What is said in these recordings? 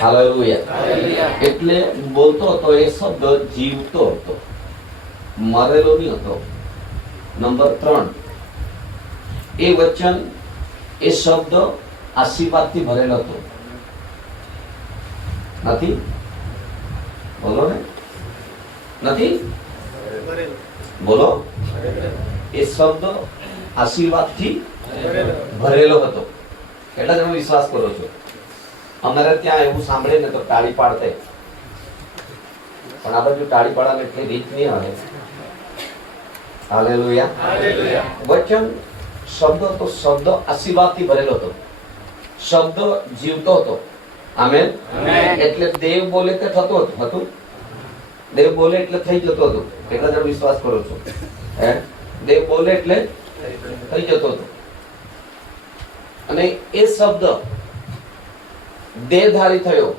Hallelujah. એટલે બોલતો હતો એ શબ્દ જીવતો હતો, મરેલો નહીં હતો. નંબર 3, એ વચન, એ શબ્દ આશીર્વાદથી ભરેલો હતો. નથી? બોલો ને, નથી? બોલો. એ શબ્દ આશીર્વાદથી ભરેલો હતો. કેટલા જણો વિશ્વાસ કરો છો? અમારે ત્યાં એવું સાંભળે ને તો તાળી પાડતે, પણ આ બાજુ તાળી પાડવાની એટલી રીત નહીં આવે. હાલેલુયા. વચન શબ્દ તો શબ્દ આશીર્વાદથી ભરેલો હતો, શબ્દ જીવતો હતો. આમેન. એટલે દેવ બોલે તે થતું હતું. દેવ બોલે એટલે થઈ જતું હતું. કેટલા જણ વિશ્વાસ કરો છો? હે, દેવ બોલે એટલે થઈ જતો હતો. અને એ શબ્દ દેહધારી થયો,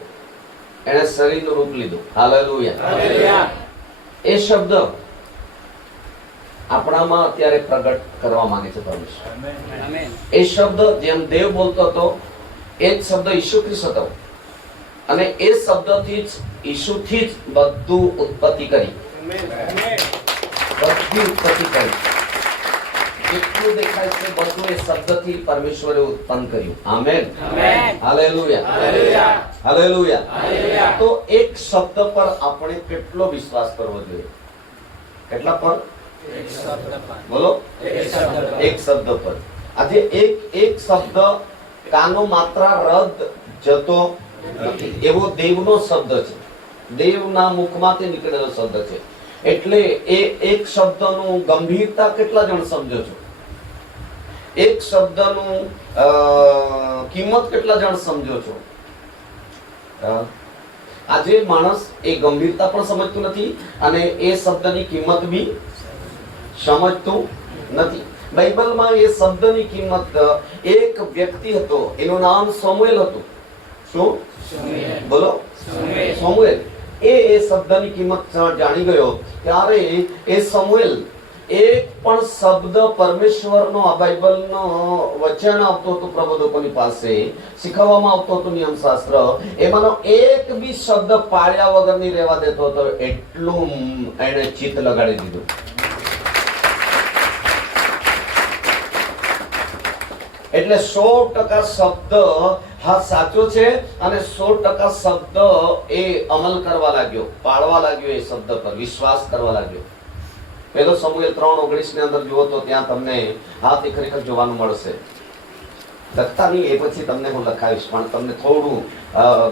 એને શરીરનું રૂપ લીધું. હાલેલુયા. એ શબ્દ આપણામાં અત્યારે પ્રગટ કરવા માંગે છે પરમેશ્વર. એ શબ્દ જેમ દેવ બોલતો હતો, એ જ શબ્દ ઈસુ ખ્રિસ્ત હતો. અને એ શબ્દથી જ, ઈસુથી જ બધું ઉત્પત્તિ કરી. બધી ઉત્પત્તિ કરી. જેટલું દેખાય છે બધું એ શબ્દથી પરમેશ્વરે ઉત્પન્ન કર્યું. આમેન. હાલેલુયા. હાલેલુયા. તો એક શબ્દ પર આપણે કેટલો વિશ્વાસ કરવો જોઈએ? કેટલા પર? બોલો. એક શબ્દ પર. આજે એક શબ્દ કાનો માત્રા રદ જતો નથી. એવો દેવનો શબ્દ છે, દેવના મુખમાંથી નીકળેલો શબ્દ છે. એટલે એ એક શબ્દનું ગંભીરતા કેટલા જણ સમજો છો? એક શબ્દનું કિંમત કેટલા જણ સમજો છો? આજે માણસ એ ગંભીરતા પણ સમજતું નથી અને એ શબ્દની કિંમત બી સમજતું નથી. બાઇબલમાં એ શબ્દની કિંમત, એક વ્યક્તિ હતો, એનું નામ સમુએલ હતું. શું? બોલો. સમુએલ. એ શબ્દની કિંમત જાણી ગયો ત્યારે એ સમુએલ એક પણ શબ્દ પરમેશ્વરનો, આ બાઇબલનો વચન આવતો હતો પ્રબોધકોની પાસે, શીખવવામાં આવતો હતો નિયમશાસ્ત્ર, એમાંનો એક બી શબ્દ પાડ્યા વગર નહીં રહેવા દેતો હતો. એટલું એને ચિત્ત લગાડી દીધું. એટલે 100% શબ્દ હા સાચો છે અને 100% શબ્દ એ અમલ કરવા લાગ્યો, પાડવા લાગ્યો, એ શબ્દ પર વિશ્વાસ કરવા લાગ્યો. પહેલો સમુએલ 3:19 ની અંદર જુઓ તો ત્યાં તમને હા તે ખરેખર જોવાનું મળશે. લખતા નહીં, એ પછી તમને હું લખાવીશ, પણ તમને થોડું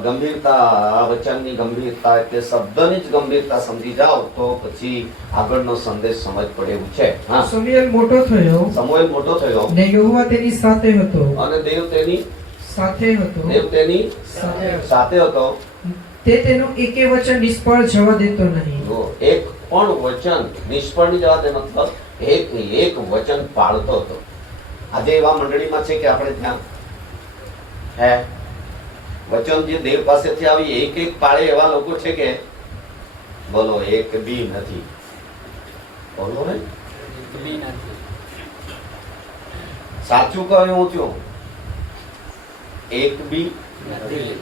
ગંભીરતા, વચનની ગંભીરતા, એટલે શબ્દની જ ગંભીરતા સમજી જાઓ તો પછી આગળનો સંદેશ સમજ પડે એવું છે. સમુએલ મોટો થયો, સમુએલ મોટો થયો ને યહોવા તેની સાથે હતો, અને દેવ તેની સાથે હતો, દેવ તેની સાથે હતો. તે તેનું એકે વચન નિષ્ફળ જવા દેતો નહીં. એક પણ વચન નિષ્ફળ નહીં જવા દે, મતલબ એક વચન પાળતો હતો. આજે એવા મંડળીમાં છે કે આપણે ત્યાં હે વચન જે દેવ પાસેથી આવી એક પાળે એવા લોકો છે કે બોલો એક બી નથી. બોલો ને, સાચું કહ્યું છું, એક બી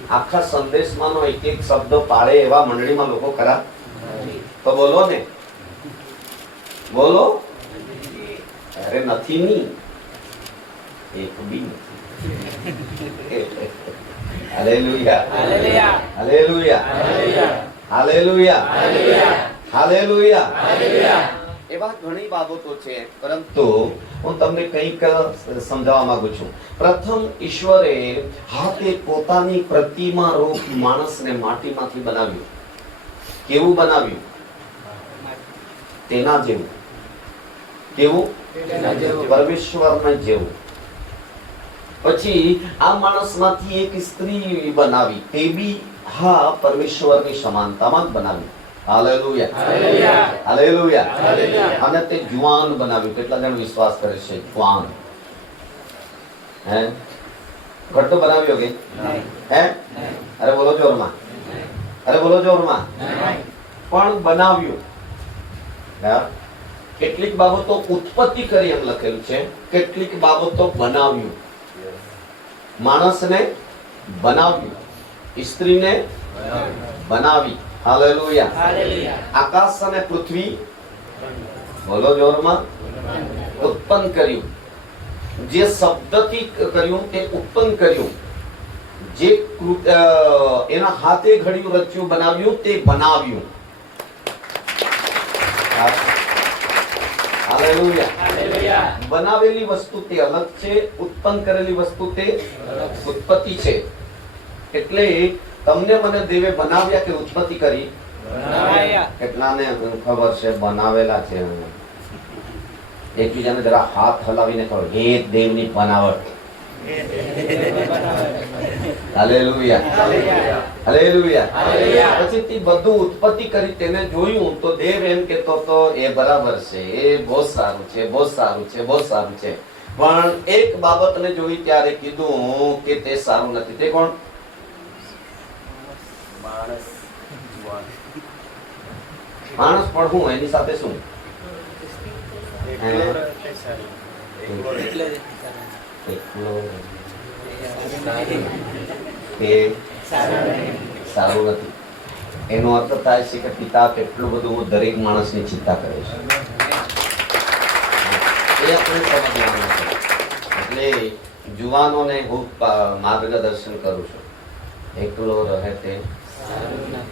આખા સંદેશમાંનો એક શબ્દ પાળે એવા મંડળીમાં લોકો ખરા? તો બોલો ને, બોલો. અરે નથી ની, એક બી નથી. હાલેલુયા. હાલેલુયા. હાલેલુયા. હાલેલુયા. એવા ઘણી બાબતો છે, પરંતુ હું તમને કંઈક સમજાવવા માંગુ છું. પ્રથમ ઈશ્વરે હાથે પોતાની પ્રતિમા રૂપ માણસને માટીમાંથી બનાવ્યું. કેવું બનાવ્યું? તેના જેવું. કેવું? પરમેશ્વરના જેવું. પછી આ માણસમાંથી એક સ્ત્રી બનાવી, તે બી હા પરમેશ્વરની સમાનતામાં જ બનાવી. હાલેલુયા. હાલેલુયા. અને તે જુવાન બનાવ્યું. કેટલા જણ વિશ્વાસ કરે છે? જુવાન. હે ઘટ્ટ બનાવ્યો કે હે? અરે બોલો જોરમાં, અરે બોલો જોરમાં. પણ બનાવ્યું. કેટલીક બાબતો ઉત્પત્તિ કરી એમ લખેલું છે, કેટલીક બાબતો બનાવ્યું. માણસને બનાવ્યું. સ્ત્રીને બનાવી. હાલેલુયા. આકાશ અને પૃથ્વી બોલો જોરમાં ઉત્પન્ન કર્યું. જે શબ્દથી કર્યું તે ઉત્પન્ન કર્યું. જે એના હાથે ઘડ્યું, રચ્યું, બનાવ્યું તે બનાવ્યું. હાલેલુયા. બનાવેલી વસ્તુ તે અલગ છે, ઉત્પન્ન કરેલી વસ્તુ તે ઉત્પત્તિ છે. એટલે તમને મને દેવે બનાવ્યા કે ઉત્પત્તિ કરી? કેટલાને ખબર છે બનાવેલા છે? એકબીજાને જરા હાથ હલાવીને કહો, હે દેવની બનાવટ. હાલેલુયા. હાલેલુયા. પછી તે બધું ઉત્પત્તિ કરી તેને જોયું તો દેવ એમ કહેતો તો એ બરાબર છે, એ બહુ સારું છે, બહુ સારું છે, બહુ સારું છે. પણ એક બાબતને જોઈ ત્યારે કીધું કે તે સારું નથી. તે કોણ? માણસ. પણ હું એની સાથે શું? સારું નથી. એનો અર્થ થાય છે કે પિતા કેટલું બધું દરેક માણસની ચિંતા કરે છે. એ આપણે સમજવાનું છે. એટલે જુવાનોને હું માર્ગદર્શન કરું છું, એકલો રહે તે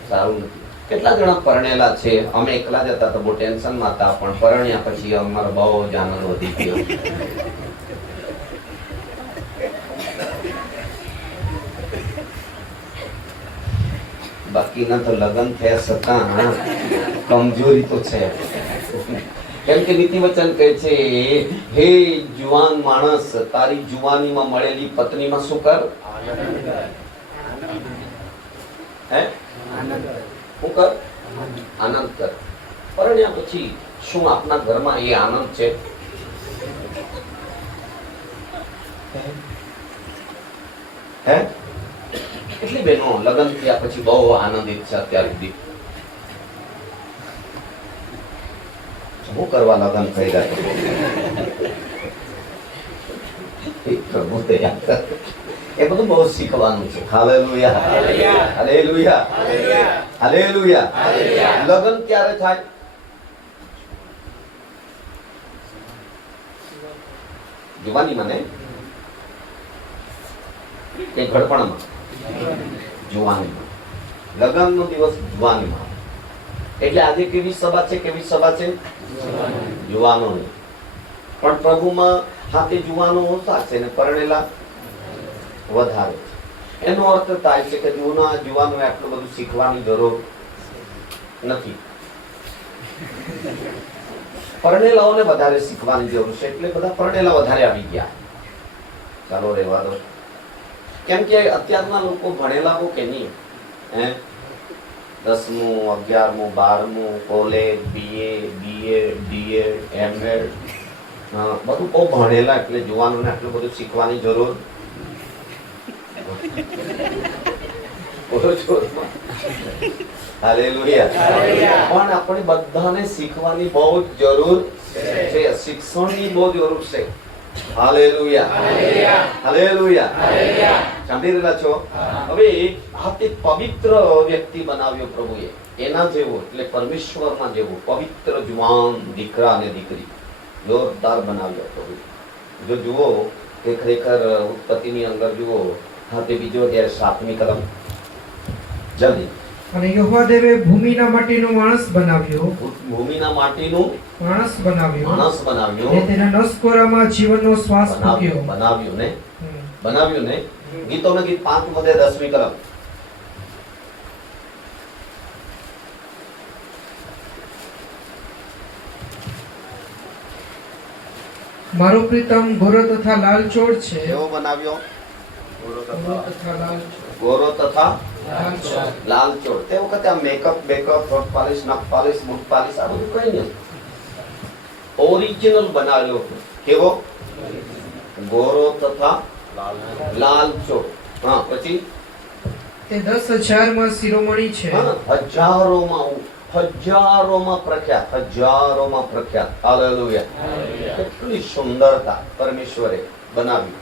સારું નથી. કેટલા જણા પરણેલા છે? અમે એકલા જ હતા તો બહુ ટેન્શનમાં હતા, પણ પરણ્યા પછી અમારો બહુ જ આનંદ વધી ગયો. બાકીના તો લગ્ન થયા છતાં કમજોરી તો છે. કેમ કે નીતિ વચન કહે છે, હે જુવાન માણસ, તારી જુવાનીમાં મળેલી પત્નીમાં શું કર? હે? શું કર? આનંદ કર. પરણ્યા પછી શું આપના ઘરમાં એ આનંદ છે? હે? કેટલી બહેનો લગ્ન થયા પછી બહુ આનંદિત છે અત્યાર સુધી? શું કરવા લગ્ન કર્યા? પ્રભુ દયા કર. એ બધું બહુ શીખવાનું છે. હાલેલુયા. હાલેલુયા. હાલેલુયા. લગ્ન ક્યારે થાય? જુવાનીમાં ને કે ઘડપણમાં? જુવાનીમાં. લગ્નનો દિવસ જુવાનીમાં. એટલે આજે કેવી સભા છે? કેવી સભા છે? જુવાનોની. પણ પ્રભુમાં હાથે જુવાનો ઓછા છે ને પરણેલા વધારે છે. એનો અર્થ થાય છે કે જુવાનો આટલું બધું શીખવાની જરૂર નથી. પરણેલાઓને વધારે શીખવાની જરૂર છે, એટલે બધા પરણેલા વધારે આવી ગયા. ચાલો રહેવા દો. કેમ કે અત્યારના લોકો ભણેલા બહુ કે નહીં? 10મું, 11મું, 12મું, કોલેજ, BA, DED, MA, બધું બહુ ભણેલા, એટલે જુવાનોને આટલું બધું શીખવાની જરૂર. હાલેલુયા. પણ આપણે બધાને શીખવાની બહુ જ જરૂર છે. શિક્ષણની બહુ જરૂર છે. હાલેલુયા. હાલેલુયા. સાંભળી રહેલા છો? હવે આ તે પવિત્ર વ્યક્તિ બનાવ્યો પ્રભુએ, એના જેવો, એટલે પરમેશ્વરના જેવો પવિત્ર જુવાન દીકરા અને દીકરી જોરદાર બનાવ્યો પ્રભુ. જો જુઓ કે ખરેખર ઉત્પત્તિની અંદર જુઓ, હા તે બીજો અધ્યાય 7મી કલમ જલ્દી. અને યહોવા દેવે ભૂમિના માટીનો માણસ બનાવ્યો. ભૂમિના માટીનું માણસ બનાવ્યો. માણસ બનાવ્યો. અને તેના નસકોરામાં જીવનનો શ્વાસ ફૂંક્યો. બનાવ્યું ને? બનાવ્યું ને? ગીતોના ગીત 5 મધ્ય 10મી કલમ. મારો પ્રીતમ ગોરો તથા લાલચોળ છે. કેવો બનાવ્યો? ગોરો તથા લાલચોળ. ગોરો તથા લાલચોળ. લાલચોળ. તે વખતે આ મેકઅપ બેકઅપ, હોઠ પાલિશ, નખ પાલિશ, બૂટ પાલિશ આ બધું કઈ નહીં. ઓરિજિનલ બનાવ્યો. કેવો? ગોરો તથા લાલચોળ. હા, પછી તે 10,000માં શિરોમણી છે. હજારોમાં પ્રખ્યાત. હજારોમાં પ્રખ્યાત. હાલેલુયા. કેટલી સુંદરતા પરમેશ્વરે બનાવી.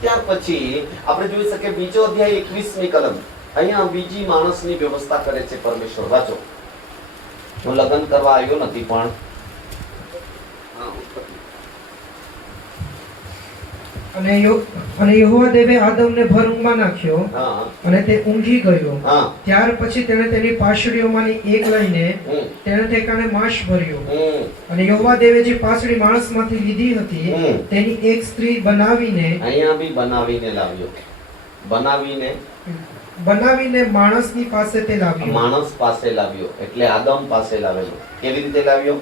ત્યાર પછી આપણે જોઈ શકીએ બીજો અધ્યાય 21મી કલમ. અહીંયા બીજી માણસની વ્યવસ્થા કરે છે પરમેશ્વર. વાંચો. હું લગ્ન કરવા આવ્યો નથી પણ અને યહોવા દેવે આદમને ભર ઊંઘમાં નાખ્યો હા અને તે ઊંઘી ગયો. હા ત્યાર પછી તેણે તેની પાસળીઓમાંની એક લઈને તેણે ઠેકાણે માંસ ભર્યો. અને યહોવા દેવે જે પાસળી માણસમાંથી લીધી હતી તેની એક સ્ત્રી બનાવીને અહીંયા બી બનાવીને લાવ્યો. બનાવીને માણસની પાસે તે લાવ્યો. માણસ પાસે લાવ્યો એટલે આદમ પાસે લાવેલો. કેવી રીતે લાવ્યો?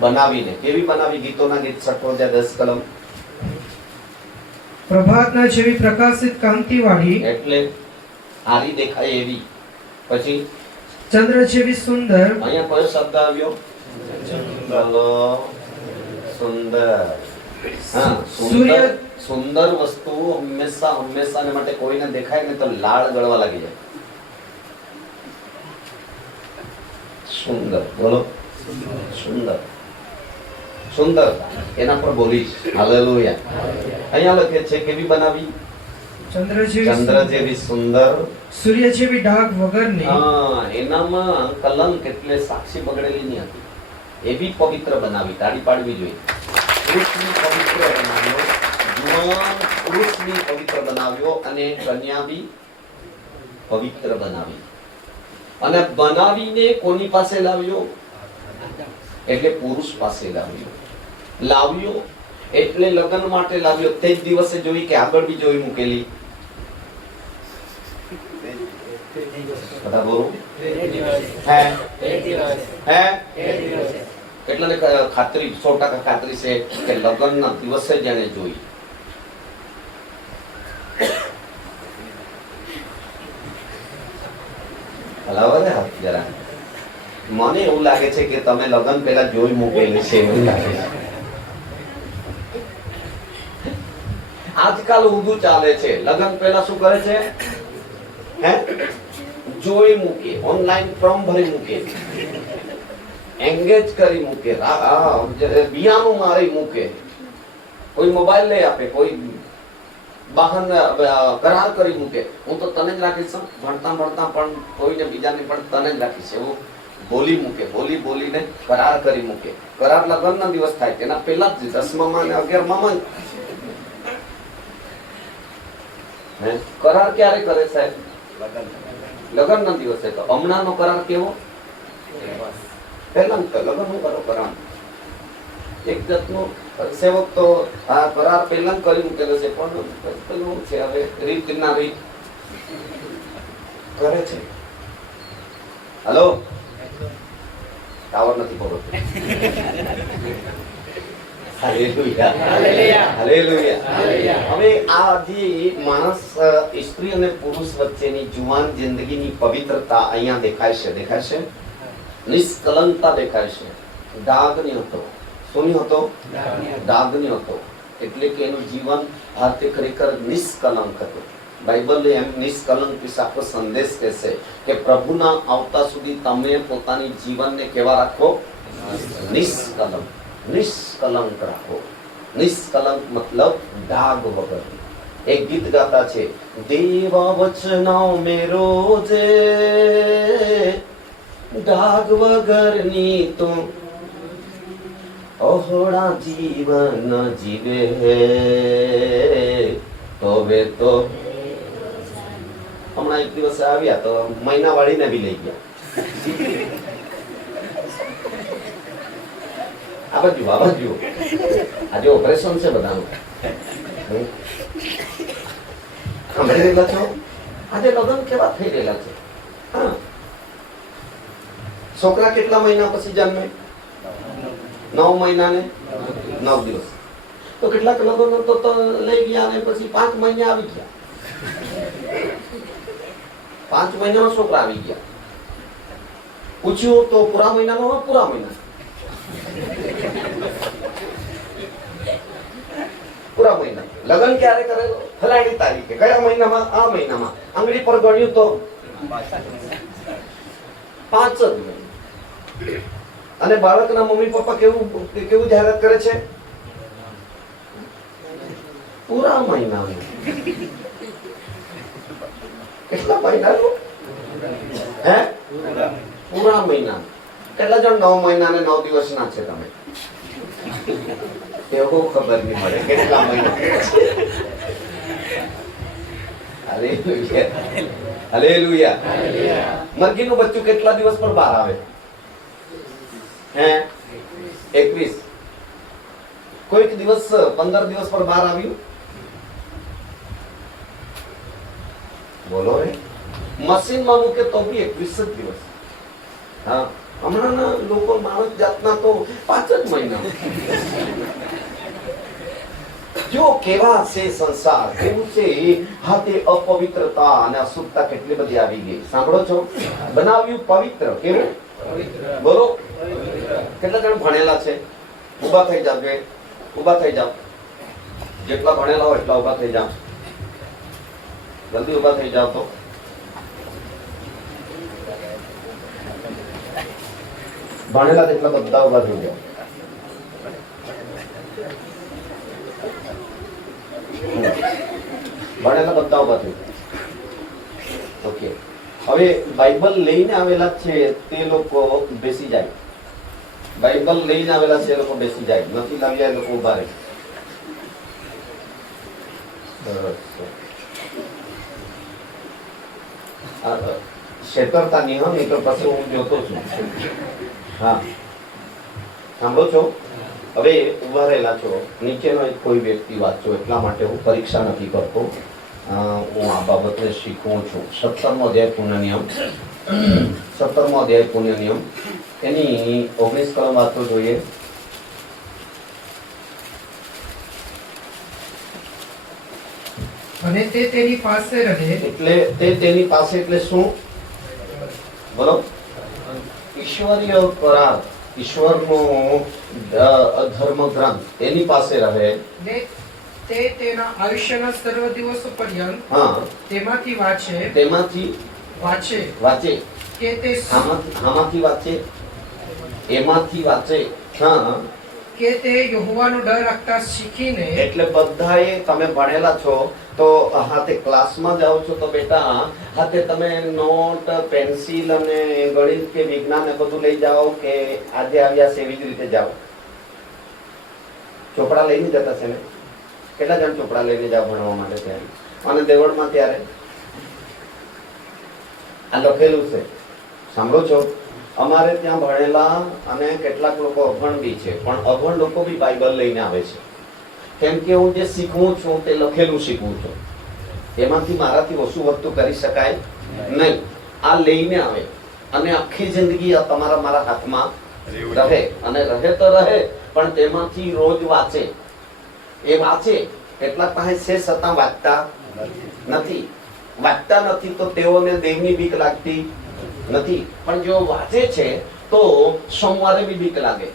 બનાવીને. કેવી બનાવી? ગીતોના ગીત 6:10 કલમ. પ્રભાતના જેવી પ્રકાશિત કાંતિવાળી, એટલે હારી દેખાય એવી. પછી ચંદ્ર જેવી સુંદર. અહીંયા કયો શબ્દ આવ્યો? બોલો. સુંદર. હા, સુંદર. સુંદર વસ્તુઓ હંમેશા ને માટે કોઈને દેખાય ને તો લાળ ગળવા લાગી જાય. સુંદર. બોલો. સુંદર. સુંદરતા એના પર બોલીશ. હાલેલુયા. અહીંયા લખે છે કેવી બનાવી? ચંદ્ર જેવી સુંદર, સૂર્ય જેવી ડાઘ વગરની. હા, એનામાં કલંક એટલે સાક્ષી બગડેલી નહીં હતી. એવી પવિત્ર બનાવી. તાળી પાડવી જોઈએ. પુરુષની પવિત્ર બનાવ્યો, જુવાન પુરુષની પવિત્ર બનાવ્યો અને કન્યા બી પવિત્ર બનાવી. અને બનાવીને કોની પાસે લાવ્યો? એટલે પુરુષ પાસે લાવ્યો. એટલે લગ્ન માટે લાવ્યો. તે જ દિવસે જોઈ કે આગળ બી જોઈ મૂકેલી? બધા બોલો. એટલે ખાતરી 100% ખાતરી છે કે લગ્નના દિવસે જ એને જોઈ. હલાવો ને હાથ જરા. મને એવું લાગે છે કે તમે લગ્ન પહેલા જોઈ મૂકેલી છે એવું લાગે છે. આજકાલ ઊંધું ચાલે છે. લગ્ન પહેલા શું કરે છે? જોઈ મૂકે, ઓનલાઈન ફોર્મ ભરી મૂકે, એંગેજ કરી મૂકે, બિયાનું મારી મૂકે, કોઈ મોબાઈલ લઈ આપે, કોઈ વાહન કરાર કરી મૂકે. હું તો તને જ રાખીશ, ભણતા પણ કોઈને બીજાને પણ તને જ રાખીશ એવું બોલી મૂકે. બોલીને કરાર કરી મૂકે. કરાર લગ્નના દિવસ થાય તેના પહેલા જ 10મા અને 11મા. કરાર ક્યારે કરે સાહેબ? લગ્નના દિવસે. તો હમણાંનો કરાર કેવો? પહેલા લગ્ન નું કરો કરાર. એક જાતનો સેવક તો આ કરાર પહેલા કરી મૂકેલો છે પણ પેલું છે હવે રીત ના રીત કરે છે. હલો, ટાવર નથી પડતો. હવે આ જે માણસ, સ્ત્રી અને પુરુષ વચ્ચેની જુવાન જિંદગીની પવિત્રતા અહીંયા દેખાય છે. નિષ્કલંકતા દેખાય છે. ડાઘ નહીં હતો. શું નહીં હતો? ડાઘ નહીં હતો. એટલે કે એનું જીવન ભારતીય ખરેખર નિષ્કલંક હતું. બાઇબલ એમ નિષ્કલંક વિશે આપણો સંદેશ કહેશે કે પ્રભુના આવતા સુધી તમે પોતાની જીવનને કેવા રાખો? નિષ્કલંક રાખો. નિષ્કલંક મતલબ ડાઘ વગર. એક ગીત ગાતા છે, દેવા વચના મેરો જે ડાઘ વગરની તું અહોળા જીવન જીવે હવે તો. હમણાં એક દિવસ આવ્યા તો મહિના વાળીને બી લઈ ગયા. આ બાજુ આજે ઓપરેશન છે બધાનું. સાંભળી રહેલા છો? આજે લગ્ન કેવા થઈ રહેલા છે. હા, છોકરા કેટલા મહિના પછી જન્મે? 9 મહિના ને 9 દિવસ. તો કેટલાક લગ્નો તો લઈ ગયા ને પછી 5 મહિના આવી ગયા. 5 મહિનામાં છોકરા આવી ગયા. પૂછ્યું તો પૂરા મહિનાનો પૂરા મહિના. પૂરા મહિના. લગ્ન ક્યારે કરેલો? ફલાણી તારીખે. કયા મહિનામાં? આ મહિનામાં. આંગળી પર ગણ્યું તો 5 જ મહિના. અને બાળકના મમ્મી પપ્પા કેવું જાહેરાત કરે છે? પૂરા મહિનામાં. કેટલા મહિનાનું? હે? પૂરા મહિના. કેટલા જણ 9 મહિના અને 9 દિવસના છે તમે? એવું ખબર નહીં પડે કેટલા મહિના. Hallelujah, hallelujah. મરઘીનું બચ્ચું કેટલા દિવસ પર બહાર આવે? હે? 21. કોઈક દિવસ 15 દિવસ પર બહાર આવ્યું? બોલો રે. મશીનમાં મૂકે તો બી 21 જ દિવસ. હા, હમણાંના લોકો માણસ જાતના તો 5 જ મહિના. જો કેવા છે સંસાર, કેવું છે હા, તે અપવિત્રતા અને અશુદ્ધતા કેટલી બધી આવી ગઈ. સાંભળો છો? બનાવ્યું પવિત્ર. કેવું? બોલો. કેટલા જણ ભણેલા છે? ઉભા થઈ જાવ. ઉભા થઈ જાવ. જેટલા ભણેલા હોય એટલા ઉભા થઈ જાવ. જલ્દી ઉભા થઈ જાવ. તો ભણેલા જેટલા બધા ઉભા થઈ જાવ. ભણેલા બધા ઉભા થઈ જાવ. ઓકે. હવે બાઇબલ લઈને આવેલા છે તે લોકો બેસી જાય. બાઇબલ લઈને આવેલા છે એ લોકો બેસી જાય. નથી લાવ્યા એ લોકો ઉભા રહે. છેતરતા નહીં હો, નહીં તો પછી હું જોતો છું. હા, સાંભળો છો? હવે ઉભા રહેલા છો. નીચેનો એક કોઈ વ્યક્તિ વાંચો, એટલા માટે હું પરીક્ષા નથી કરતો. હું આ બાબતે શીખવું છું. 17મો અધ્યાય પુણ્ય નિયમ. 17મો અધ્યાય પુણ્ય નિયમ એની 19 કલમ વાંચો જોઈએ. અને તે તેની પાસે રહે. એટલે તે તેની પાસે એટલે શું? બોલો. ઈશ્વરીય કરાર, ઈશ્વરનો ધર્મ ગ્રંથ એની પાસે રહે. ને તે તેના આયુષ્યના સર્વ દિવસો પર્યંત હા, તેમાંથી વાંચે. તેમાંથી વાંચે. કે તે આમાંથી વાંચે, એમાંથી વાંચે. હા, કે તે યહોવાનો ડર રાખતા શીખીને. એટલે બધાએ તમે ભણેલા છો તો હાથે ક્લાસમાં જાઓ છો તો બેટા હાથે તમે નોટ, પેન્સિલ અને ગણિત કે વિજ્ઞાન એ બધું લઈ જાઓ કે આજે આવ્યા છે એવી જ રીતે જાઓ? ચોપડા લઈને જતા છે ને? કેટલા જણ ચોપડા લઈને જાઓ ભણવા માટે ત્યારે? અને દેવળમાં ત્યારે આ લખેલું છે. સાંભળો છો? અમારે ત્યાં ભણેલા અને કેટલાક લોકો અભણ બી છે, પણ અભણ લોકો બી બાઇબલ લઈને આવે છે. કેમ કે હું જે શીખવું છું તે લખેલું શીખવું છું. એમાંથી મારાથી ઓછું વધતું કરી શકાય નહીં. આ લઈને આવે અને આખી જિંદગી આ તમારા મારા હાથમાં રહે. અને રહે તો રહે, પણ તેમાંથી રોજ વાંચે. એ વાંચે. કેટલાક પાસે છે છતાં વાંચતા નથી. વાંચતા નથી તો તેઓને દેવની બીક લાગતી નથી. પણ જો વાંચે છે તો સોમવારે બી બીક લાગે.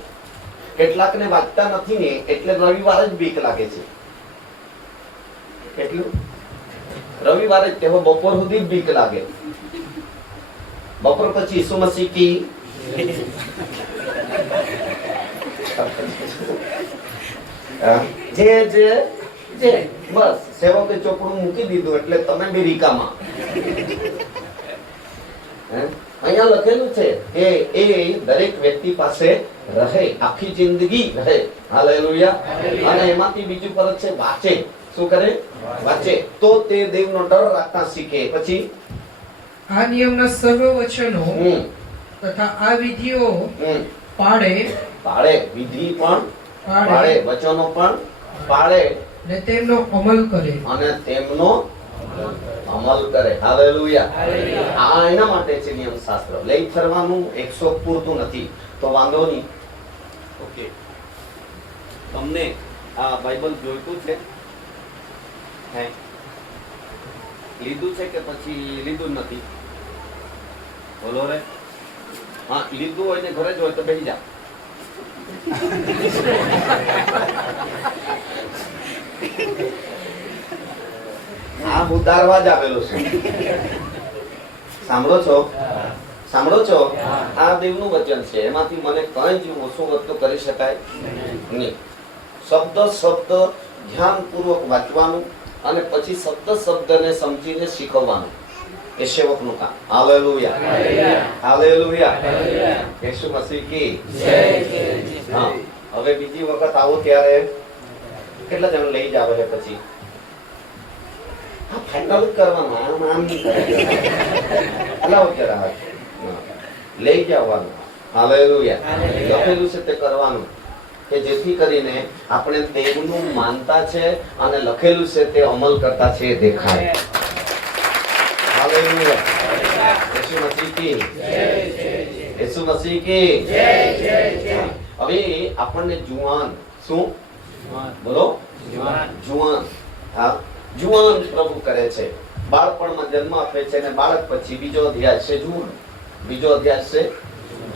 કેટલાકને વાંચતા નથી ને એટલે રવિવારે જ બીક લાગે છે. કેટલું? રવિવારે જ તેઓ બપોર સુધી જ બીક લાગે. બપોર પછી ઈસુ મસીહ કી જે જે જે બસ સેવકે ચોપડું મૂકી દીધું એટલે તમે બી રીકામાં. અહીંયા લખેલું છે કે એ દરેક વ્યક્તિ પાસે રહે, આખી જિંદગી રહે. હાલેલુયા. અને એમાંથી બીજું પરત છે વાંચે. શું કરે? વાંચે. તો તે દેવનો ડર રાખતા શીખે. પછી આ નિયમના સર્વ વચનો તથા આ વિધિઓ પાળે. વિધિ પણ પાળે, વચનો પણ પાળે ને તેમનો અમલ કરે. અને તેમનો અમલ કરે. હાલેલુયા. આ એના માટે છે નિયમ શાસ્ત્ર. લઈ ફરવાનું 100 પૂરતું નથી તો વાંધો નહીં. ઓકે, તમને આ બાઇબલ જોઈતું છે? હે, લીધું છે કે પછી લીધું નથી? બોલો રે. હા, લીધું હોય ને ઘરે જ હોય તો બેસી જા. આ ઉતારવા જ આવેલો છે. સાંભળો છો? સાંભળો છો? આ દેવનું વચન છે. એમાંથી મને કઈ જ ઓછું વધતું કરી શકાય નહીં. શબ્દ શબ્દ ધ્યાનપૂર્વક વાંચવાનું અને પછી શબ્દ શબ્દને સમજીને શીખવવાનું. એ સેવકનું કામ. હાલેલુયા, હાલેલુયા. યેસુ મસીહ કી જય. હા, હવે બીજી વખત આવો ત્યારે કેટલા જણ લઈ જાવ છે પછી? હા, ફાઇનલ કરવાનું, આમ આમ નહીં કરે. હલાવો જરા, લઈ જવાનું. હાલેલુયા. લખેલું છે તે કરવાનું, કે જેથી કરીને આપણે દેવનું માનતા છે અને લખેલું છે તે અમલ કરતા છે એ દેખાય. હાલેલુયા. યેસુ મસીહ કી જય. યેસુ મસીહ કી જય. હવે આપણને જુવાન, શું બોલો? જુવાન. હા, જુવાન પ્રભુ કરે છે. બાળપણમાં જન્મ આપે છે અને બાળક પછી બીજો અધ્યાય છે જુવાન. બીજો અધ્યાય છે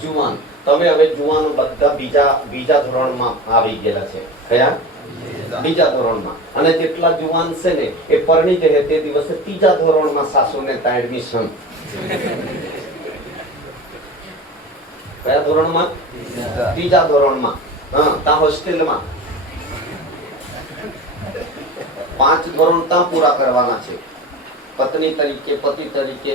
જુવાન. તમે હવે જુવાનો બધા બીજા ધોરણમાં આવી ગયેલા છે. કયા? બીજા ધોરણમાં. અને જેટલા જુવાન છે ને એ પરણી જાય તે દિવસે ત્રીજા ધોરણમાં સાસુને ત્યાં એડમિશન. કયા ધોરણમાં? ત્રીજા ધોરણમાં. હા, ત્યાં હોસ્ટેલમાં 5 ધોરણ ત્યાં પૂરા કરવાના છે. પત્ની તરીકે, પતિ તરીકે,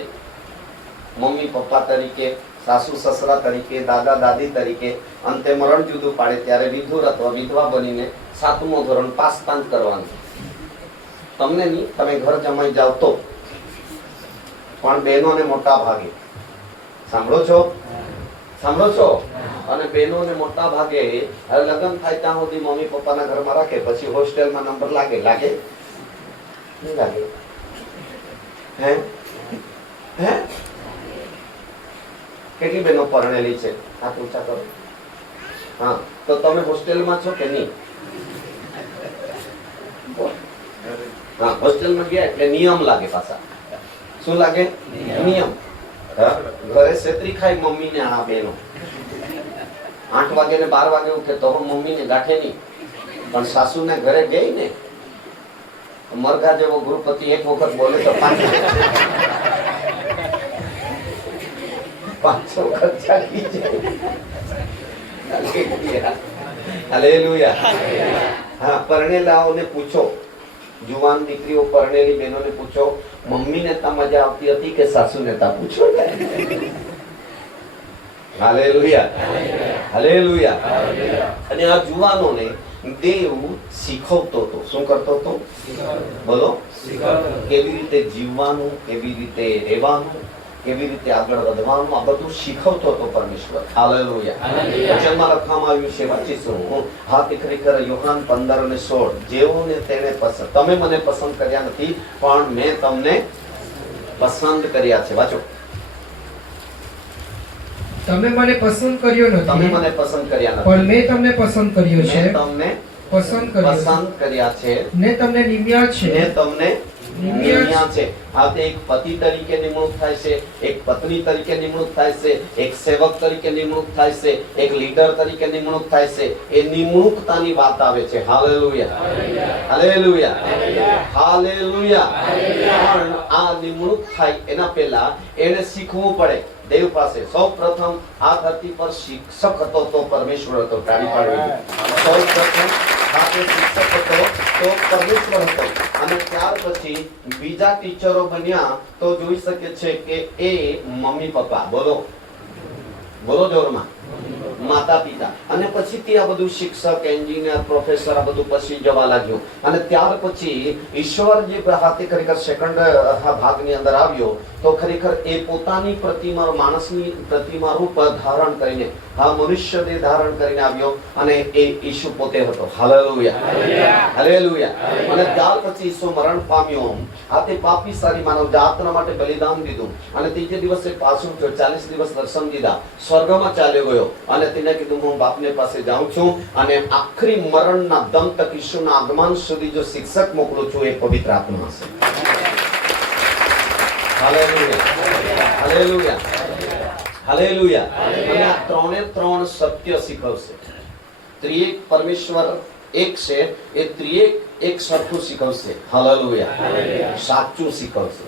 મમ્મી પપ્પા તરીકે, સાસુ સસરા તરીકે, દાદા દાદી તરીકે. અંતે મરણ જુદું પાડે ત્યારે વિધુર અથવા વિધવા બનીને 7મું ધોરણ પાસ કરવાનું. તમને નહીં, તમે ઘર જમાઈ જાવ તો. પણ બહેનોને મોટા ભાગે, સાંભળો છો? સાંભળો છો? અને બહેનોને મોટા ભાગે હવે લગ્ન થાય ત્યાં સુધી મમ્મી પપ્પાના ઘરમાં રાખે, પછી હોસ્ટેલમાં નંબર લાગે. લાગે નહીં લાગે? હે હે કેટલી બહેનો પરણેલી છે? હાથ ઊંચા કરો. હા, તો તમે હોસ્ટેલમાં છો કે નહીં? હા, હોસ્ટેલમાં ગયા એટલે નિયમ લાગે પાછા. શું લાગે? નિયમ. હા, ઘરે છેતરી ખાય મમ્મી ને આ બહેનો. 8 વાગે ને 12 વાગે ઉઠે તો મમ્મી ને ગાંઠે નહીં, પણ સાસુ ને ઘરે ગઈ ને મરઘા જેવો ગૃહપતિ એક વખત બોલે તો 500 ખર્ચા કી જાય. હાલેલુયા. હા, પરણેલાઓને પૂછો, જુવાન દીકરીઓ પરણેલી બહેનોને પૂછો, મમ્મીને તા મજા આવતી હતી કે સાસુને તા? પૂછો. Hallelujah, hallelujah. અને આ જુવાનોને દેવ શીખવતો હતો. શું કરતો હતો? બોલો. કેવી રીતે જીવવાનું, કેવી રીતે રહેવાનું, કેવી રીતે આગળ વધવાનું, આ બધું શીખવતો હતો પરમેશ્વર. હાલેલુયા. વચનમાં લખવામાં આવ્યું છે, વાંચીશું. હા, તે ખરેખર યોહાન 15 અને 16. જેઓને તેને પસંદ, તમે મને પસંદ કર્યા નથી પણ મેં તમને પસંદ કર્યા છે. વાંચો. તમે મને પસંદ કર્યો નથી, તમે મને પસંદ કર્યા નથી, પણ મેં તમને પસંદ કર્યો છે. તમને પસંદ કર્યા છે ને તમને નિમ્યા છે. ને તમને નિમ્યા છે. આ તે એક પતિ તરીકે નિમણૂક થાય છે, એક પત્ની તરીકે નિમણૂક થાય છે, એક સેવક તરીકે નિમણૂક થાય છે, એક લીડર તરીકે નિમણૂક થાય છે. એ નિમણૂકતાની વાત આવે છે. હાલેલુયા, હાલેલુયા, હાલેલુયા. પણ આ નિમણૂક થાય એના પહેલા એને શીખવું પડે દેવ પાસે. સૌ પ્રથમ આ ધરતી પર શિક્ષક હતો તો પરમેશ્વર હતો. તાળી પાડવી. સૌ પ્રથમ શિક્ષક હતો તો પરમેશ્વર હતો. અને ત્યાર પછી બીજા ટીચરો બન્યા તો જોઈ શકે છે કે એ મમ્મી પપ્પા. બોલો, બોલો જોરમાં. માતા પિતા. અને પછી આ બધું શિક્ષક, એન્જિનિયર, પ્રોફેસર આ બધું પછી જવા લાગ્યું. અને ત્યાર પછી ઈશ્વર જે હાથે ખરેખર સેકન્ડ ભાગની અંદર આવ્યો તો ખરેખર એ પોતાની પ્રતિમા, માણસની પ્રતિમા રૂપ ધારણ કરીને, હા, મનુષ્ય દેહ ધારણ કરીને આવ્યો અને એ ઈસુ પોતે હતો. Hallelujah, hallelujah. અને ત્યાર પછી ઈસુ મરણ પામ્યો. આ તે પાપી સારી માનવ જાતના માટે બલિદાન દીધું અને ત્રીજે દિવસે પાછું 40 દિવસ દર્શન દીધા, સ્વર્ગમાં ચાલ્યો ગયો અને તેને કીધું હું બાપને પાસે જાઉં છું અને આખરી મરણના દમ તક ઈસુના આગમન સુધી જો શિક્ષક મોકલું છું એ પવિત્ર આત્મા હશે. હાલેલુયા, હાલેલુયા, હાલેલુયા. અને આ ત્રણ સત્ય શીખવશે. ત્રિએક પરમેશ્વર એક છે, એ ત્રિએક એક સરખું શીખવશે. હાલેલુયા. સાચું શીખવશે.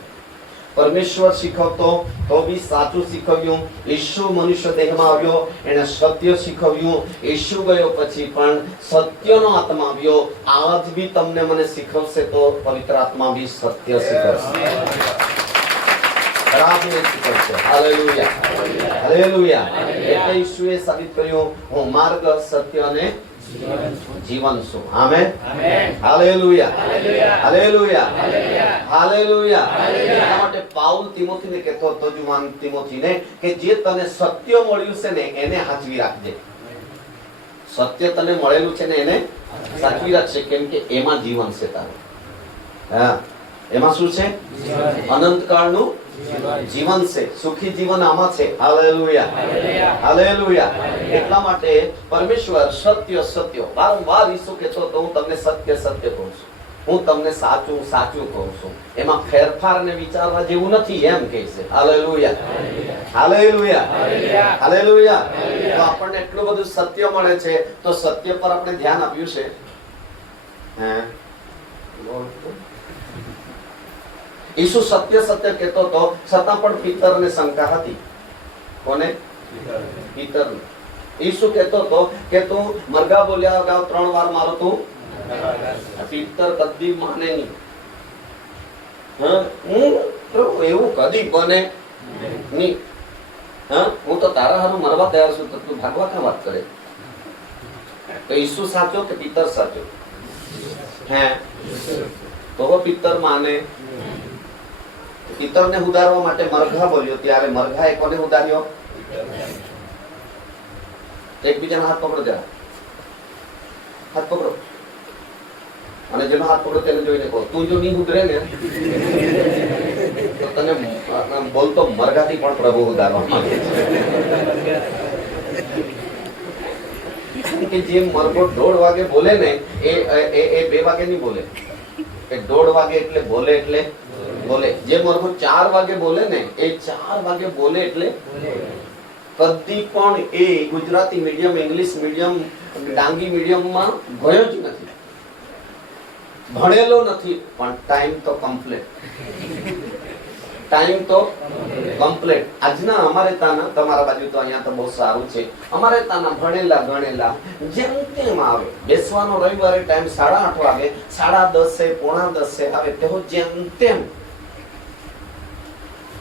પરમેશ્વર શીખવતો તો બી સાચું શીખવ્યું. ઈસુ મનુષ્ય દેહમાં આવ્યો, એને સત્ય શીખવ્યું. ઈસુ ગયો પછી પણ સત્યનો આત્મા આવ્યો. આજ બી તમને મને શીખવશે તો પવિત્ર આત્મા બી સત્ય શીખવશે. ખરાબને સ્વીકારશે. Hallelujah, hallelujah. એટલે ઈસુએ સાબિત કર્યું, હું માર્ગ, સત્ય અને જીવન છું. આમેન, હાલેલુયા, હાલેલુયા, હાલેલુયા. એટલા માટે પાઉલ તિમોથીને કહેતો હતો, જુવાન તિમોથીને, કે જે તને સત્ય મળ્યું છે ને એને સાચવી રાખજે. સત્ય તને મળેલું છે ને એને સાચવી રાખશે, કેમ કે એમાં જીવન છે તારું. હા, એમાં શું છે? અનંતકાળનું જીવન છે, સુખી જીવન આમાં છે. Hallelujah, hallelujah. એટલા માટે પરમેશ્વર સત્ય, સત્ય વારંવાર ઈસુ કહેતો તો, હું તમને સત્ય સત્ય કહું છું, હું તમને સાચું સાચું કહું છું, એમાં ફેરફાર ને વિચારવા જેવું નથી, એમ કહે છે. હાલેલુયા, હાલેલુયા, હાલેલુયા. તો આપણને એટલું બધું સત્ય મળે છે, તો સત્ય પર આપણે ધ્યાન આપ્યું છે. હે, ઈસુ સત્ય સત્ય કહેતો તો, છતાં પણ પિતરને શંકા હતી. કોને? પિતરને. ઈસુ કહેતો તો કે તું મરઘા બોલ્યા અગાઉ 3 વાર મારો તું. પિતર કદી માને નહીં. એવું કદી બને નહીં. હું તો તારા હારું મરવા તૈયાર છું, તો તું ભાગવા ક્યાં વાત કરે? તો ઈસુ સાચો કે પિતર સાચો? હે, તો પિતર માને. પિતરને ઉદારવા માટે મરઘા બોલ્યો, ત્યારે મરઘાએ કોને ઉદાર્યો? એકબીજાના હાથ પકડો, જરા હાથ પકડો, અને જેનો હાથ પકડો તેને જોઈને કહો, તું જો નહીં ઉતરે ને તો તને બોલતો મરઘાથી પણ પ્રભુ ઉદારવા માંગે છે. કે જે મરઘો 1:30 વાગે બોલે ને એ 2 વાગે નહીં બોલે. એ 1:30 વાગે એટલે બોલે, એટલે બોલે. જે મરઘો 4 વાગે બોલે ને એ 4 વાગે બોલે એટલે કદી પણ એ ગુજરાતી મીડિયમ, ઇંગ્લિશ મીડિયમ, ડાંગી મીડિયમમાં ગયો જ નથી, ભણેલો નથી, પણ ટાઈમ તો કમ્પ્લીટ. ટાઈમ તો કમ્પ્લીટ. આજના અમારે તાના, તમારા બાજુ તો અહીંયા તો બહુ સારું છે, અમારે તાના ભણેલા ગણેલા જેમ તેમ આવે. બેસવાનો રવિવારે ટાઈમ 8:30 વાગે, 10:30, 9:45 આવે, તેઓ જેમ તેમ.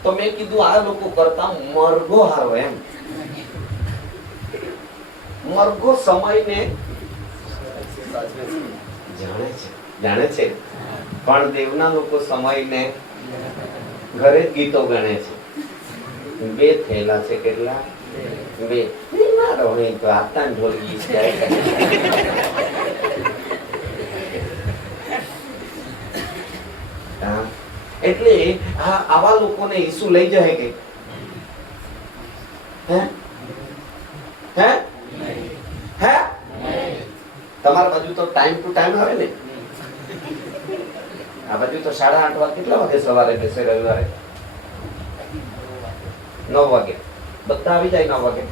તો મેં કીધું આ લોકો કરતા મરઘો હારો. એમ મરઘો સમયને જાણે છે, જાણે છે, પણ દેવના લોકો સમયને ઘરે જ ગીતો ગણે છે. 2 થયેલા છે, કેટલા? 2. મારો નહીં તો આતા ઢોલ ગીત ગાય. એટલે આવા લોકોને ઈસુ લઈ જાય કે હે હે હે તમારા બાજુ તો ટાઈમ ટુ ટાઈમ આવે ને. આ બાજુ તો 8:30 વાગે. કેટલા વાગે સવારે બેસે રવિવારે? 9 વાગે. બધા આવી જાય 9 વાગે.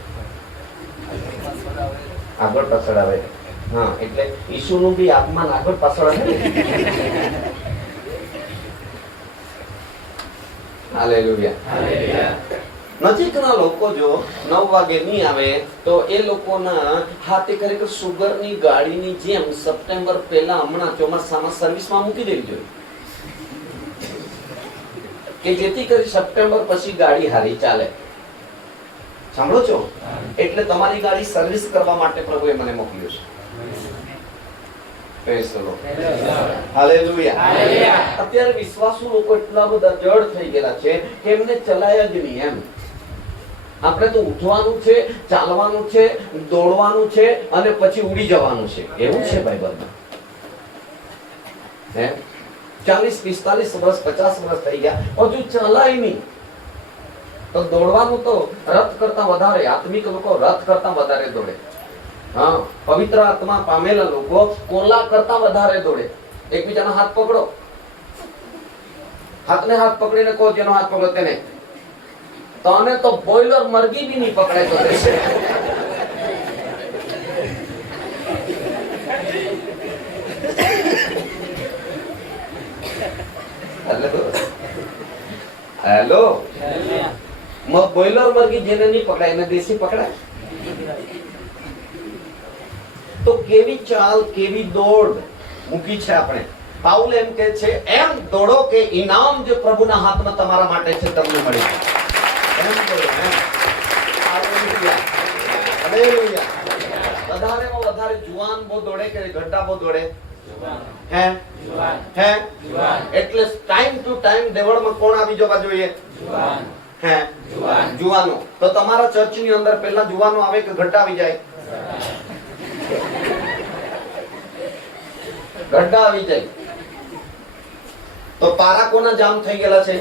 આગળ પાછળ આવે. હા, એટલે ઈસુનું બી આગમન આગળ પાછળ આવે ને. હાલેલુયા. નજીકના લોકો જો 9 વાગે નહીં આવે તો એ લોકોના હાથે ખરેખર સુગરની ગાડીની જેમ સપ્ટેમ્બર પહેલા હમણાં ચોમાસામાં સર્વિસમાં મૂકી દેવી જોઈએ, કે જેથી કરી સપ્ટેમ્બર પછી ગાડી હારી ચાલે. સાંભળો છો? એટલે તમારી ગાડી સર્વિસ કરવા માટે પ્રભુએ મને મોકલ્યો છે. અત્યારે વિશ્વાસુ લોકો એટલા બધા જડ થઈ ગયેલા છે કે એમને ચલાય જ નહીં. એમ આપણે તો ઉઠવાનું છે, ચાલવાનું છે, દોડવાનું છે અને પછી ઉડી જવાનું છે, એવું છે બાઇબલમાં. હે 40-45 વર્ષ 50 વર્ષ થઈ ગયા, હજુ ચલાય નહીં. તો દોડવાનું તો રથ કરતા વધારે, આત્મિક લોકો રથ કરતા વધારે દોડે. હા, પવિત્ર આત્મા પામેલા લોકો કોલા કરતા વધારે દોડે. એકબીજાનો હાથ પકડો, હાથને હાથ પકડીને કહો, જેનો હાથ પકડો તેને, તને તો બોઈલર મરઘી બી નહીં પકડાય તો દેશે. હેલો, બોઈલર મરઘી જેને નહીં પકડાય એને દેશી પકડાય. તો કેવી ચાલ, કેવી દોડ મૂકી છે આપણે. પાઉલ એમ કહે છે, એમ દોડો કે ઇનામ જે પ્રભુના હાથમાં તમારા માટે છે તમને મળી જાય. એમ દોડો, એમ. હાલેલુયા. હાલેલુયા. વધારેમાં વધારે જુવાન બહુ દોડે કે ગઢા બહુ દોડે? હે? હે? એટલે ટાઈમ ટુ ટાઈમ દેવળમાં કોણ આવી જવા જોઈએ? હે? જુવાનો. તો તમારા ચર્ચની અંદર પહેલા જુવાનો આવે કે ગઢા આવી જાય? ગઢા આવી જાય. તો પારા કોના જામ થઈ ગયેલા છે?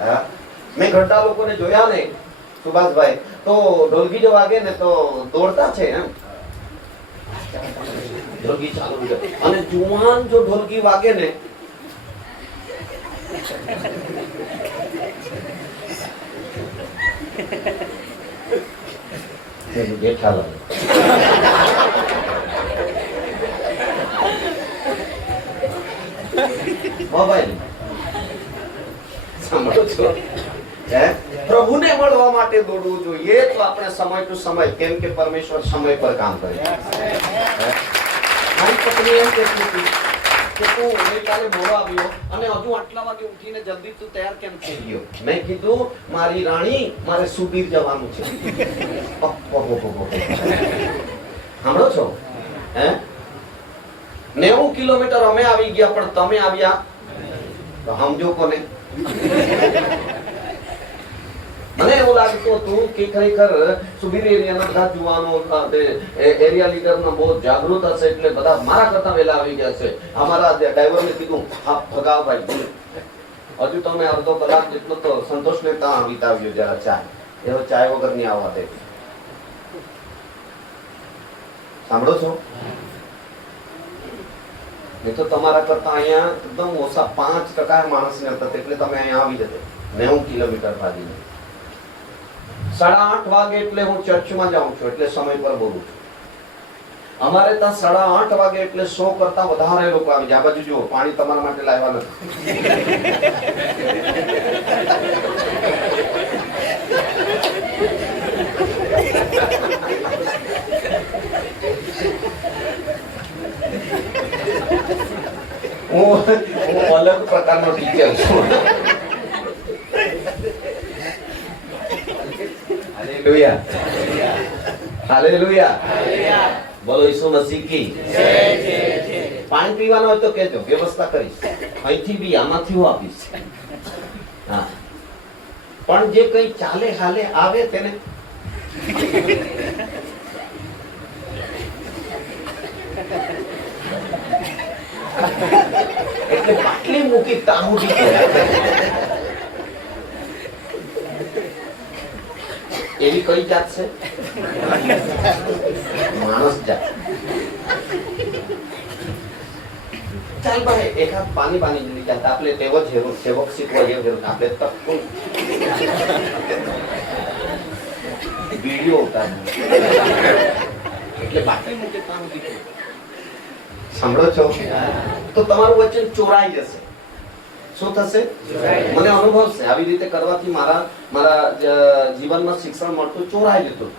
હા, મેં ગઢા લોકોને જોયા ને સુભાષભાઈ, તો ઢોલકી જો વાગે ને તો દોડતા છે એમ. ઢોલકી ચાલુ છે અને જુવાન જો ઢોલકી વાગે ને જેઠાલાલ મોબાઈલ સાંભળો છો? પ્રભુને મળવા માટે દોડવું જોઈએ. તો આપણે સમય ટુ સમય, કેમ કે પરમેશ્વર સમય પર કામ કરે છે. મારી પત્ની એમ કહેતી હતી કે તું ગઈકાલે મોડો આવ્યો અને હજુ આટલા વાગે ઉઠીને જલ્દી તું તૈયાર કેમ થઈ ગયો? મેં કીધું, મારી રાણી, મારે સુબીર જવાનું છે. સાંભળો છો? 90 કિલોમીટર અમે આવી ગયા, પણ તમે આવ્યા તો સમજો કોને? મને એવું લાગતું હતું કે ખરેખર સુબીર એરિયાના બધા જુવાનો એરિયા લીડરના બહુ જાગૃત હશે, એટલે બધા મારા કરતા વહેલા આવી ગયા છે. અમારા ડ્રાઈવરને કીધું, હા ભગાવભાઈ, હજુ તમે અડધો કલાક જેટલો તો સંતોષને ત્યાં વિતાવ્યો જરા ચા. એવો ચાય વગર ની આવવા દે. સાંભળો છો? નહીં તો તમારા કરતા અહીંયા એકદમ ઓછા 5% માણસને હતા, એટલે તમે અહીંયા આવી જતે 90 કિલોમીટર ભાગીને. 8:30 વાગે એટલે હું ચર્ચમાં જાઉં છું, એટલે સમય પર બોલું છું. અમારે ત્યાં 8:30 વાગે એટલે 100 કરતા વધારે લોકો આવી જાય. આ બાજુ જુઓ, પાણી તમારા માટે લાવ્યા નથી. હું અલગ પ્રકારનો ટીચર છું. હાલેલુયા. હાલેલુયા. બોલો ઈસુ મસીહ કી જય. પાણી પીવાનું હોય તો કહેજો, વ્યવસ્થા કરીશ. અહીંથી બી, આમાંથી હું આપીશ. હા, પણ જે કઈ ચાલે હાલે આવે તેને એટલે બાટલી મૂકી તાહુડી એવી કઈ જાત છે? માણસ જાત. ચાલ ભાઈ, એકાદ પાણી જેવી જાત આપણે તેવો જ સેવક શીખવા જેવું આપણે તક વિડીયો ઉતાર એટલે બાટલી મૂકી તાહુડી. સાંભળો છો? તો તમારું વચન ચોરાઈ જશે. શું થશે? મને અનુભવ છે, આવી રીતે કરવાથી મારા જીવનમાં શિક્ષણ મળતું ચોરાઈ જતું.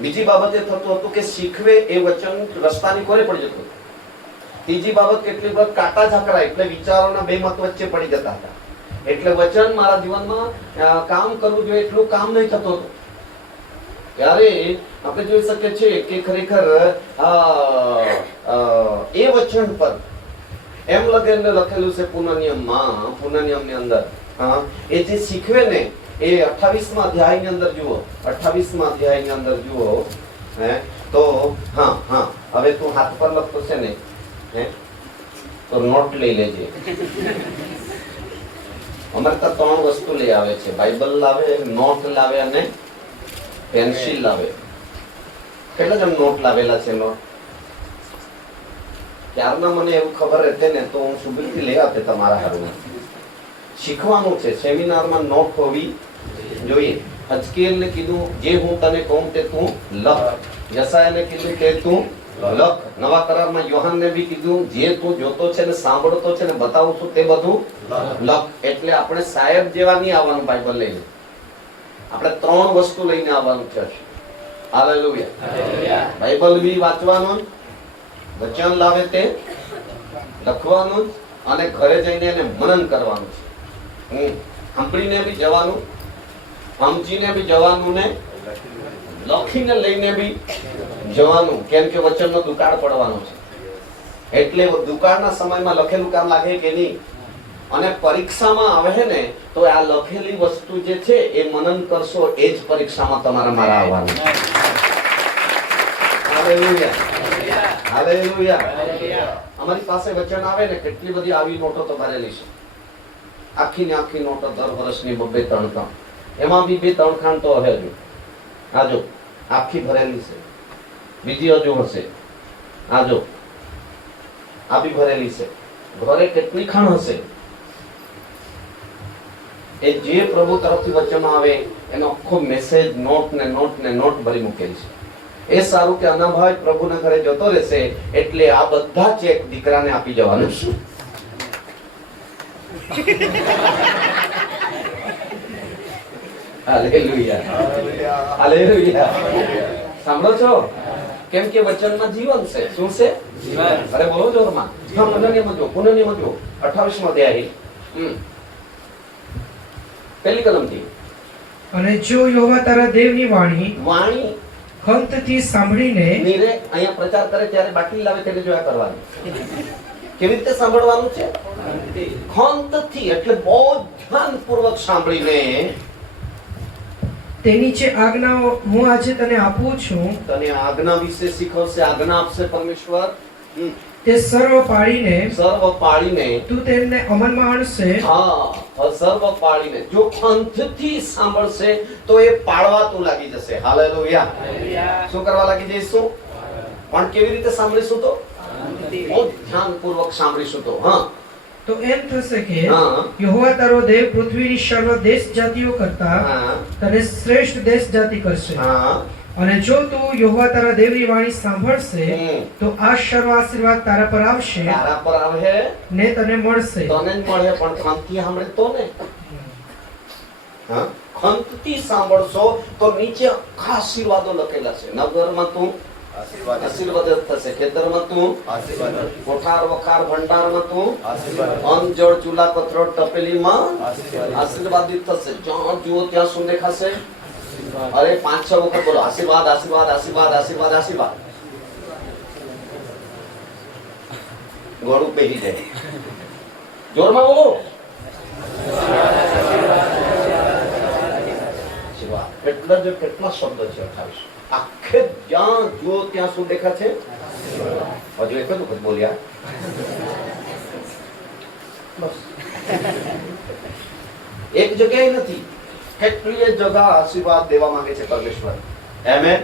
બીજી બાબત એ થતું હતું કે શીખવે એ વચન રસ્તાની કોરે પડી જતું. ત્રીજી બાબત, કેટલીક વખત કાંટા ઝાકરા, એટલે વિચારોના બે મત વચ્ચે પડી જતા હતા. એટલે વચન મારા જીવનમાં કામ કરવું જોઈએ એટલું કામ નહીં થતું હતું. ત્યારે આપણે જોઈ શકીએ છીએ કે ખરેખર એ વચન પર એમ લખેલું છે પુનઃનિયમમાં, પુનઃનિયમની અંદર. એ જે શીખવે ને એ 28મા અધ્યાયની અંદર જુઓ. 28મા અધ્યાયની અંદર જુઓ. તો હા, હવે તું હાથ પર લખતો છે ને, તો નોટ લઈ લેજે. અમારે ત્યાં 3 વસ્તુ લઈ આવે છે: બાઇબલ લાવે, નોટ લાવે અને પેન્સિલ લાવે. કેટલા જણ નોટ લાવેલા છે? નોટ ત્યારના મને એવું ખબર રહેતે ને તો હું સુબીરથી લઈ આવતે તમારા હારું. શીખવાનું છે. સેમિનારમાં નોટ હોવી જોઈએ. હજકેલને કીધું, જે હું તને કહું તે તું લખ. યશાયાને કીધું કે તું લખ. નવા કરારમાં યોહાનને બી કીધું, જે તું જોતો છે ને સાંભળતો છે ને બતાવું છું તે બધું લખ. એટલે આપણે સાહેબ જેવા નહીં આવવાનું બાઇબલ લઈને, આપણે 3 વસ્તુ લઈને આવવાનું છે. હાલેલુયા. બાઇબલ બી વાંચવાનું, વચન લાવે તે લખવાનું અને ઘરે જઈને એને મનન કરવાનું છે. સાંભળીને બી જવાનું, સમજીને બી જવાનું ને લખીને લઈને બી જવાનું. કેમ કે વચનનો દુકાળ પડવાનો છે. એટલે દુકાળના સમયમાં લખેલું કામ લાગે કે નહીં, અને પરીક્ષામાં આવે ને તો આ લખેલી વસ્તુ જે છે એ મનન કરશો, એ જ પરીક્ષામાં તમારા મારા આવવાનું. Hallelujah, hallelujah. અમારી પાસે વચન આવે ને, કેટલી બધી આવી નોટો તો ભરેલી છે, આખી ને આખી નોટો દર વર્ષની 2-3 ખાન, એમાં બી 2-3 ખાન તો હે જો. આ જો આખી ભરેલી છે, બીજી હજુ હશે. આ જો આ બી ભરેલી છે. ઘરે કેટલી ખાણ હશે? એ જે પ્રભુ તરફથી વચન આવે એનો આખો મેસેજ નોટ ને નોટ ને નોટ ભરી મૂકેલી છે. એ સારું કે અનાભાઈ પ્રભુના ઘરે જતો રહેશે એટલે આ બધા ચેક દીકરાને આપી જવાનું છે. Hallelujah, hallelujah. સાંભળો છો? કેમ કે વચનમાં જીવન છે. શું છે? જીવન. અરે બોલો જોરમાં. હા, પુનઃ સમજો, પુનઃ સમજો. 28મો અધ્યાય પહેલી કલમથી. અને જો યહોવા તારા દેવની વાણી ખંતથી સાંભળીને નીરે અહીંયા પ્રચાર કરે ત્યારે બાટલી લાવે ત્યારે જોયા કરવાનું. કેવી રીતે સાંભળવાનું છે? ખંતથી, એટલે બહુ ધ્યાનપૂર્વક સાંભળીને તેની જે આજ્ઞાઓ હું આજે તને આપું છું, તને આજ્ઞા વિશે શીખવશે, આજ્ઞા આપશે પરમેશ્વર. તે સર્વ પાડીને તું તેમને અમલમાં આણશે. હા, સર્વ પાડીને જો ખંતથી સાંભળશે તો એ પાળવાતું લાગી જશે. હાલેલુયા. શું કરવા લાગી જઈશું? પણ કેવી રીતે સાંભળીશું? તો બહુ ધ્યાનપૂર્વક સાંભળીશું તો. હા, તો એમ થશે કે યહોવા તારો દેવ પૃથ્વીની સર્વ દેશ જાતિઓ કરતા તને શ્રેષ્ઠ દેશ જાતિ કરશે. અને જો તું યહોવા તારા દેવની વાણી સાંભળશે તો આ સર્વ આશીર્વાદ તારા પર આવશે, ને તને મળશે. તને જ મળે, પણ ખંતથી સાંભળે તો ને. ખંતથી સાંભળશો તો નીચે આખા આશીર્વાદો લખેલા છે. નગરમાં તું આશીર્વાદ થશે, ખેતરમાં તું આશીર્વાદ, કોઠાર વખાર ભંડારમાં તું આશીર્વાદ, અન્ન જળ ચૂલા કથરોટ તપેલીમાં આશીર્વાદિત થશે. જ્યાં જુઓ ત્યાં શું દેખાશે? અરે 5-6 વખત બોલો આશીર્વાદ, આશીર્વાદ, આશીર્વાદ, આશીર્વાદ, આશીર્વાદ. ગોળું પહેરી જાય. જોરમાં બોલો. એટલા જ કેટલા શબ્દ છે? 28. આખે જ્યાં જુઓ ત્યાં શું દેખા છે? હજુ એક જ વખત બોલ્યા. બસ એક જગ્યાએ નથી, કેટલી જગ્યા આશીર્વાદ દેવા માંગે છે પરમેશ્વર. આમેન.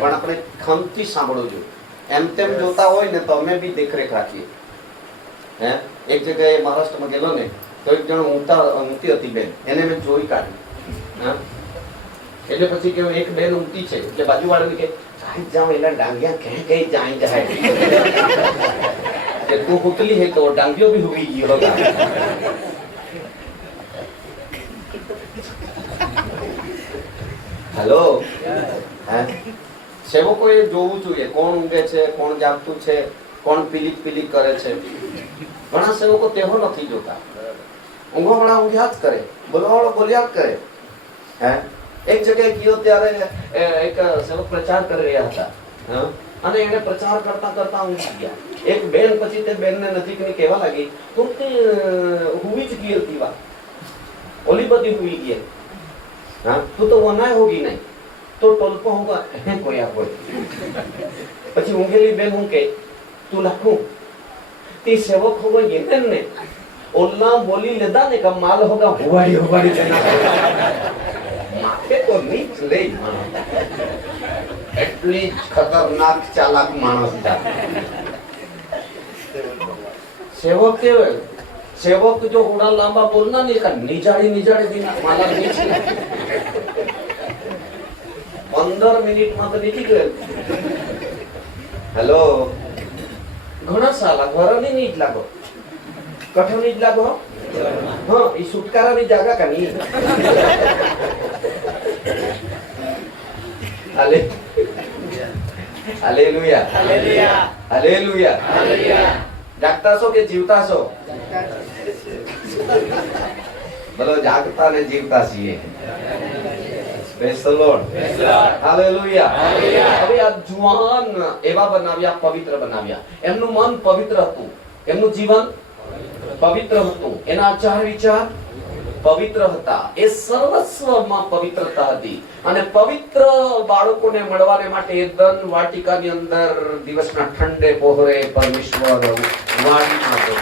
પણ આપણે ખંતથી સાંભળવું જોઈએ. એમ તેમ જોતા હોય ને તો અમે બી દેખરેખ રાખીએ. હે, એક જગ્યાએ મહારાષ્ટ્રમાં ગયેલો ને તો એક જણ ઊંઘતી હતી બેન, એને મેં જોઈ કાઢી. હા, એટલે પછી કે એક બેન ઊંઘતી છે એટલે બાજુવાળાને કે જાય જાઉં એના ડાંગિયા ક્યાં કઈ જાય કે તું હુકલી હે તો ડાંગિયો બી હુકી ગયો હોગા. હેલો. સેવકોએ જોવું જોઈએ કોણ ઊંઘે છે, કોણ જાગતું છે, કોણ પીલીક પીલીક કરે છે. ઘણા સેવકો તેવો નથી જોતા. ઊંઘવાવાળા ઊંઘ્યા જ કરે, બોલવાવાળા બોલ્યા જ કરે. હે, એક જગ્યાએ ગયો ત્યારે એક સેવક પ્રચાર કરી રહ્યા હતા અને એને પ્રચાર કરતા કરતા ઊંઘી ગયા. એક બેન પછી તે બેનને નજીકની કહેવા લાગી, તું તે હુઈ જ ગઈ હતી વાત, ઓલી બધી હુઈ ગઈ. હા, તું તો વનાય હોગી નહીં તો ટોલપો હોગા કોઈ આ કોઈ. પછી ઊંઘેલી બેન હું કે તું લાખું તે સેવક હોગા ગઈ ને ઓલા બોલી લેતા ને કે માલ હોગા હુવાડી હુવાડી તેના માથે તો નીચ લઈ. એટલી ખતરનાક ચાલાક માણસ હતા સેવક. કેવાય સેવક જો ઉડા લાંબા બોલના નહીં કા નિજાડી દીના માલા નીચ 15 મિનિટમાં તો નીકળી ગયો. હેલો. ઘણા સાલા ઘરની નીચ લાગો, કઠોની જ લાગો. હા, એ છુટકારાની જાગા કા નહીં. હાલે હાલેલુયા, હાલેલુયા. જાગતા છો કે જીવતા છો? બોલો, જાગતા ને જીવતા છીએ. Praise the Lord. હાલેલુયા. હવે આ જુવાન એવા બનાવ્યા, પવિત્ર બનાવ્યા. એમનું મન પવિત્ર હતું, એમનું જીવન પવિત્ર હતું, એના આચાર વિચાર પવિત્ર હતા, એ સર્વસ્વમાં પવિત્રતા હતી. અને પવિત્ર બાળકોને મળવાને માટે એદન વાટિકાની અંદર દિવસના ઠંડે પહોરે પરમેશ્વર વાડીમાં હતો.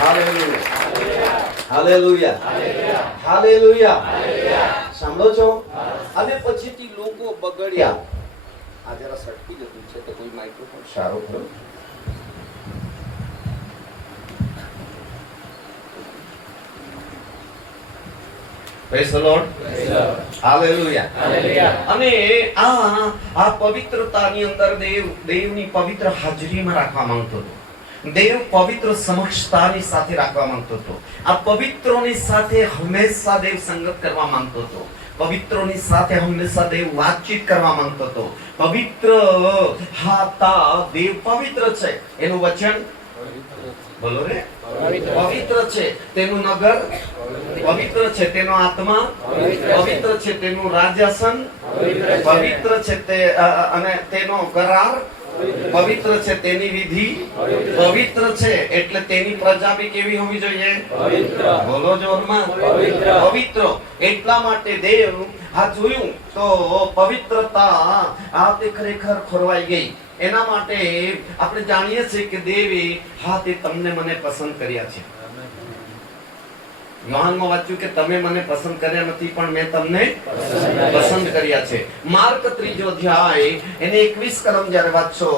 હાલેલુયા, હાલેલુયા, હાલેલુયા. સાંભળો છો? અને પછીથી લોકો બગડ્યા. આ જરા સટકી જતું છે તો કોઈ માઇક્રોફોન સારો કરો. Praise the Lord. Hallelujah. અને આ પવિત્રતાની અંદર દેવની પવિત્ર હાજરીમાં રાખવા માંગતો હતો. દેવ પવિત્ર સમક્ષતાની સાથે રાખવા માંગતો હતો. આ પવિત્રોની સાથે હંમેશા દેવ સંગત કરવા માંગતો હતો. પવિત્રોની સાથે હંમેશા દેવ વાતચીત કરવા માંગતો હતો. પવિત્ર હતા, દેવ પવિત્ર છે, એનું વચન બોલો રે પવિત્ર છે, તેનું નગર પવિત્ર છે, તેનો આત્મા પવિત્ર છે, તેનું રાજ્યાસન પવિત્ર છે, તે અને તેનો કરાર પવિત્ર છે, તેની વિધિ પવિત્ર છે. એટલે તેની પ્રજા બી કેવી હોવી જોઈએ? બોલો જોરમાં, પવિત્ર. એટલા માટે દેવ આ જોયું તો પવિત્રતા આ તે ખરેખર ખોરવાઈ ગઈ. એના માટે આપણે જાણીએ છીએ કે દેવે હા તે તમને મને પસંદ કર્યા છે. યોહાનમાં વાંચ્યું કે તમે મને પસંદ કર્યા નથી પણ મેં તમને પસંદ કર્યા છે. માર્ક 3 અધ્યાય એને 21 કલમ જ્યારે વાંચો,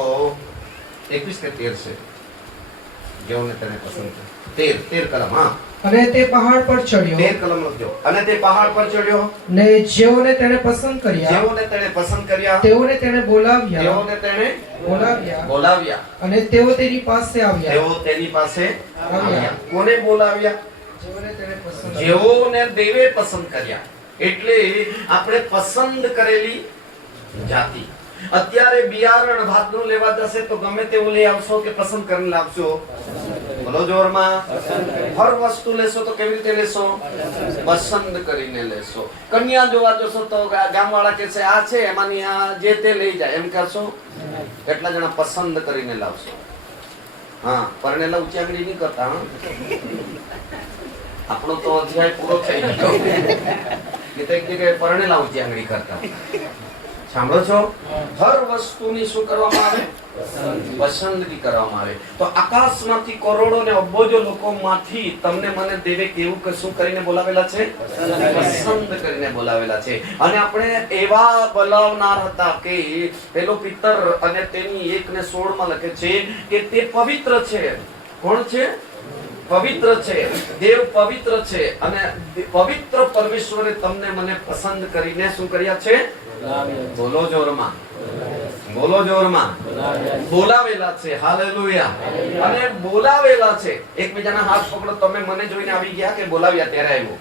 21 કે 13 છે, જેઓને તેને પસંદ કર્યા, 13 કલમ. હા. અને તે પહાડ પર ચડ્યો, 13 કલમ લખજો. અને તે પહાડ પર ચડ્યો ને જેઓને તેને પસંદ કર્યા, જેઓને તેને પસંદ કર્યા, તેઓને તેને બોલાવ્યા, તેઓને તેને બોલાવ્યા. અને તેઓ તેની પાસે આવ્યા, તેઓ તેની પાસે આવ્યા. કોને બોલાવ્યા? જેઓને તેને પસંદ, જેઓને દેવે પસંદ કર્યા. એટલે આપણે પસંદ કરેલી જાતિ. અત્યારે બિયારણ ભાતનું લેવા જશે તો ગમે તેવું લઈ આવશો કે પસંદ કરીને લાવશો? બોલો જોરમાં. હર વસ્તુ લેશો તો કેવી રીતે લેશો? પસંદ કરીને લેશો. કન્યા જોવા જશો તો ગામવાળા કે છે આ છે એમાંની આ જે તે લઈ જાય એમ કરશો? કેટલા જણા પસંદ કરીને લાવશો? હા, પરણેલા ઊંચી આંગળી નહીં કરતા. હા, આપણો તો અધ્યાય પૂરો થઈ ગયો. કે પરણેલા ઊંચી આંગળી કરતા. સાંભળો છો? હર વસ્તુની શું કરવામાં આવે? પસંદગી કરવામાં આવે. તો આકાશમાંથી કરોડો ને અબજો લોકોમાંથી તમને મને દેવે કેવું કે શું કરીને બોલાવેલા છે? પસંદ કરીને બોલાવેલા છે. અને આપણે એવા બોલાવનાર હતા કે પેલો પિતર અને તેની 1:16 માં લખે છે કે તે પવિત્ર છે. કોણ છે? પવિત્ર છે. દેવ પવિત્ર છે. અને પવિત્ર પરમેશ્વરે તમને મને પસંદ કરીને શું કર્યા છે? બોલો જોરમાં, બોલો જોરમાં. બોલાવેલા છે. હાલેલુયા. અને બોલાવેલા છે. એકબીજાના હાથ પકડો. તમે મને જોઈને આવી ગયા કે બોલાવ્યા ત્યારે આવ્યો?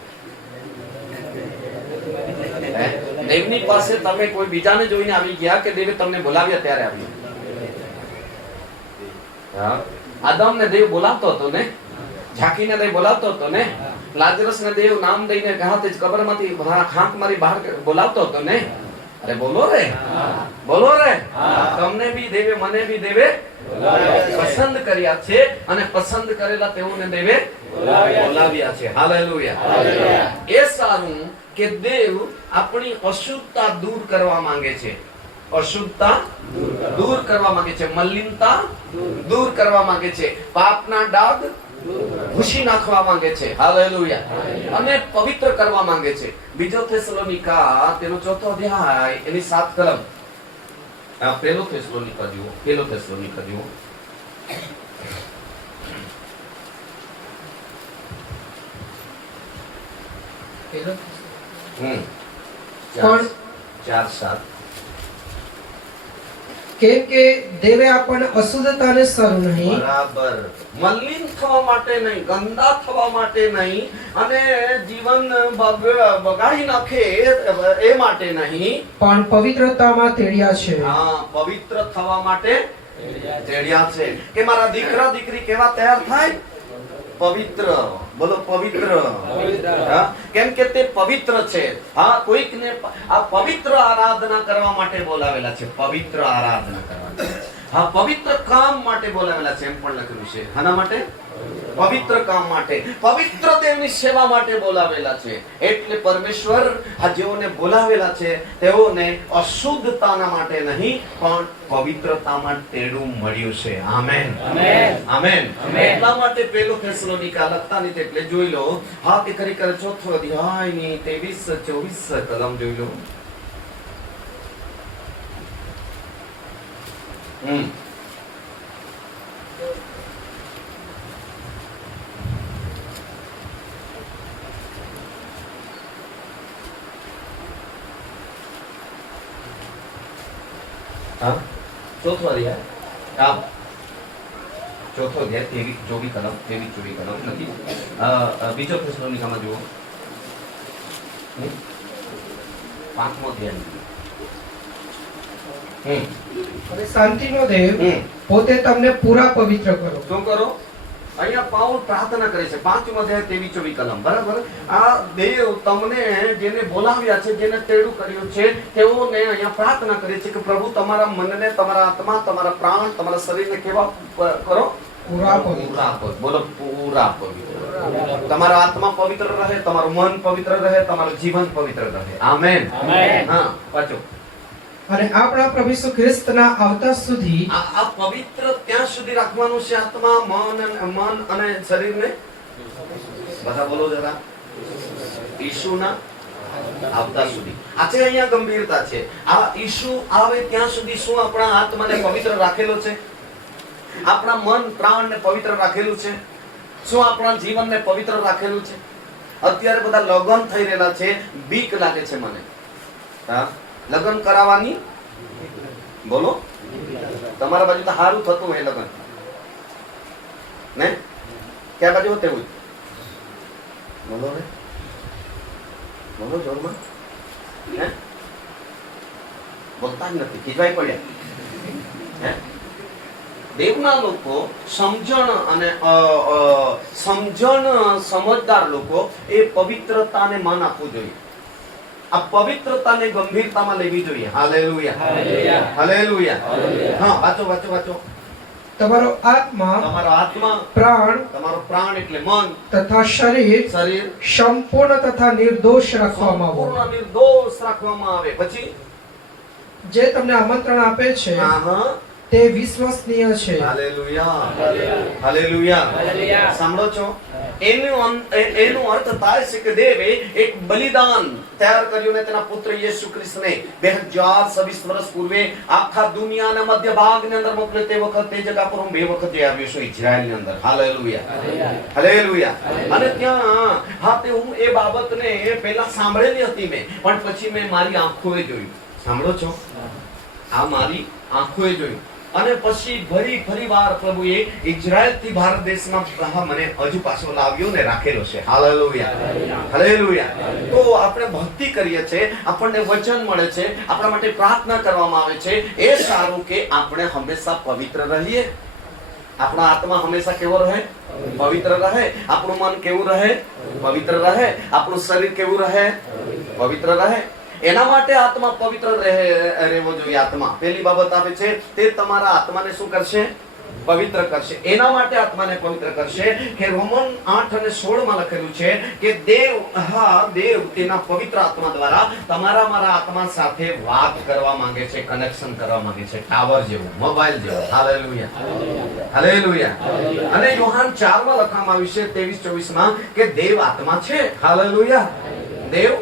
દેવની પાસે તમે કોઈ બીજાને જોઈને આવી ગયા કે દેવે તમને બોલાવ્યા ત્યારે આવ્યો? આદમ ને દેવ બોલાવતો હતો ને, ઝાંકીને દેવ બોલાવતો હતો ને, લાજરસ ને દેવ નામ દઈને કબરમાંથી હાંક મારી બહાર બોલાવતો હતો ને. અરે બોલો રે, બોલો રે. તમને બી દેવે મને બી દેવે પસંદ કર્યા છે. અને પસંદ કરેલા તેઓને દેવે બોલાવ્યા છે. હાલેલુયા. એ સારું કે દેવ આપણી અશુદ્ધતા દૂર કરવા માંગે છે. અશુદ્ધતા દૂર કરવા માંગે છે. મલિનતા દૂર કરવા માંગે છે. પાપના ડાઘ ભૂસી નાખવા માંગે છે. હાલેલુયા. અને પવિત્ર કરવા માંગે છે. બીજો થેસલોનિકા તેનો 4 અધ્યાય એની 7 કલમ. પહેલો થેસલોનિકા જુઓ, પહેલો થેસલોનિકા જુઓ. પણ 4:7 કેમ કે દેવે આપણને અશુદ્ધતાને સરું નહીં, બરાબર, મલિન થવા માટે નહીં, ગંદા થવા માટે નહીં, અને જીવન બગાડી નાખે એ માટે નહીં, પણ પવિત્રતામાં તેડ્યા છે. હા, પવિત્ર થવા માટે તેડ્યા છે. કે મારા દીકરા દીકરી કેવા તૈયાર થાય? પવિત્ર. બોલો પવિત્ર. હા, કેમ કે તે પવિત્ર છે. હા, કોઈકને આ પવિત્ર આરાધના કરવા માટે બોલાવેલા છે. પવિત્ર આરાધના કરવા, હા, પવિત્ર કામ માટે બોલાવેલા છે. એમ પણ લખ્યું છે. આના માટે પવિત્ર કામ માટે, પવિત્ર દેવની સેવા માટે બોલાવેલા છે. એટલે પરમેશ્વર આ જેઓને બોલાવેલા છે તેઓને અશુદ્ધતાના માટે નહીં, પણ પવિત્રતામાં તેડું મળ્યું છે. Amen, amen. એટલા માટે પેલો થેસલોનિકા લખતાની એટલે જોઈ લો. હા, તે ખરેખર 4થો અધ્યાયની 23-24 કલમ જોઈ લો. हाँ, चौथो अध्याय, हाँ, चौथो अध्याय 23-24 कलम, 23-24 कलम लखी. बीजो थेसलोनिकामां जुओ, 5मो अध्याय. અને શાંતિનો દેવ પોતે તમને પૂરા પવિત્ર કરો. શું કરો? અહીંયા પાઉલ પ્રાર્થના કરે છે. 5મો અધ્યાય 23-24 કલમ. બરાબર. આ દેવ તમને જેને બોલાવ્યા છે, જેને તેડું કર્યું છે, તેઓને અહીંયા પ્રાર્થના કરે છે કે પ્રભુ તમારા મનને, તમારા આત્મા, તમારા પ્રાણ, તમારા શરીરને કેવા કરો? પૂરા પવિત્ર. બોલો પૂરા પવિત્ર. તમારા આત્મા પવિત્ર રહે, તમારું મન પવિત્ર રહે, તમારું જીવન પવિત્ર રહે. આમેન. હા, પાછો. અને આપણા પ્રભુ ઈસુ ખ્રિસ્તના આવતા સુધી આ પવિત્ર ત્યાં સુધી રાખવાનું છે. આત્મા, મન અને શરીરને. બધા બોલો જરા. ઈસુના આવતા સુધી. આજે અહીંયા ગંભીરતા છે. આ ઈસુ આવે ત્યાં સુધી શું આપણા આત્માને પવિત્ર રાખેલો છે? આપણા મન, પ્રાણને પવિત્ર રાખેલું છે? શું આપણા જીવનને પવિત્ર રાખેલું છે? અત્યારે બધા લગ્ન થઈ રહેલા છે, બીક લાગે છે મને. હા, લગ્ન કરાવવાની. બોલો, તમારા બાજુ તો સારું થતું હોય લગ્ન ને? ક્યાં બાજુ હોતે હોય? બોલો રે, બોલો જોરમાં. હે, બોલતા જ નથી, ખીજવાઈ પડ્યા. દેવના લોકો, સમજણ અને સમજદાર લોકો એ પવિત્રતાને માન આપવું જોઈએ. આ પવિત્રતાને ગંભીરતામાં લેવી જોઈએ. હાલેલુયા, હાલેલુયા. હા, વાંચો. તમારો આત્મા, પ્રાણ, તમારો પ્રાણ એટલે મન તથા શરીર સંપૂર્ણ તથા નિર્દોષ રાખવામાં આવે. સંપૂર્ણ નિર્દોષ રાખવામાં આવે. પછી જે તમને આમંત્રણ આપે છે તે વિશ્વસનીય છે. Hallelujah, hallelujah. સાંભળો છો? એનો અર્થ થાય છે કે દેવે એક બલિદાન તૈયાર કર્યું ને તેના પુત્ર યેસુ ખ્રિસ્તને 2026 વર્ષ પૂર્વે આખા દુનિયાના મધ્ય ભાગની અંદર મોકલ્યો. તે વખત તે જગ્યા પર હું 2 વખત આવ્યો છું, ઇઝરાયલની અંદર. Hallelujah, hallelujah. અને ત્યાં હા, તે હું એ બાબતને પહેલા સાંભળેલી હતી મેં, પણ પછી મેં મારી આંખોએ જોયું. સાંભળો છો? આ મારી આંખોએ જોયું. અને પછી ફરી વાર પ્રભુએ ઇઝરાયલ થી ભારત દેશમાં મને હજુ પાછો લાવ્યો ને રાખેલો છે. Hallelujah, hallelujah. તો આપણે ભક્તિ કરીએ છીએ, આપણને વચન મળે છે, આપણા માટે પ્રાર્થના કરવામાં આવે છે. એ સારું કે આપણે હંમેશા પવિત્ર રહીએ. આપણા આત્મા હંમેશા કેવો રહે? પવિત્ર રહે. આપણું મન કેવું રહે? પવિત્ર રહે. આપણું શરીર કેવું રહે? પવિત્ર રહે. એના માટે આત્મા પવિત્ર રહેવો જોઈએ. આત્મા પહેલી બાબત આપે છે, તે તમારા આત્માને શું કરશે? પવિત્ર કરશે. એના માટે આત્માને પવિત્ર કરશે કે રોમન 8:16 માં લખેલું છે કે દેવ તેના પવિત્ર આત્મા દ્વારા તમારા મારા આત્મા સાથે વાત કરવા માંગે છે, કનેક્શન કરવા માંગે છે, ટાવર જેવું, મોબાઈલ જેવું. Hallelujah, hallelujah. અને યોહાન 4 માં લખવામાં આવ્યું છે 23-24 માં કે દેવ આત્મા છે. હાલેલુયા. દેવ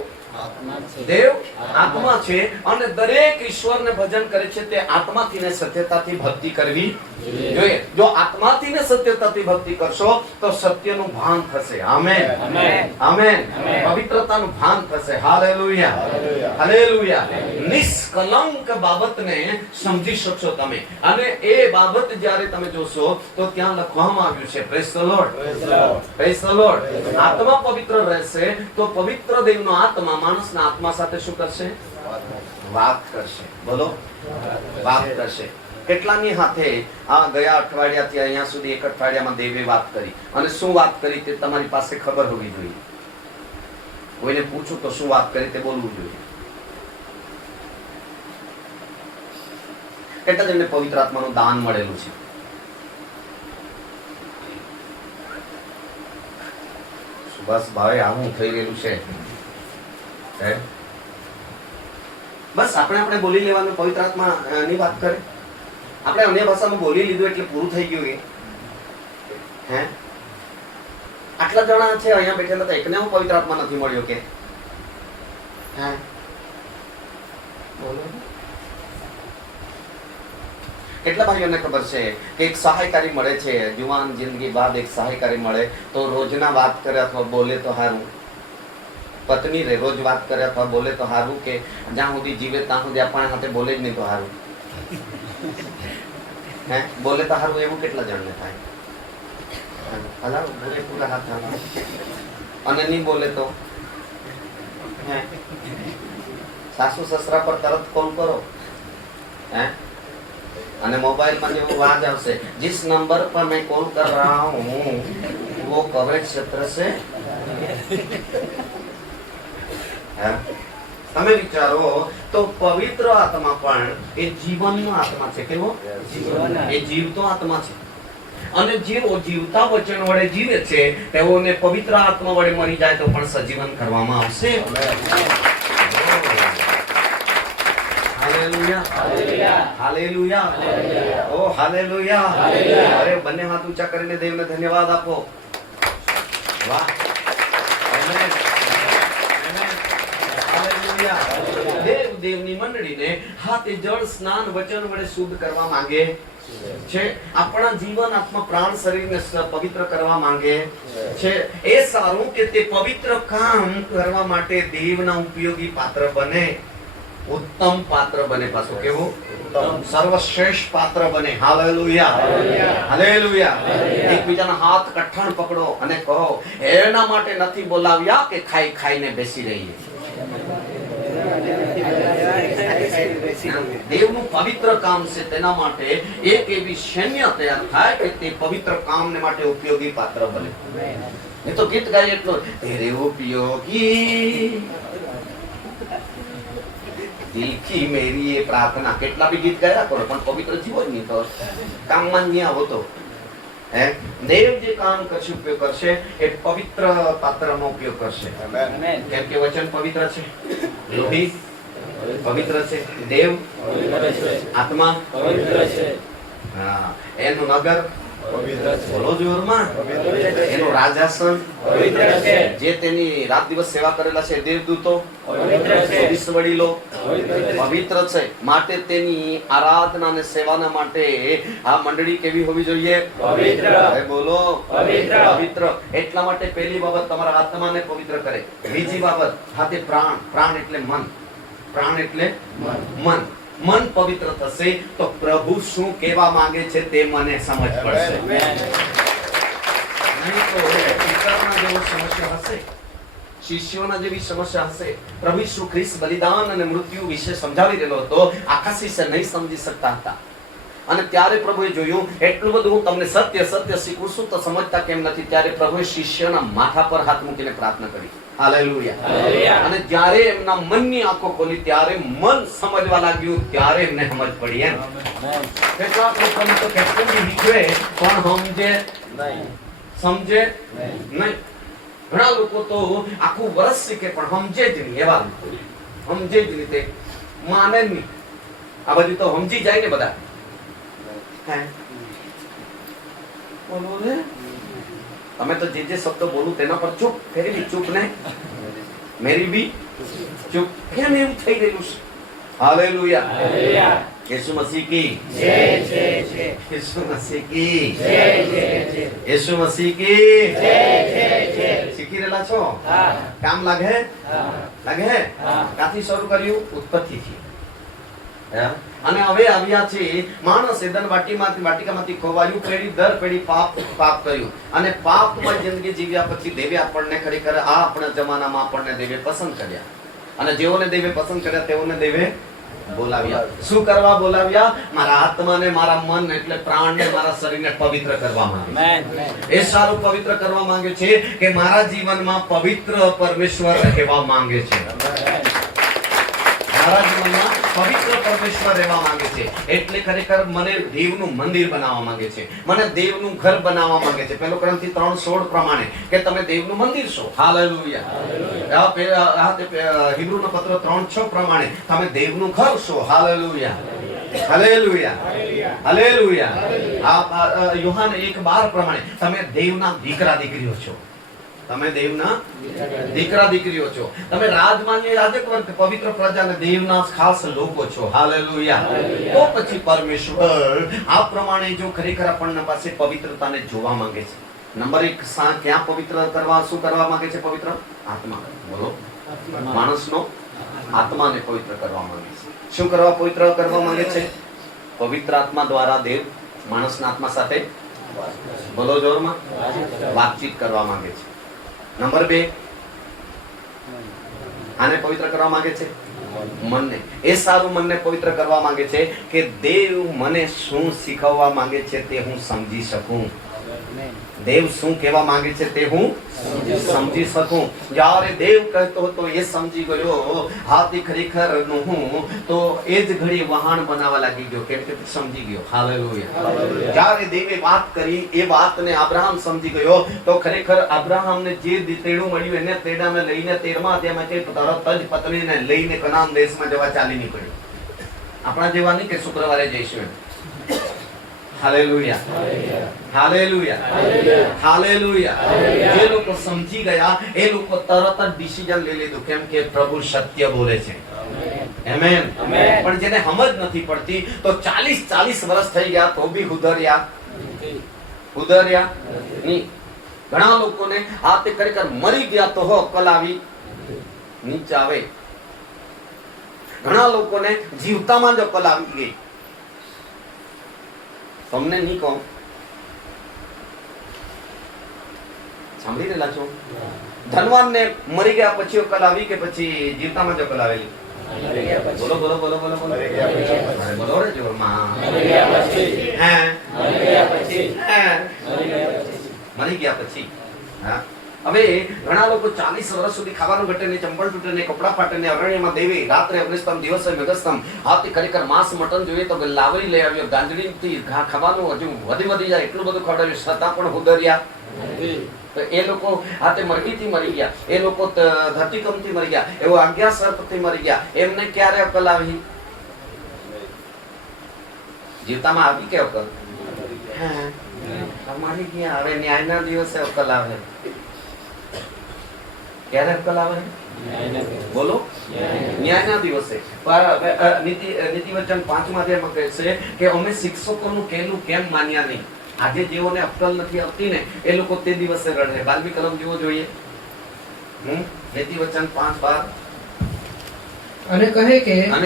દેવ આત્મા છે અને દરેક ઈશ્વરને ભજન કરે છે તે આત્માથી ને સત્યતાથી ભક્તિ કરવી જોઈએ. જો આત્માથી ને સત્યતાથી ભક્તિ કરશો તો સત્યનું ભાન થશે. Amen, amen. પવિત્રતાનું ભાન થશે. Hallelujah, hallelujah. નિષ્કલંક બાબતને સમજી શકશો તમે, અને એ બાબત જ્યારે તમે જોશો તો ત્યાં લખવામાં આવ્યું છે, praise the lord, praise the lord. આત્મા પવિત્ર રહેશે તો પવિત્ર દેવનો આત્મા માણસના આત્મા સાથે શું કરશે? વાત કરશે. બોલો, વાત કરશે. કેટલાની હાથે આ ગયા અઠવાડિયાથી અહીંયા સુધી એક અઠવાડિયામાં દેવે વાત કરી, અને શું વાત કરી તે તમારી પાસે ખબર હોવી જોઈએ. કોઈને પૂછું તો શું વાત કરી તે બોલવું જોઈએ. કેટલા જણને પવિત્ર આત્માનું દાન મળેલું છે? બસ ભાઈ આવું થઈ ગયેલું છે. બસ આપણે બોલી લેવાનું. પવિત્ર આત્મા ની વાત કરે, આપણે અન્ય ભાષામાં બોલી લીધું એટલે પૂરું થઈ ગયું. હે, આટલા જણા છે અહીંયા બેઠેલા, તો એકને હું પવિત્ર આત્મા નથી મળ્યો કે? હે, બોલો. કેટલા ભાઈઓને ખબર છે કે એક સહાયકારી મળે છે, જુવાન જિંદગી બાદ એક સહાયકારી મળે તો રોજના વાત કરે અથવા બોલે તો સારું. પત્ની રે રોજ વાત કરે અથવા બોલે તો સારું, કે જ્યાં સુધી જીવે ત્યાં સુધી આપણા સાથે બોલે જ નહીં તો સારું? હે, બોલે તો સારું એવું કેટલા જણને થાય? હલાવો પૂરા હાથ હલાવો. અને નહીં બોલે તો હે, સાસુ સસરા પર તરત કોલ કરો. હે, અને મોબાइल में जो आवाज આવશે, जिस नंबर पर मैं कॉल कर रहा हूँ वो कवरेज क्षेत्र से. તમે વિચારો તો પવિત્ર આત્મા પણ એ જીવનનો આત્મા છે. કેવો? એ જીવતો આત્મા છે. અને જેઓ જીવતા વચન વડે જીવે છે તેઓને પવિત્ર આત્મા વડે મરી જાય તો પણ સજીવન કરવામાં આવશે. હાલેલુયા, હાલેલુયા, ઓ હાલેલુયા. અરે બંને હાથ ઊંચા કરીને દેવને ધન્યવાદ આપો. વાહ, આમેન, આમેન, હાલેલુયા. દેવ દેવની મંડળીને હાથે જળ સ્નાન વચન વડે શુદ્ધ કરવા માંગે છે. આપણા જીવન આત્મા પ્રાણ શરીરને પવિત્ર કરવા માંગે છે. એ સારું કે તે પવિત્ર કામ કરવા માટે દેવના ઉપયોગી પાત્ર બને, ઉત્તમ પાત્ર બને. પાછું કેવું? સર્વશ્રેષ્ઠ પાત્ર બને. Hallelujah, hallelujah. એકબીજાના હાથ કઠણ પકડો અને કહો, એના માટે નથી બોલાવ્યા કે ખાઈ ખાઈને બેસી રહીએ. દેવનું પવિત્ર કામ છે, તેના માટે એક એવી સૈન્ય તૈયાર થાય કે તે પવિત્ર કામને માટે ઉપયોગી પાત્ર બને. એ તો ગીત ગાય એટલો, તેરે ઉપયોગી દિલ કી મેરી એ પ્રાર્થના. કેટલા બી ગીત ગાયા કરો પણ પવિત્ર જીવો જ નહીં તો કામમાં નહીં હોતો. હે, દેવ જે કામ કરશે, ઉપયોગ કરશે, એ પવિત્ર પાત્રનો ઉપયોગ કરશે. કેમ કે વચન પવિત્ર છે, લોહી પવિત્ર છે, દેવ આત્મા પવિત્ર છે. હા, એનું નગર બોલો જોરમાં, એનું રાજાસન પવિત્ર છે. જે તેની રાત દિવસ સેવા કરેલા છે દેવદૂતો પવિત્ર છે, વડીલો પવિત્ર છે. માટે તેની આરાધના અને સેવાના માટે આ મંડળી કેવી હોવી જોઈએ? પવિત્ર. બોલો, પવિત્ર. એટલા માટે પહેલી બાબત તમારા આત્માને પવિત્ર કરે. બીજી બાબત હાથે પ્રાણ. પ્રાણ એટલે મન. પ્રાણ એટલે મન. મન પવિત્ર થશે તો પ્રભુ શું કહેવા માંગે છે તે મને સમજ પડશે. નહીં તો પિતરના જેવો સમસ્યા હશે, શિષ્યોના જેવી સમસ્યા હશે. પ્રભુ ઈસુ ખ્રિસ્ત બલિદાન અને મૃત્યુ વિશે સમજાવી રહેલો હતો, આખા શિષ્ય નહીં સમજી શકતા હતા. અને ત્યારે પ્રભુએ જોયું એટલું બધું હું તમને સત્ય સત્ય શીખવું છું તો સમજતા કેમ નથી. ત્યારે પ્રભુએ શિષ્યના માથા પર હાથ મૂકીને પ્રાર્થના કરી. હાલેલુયા. અને જ્યારે એમના મનની આંખો ખોલી ત્યારે મન સમજવા લાગ્યું, ત્યારે એમને સમજ પડી. એમ કેટલાક લોકોને તો કેટલું શીખવે પણ સમજે નહીં, સમજે નહીં. ઘણા લોકો તો આખું વર્ષ શીખે પણ સમજે જ નહીં. એવા સમજે જ નહીં, તે માને જ નહીં. આ બધું તો સમજી જાય ને બધા. બોલો ને, તમે તો જે શબ્દ બોલું તેના પર ચૂપ, ફેરી બી ચૂપ ને, મેરી બી ચૂપ કેમ એમ થઈ રહ્યું છે? હાલેલુયા. યીશુ મસીહ કી જય. યીશુ મસીહ કી જય. યીશુ મસીહ કી જય. શીખી રહેલા છો? કામ લાગે? લાગે? ક્યાંથી શરૂ કર્યું? ઉત્પત્તિથી. અને હવે આવ્યા છે માણસ એદન વાટિકામાંથી ખોવાયું, પેઢી દર પેઢી પાપ કર્યું અને પાપમાં જિંદગી જીવ્યા પછી દેવે આપણને ખરેખર આ આપણા જમાનામાં આપણને દેવે પસંદ કર્યા અને જેઓને દેવે પસંદ કર્યા તેઓને દેવે બોલાવ્યા. શું કરવા બોલાવ્યા? મારા આત્માને, મારા મન એટલે પ્રાણને, મારા શરીરને પવિત્ર કરવા માંગે. એ સારું પવિત્ર કરવા માંગે છે કે મારા જીવનમાં પવિત્ર પરમેશ્વર રહેવા માંગે છે. મારા જીવનમાં પવિત્ર પરમેશ્વર રહેવા માંગે છે. એટલે ખરેખર મને દેવનું મંદિર બનાવવા માંગે છે, મને દેવનું ઘર બનાવવા માંગે છે. પહેલો કોરિન્થી 3:16 પ્રમાણે કે તમે દેવનું મંદિર છો. હાલેલુયા. હિબ્રુનો પત્ર 3:6 પ્રમાણે તમે દેવનું ઘર છો. હાલેલુયા. હાલેલુયા. હાલેલુયા. યોહાન 1:12 પ્રમાણે તમે દેવના દીકરા દીકરીઓ છો. તમે દેવના દીકરા દીકરીઓ છો. તમે રાજમાન્ય યાજક વર્ગ, પવિત્ર પ્રજા અને દેવના ખાસ લોકો છો. હાલેલુયા. તો પછી પરમેશ્વર આ પ્રમાણે જો ખરેખર આપણના પાસે પવિત્રતાને જોવા માંગે છે. નંબર 1 ક્યાં પવિત્ર કરવા, શું કરવા માંગે છે? પવિત્ર આત્મા. બોલો. માણસનો આત્માને પવિત્ર કરવા માંગે છે. શું કરવા પવિત્ર કરવા માંગે છે? પવિત્ર આત્મા દ્વારા દેવ માણસના આત્મા સાથે, બોલો જોરમાં, વાતચીત કરવા માંગે છે. નંબર 2 આને પવિત્ર કરવા માંગે છે મનને. એ સારું મનને પવિત્ર કરવા માંગે છે કે દેવ મને શું શીખવવા માંગે છે તે હું સમજી શકું. દેવ શું કહેવા માંગે છે તે હું સમજી શકું. જ્યારે દેવ કહેતો હતો એ સમજી ગયો, હાથી ખરેખર નું હું તો એ જ ઘડી વહાણ બનાવવા લાગી ગયો, કેમ કે સમજી ગયો. હાલેલુયા. જ્યારે દેવે વાત કરી એ વાતને અબ્રાહમ સમજી ગયો તો ખરેખર અબ્રાહમને જે તેડું મળ્યું એને તેડાને લઈને 13મા અધ્યાયમાં તે તરત જ પત્નીને લઈને કનાન દેશમાં જવા ચાલી નીકળ્યો. આપણા જેવા નહીં કે શુક્રવારે જઈશું. હાલેલુયા. હાલેલુયા. હાલેલુયા. જે લોકો સમજી ગયા એ લોકો તરત જ ડિસિઝન લઈ લીધું, કેમ કે પ્રભુ સત્ય બોલે છે. આમેન. પણ જેને સમજ નથી પડતી તો 40 વર્ષ થઈ ગયા તો બી સુધર્યા નહીં. ઘણા લોકોને આ તે ખરેખર મરી ગયા તો અક્કલ આવી નીચે આવે. ઘણા લોકોને જીવતામાં જ અક્કલ આવી ગઈ. તમને નહીં કહું, સાંભળી રહેલા છો? ધનવાનને મરી ગયા પછી અક્કલ આવી કે પછી જીવતામાં જ અક્કલ આવેલી? બોલો બોલો બોલો બોલો બોલો બોલો રે જોરમાં. મરી ગયા પછી. હા. હવે ઘણા લોકો 40 વર્ષ સુધી ખાવાનું ઘટે ને, ચંપલ તૂટે ને, કપડા ફાટે ને, અરણ્યમાં દેવી રાત્રે અગ્નિસ્તંભ, દિવસે મેઘસ્તંભ. આથી ખરેખર માંસ મટન જોઈએ તો લાવરી લઈ આવ્યો. ગાંજડીથી ખાવાનું હજુ વધી જાય એટલું બધું ખવડાવ્યું, છતાં પણ હુદર્યા. એ લોકો હાથે મરઘીથી મરી ગયા, એ લોકો ધરતીકંપથી મરી ગયા, એવો આજ્ઞા સર્પથી મરી ગયા. એમને ક્યારે અકલ આવી? જીવતામાં આવી કે અકલ? મરી ગયા. હવે ન્યાયના દિવસે અકલ આવે. ક્યારે અકલ આવે? બોલો. ન્યાયના દિવસે. નીતિ વચન 5મા અધ્યાયમાં કહે છે કે અમે શિક્ષકોનું કહેલું કેમ માન્યા નહીં. આજે જેઓને અક્કલ નથી આવતી ને એ લોકો તે દિવસે રડે. બાલમી કલમ જેવો જોઈએ. નીતિ વચન 5:12 અને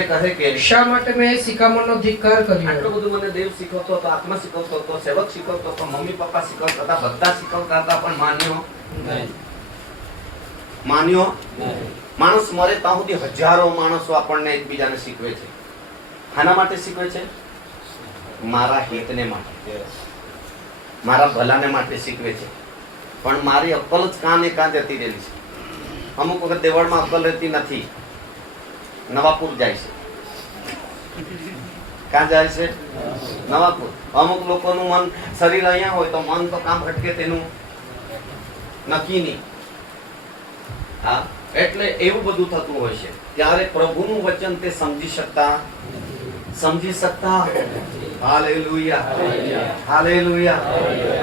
કહે કે શા માટે મેં શિખામણનો ધિક્કાર કર્યો? આટલું બધું મને દેવ શીખવતો હતો, આત્મા શીખવતો હતો, સેવક શીખવતો હતો, મમ્મી પપ્પા શીખવતા હતા, બધા શીખવતા હતા, પણ માન્યો. માણસ મરે ત્યાં સુધી હજારો માણસો આપણને એકબીજાને શીખવે છે. આના માટે શીખવે છે? મારા હિતને માટે, મારા ભલાને માટે શીખવે છે. પણ મારી અક્કલ જ કાને કાં જતી રહેલી છે. અમુક વખત દેવળમાં અક્કલ રહેતી નથી, નવાપુર જાય છે. ક્યાં જાય છે? નવાપુર. અમુક લોકોનું મન, શરીર અહીંયા હોય તો મન તો કામ ભટકે તેનું નક્કી નહીં. હા, એટલે એવું બધું થતું હોય છે. ત્યારે પ્રભુનું વચન તે સમજી શકતા. હાલેલુયા. હાલેલુયા.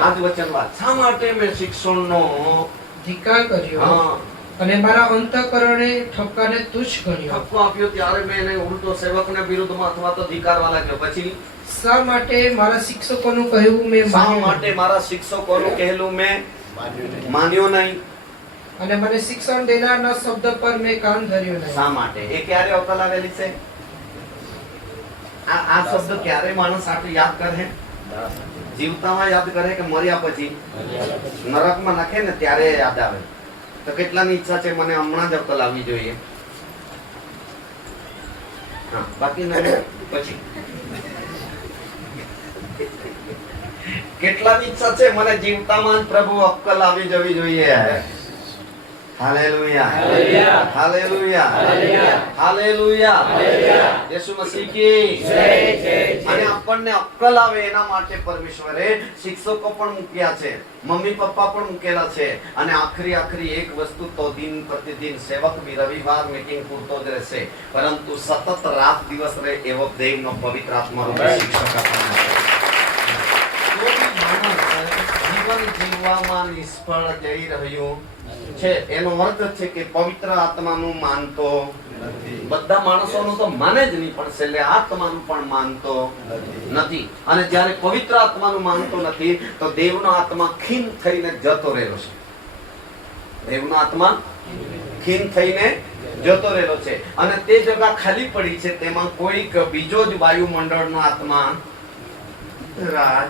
આજ વચન વાત. શા માટે મેં શિક્ષણનો ધિક્કાર કર્યો? હા, અને મારા અંતઃકરણે ઠપકાને તુચ્છ ગણ્યો. ઠપકો આપ્યો ત્યારે મેં એને ઉલટો સેવકને વિરુદ્ધમાં અથવા તો ધિક્કારવા લાગ્યો. પછી શા માટે મારા શિક્ષકોનું કહેવું મેં શા માન્યું માટે મારા શિક્ષકોનું કહેલું મેં માન્યો નહીં? અને મને શિક્ષણ દેનારના શબ્દ પર મેં કાન ધર્યો નહીં. શા માટે? એ ક્યારે અકલ આવેલી છે? આ શબ્દ ક્યારે માણસ આટલું યાદ કરે? જીવતામાં યાદ કરે કે મર્યા પછી? નરકમાં નાખે ને ત્યારે યાદ આવે. તો કેટલાની ઈચ્છા છે મને હમણાં જ અકલ આવવી જોઈએ? હા, બાકી નહીં પછી. કેટલાની ઈચ્છા છે મને જીવતામાં જ પ્રભુ અક્કલ આવી જવી જોઈએ? હાલેલુયા, હાલેલુયા, હાલેલુયા. યેસુ મસીહ કી જય. અને આપણને અક્કલ આવે એના માટે પરમેશ્વરે શિક્ષકો પણ મૂક્યા છે, મમ્મી પપ્પા પણ મૂકેલા છે. અને આખરી એક વસ્તુ તો દિન પ્રતિદિન સેવક બી રવિવાર મીટિંગ પૂરતો જ રહેશે, પરંતુ સતત રાત દિવસ રહે એવો દેવનો પવિત્ર આત્મા રૂપે શિક્ષક આપણને જીવન જીવવામાં નિષ્ફળ જઈ રહ્યું છે એનો અર્થ છે કે પવિત્ર આત્માનું માનતો નથી. બધા માણસોનું તો માને જ નહીં, પણ છેલ્લે આત્માનું પણ માનતો નથી. અને જ્યારે પવિત્ર આત્માનું માનતો નથી તો દેવનો આત્મા ખીન થઈને જતો રહેલો છે. દેવનો આત્મા ખીન થઈને જતો રહેલો છે અને તે જગ્યા ખાલી પડી છે. તેમાં કોઈક બીજો જ વાયુમંડળનો આત્મા રાજ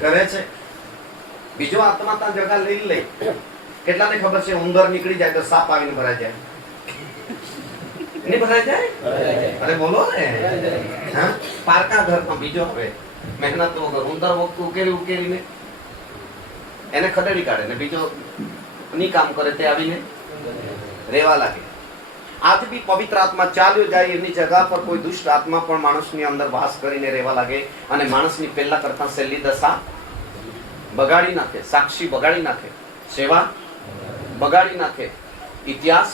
કરે છે. બીજો આત્મા ત્યાં જગા લઈ લે. કેટલાને ખબર છે ઉંદર નીકળી જાય તો સાપ આવીને ભરાઈ જાય? નહીં ભરાઈ જાય? અરે બોલો ને. હા, પારકા ઘરમાં બીજો હવે મહેનત વગર ઉંદર વખત ઉકેલીને એને ખદેડી કાઢે ને બીજો ની કામ કરે તે આવીને રેવા લાગે. આજ બી પવિત્ર આત્મા ચાલ્યો જાય એની જગ્યા પર કોઈ દુષ્ટ આત્મા પણ માણસની અંદર વાસ કરીને રહેવા લાગે અને માણસની પહેલા કરતા છેલ્લી દશા બગાડી નાખે, સાક્ષી બગાડી નાખે, સેવા બગાડી નાખે, ઇતિહાસ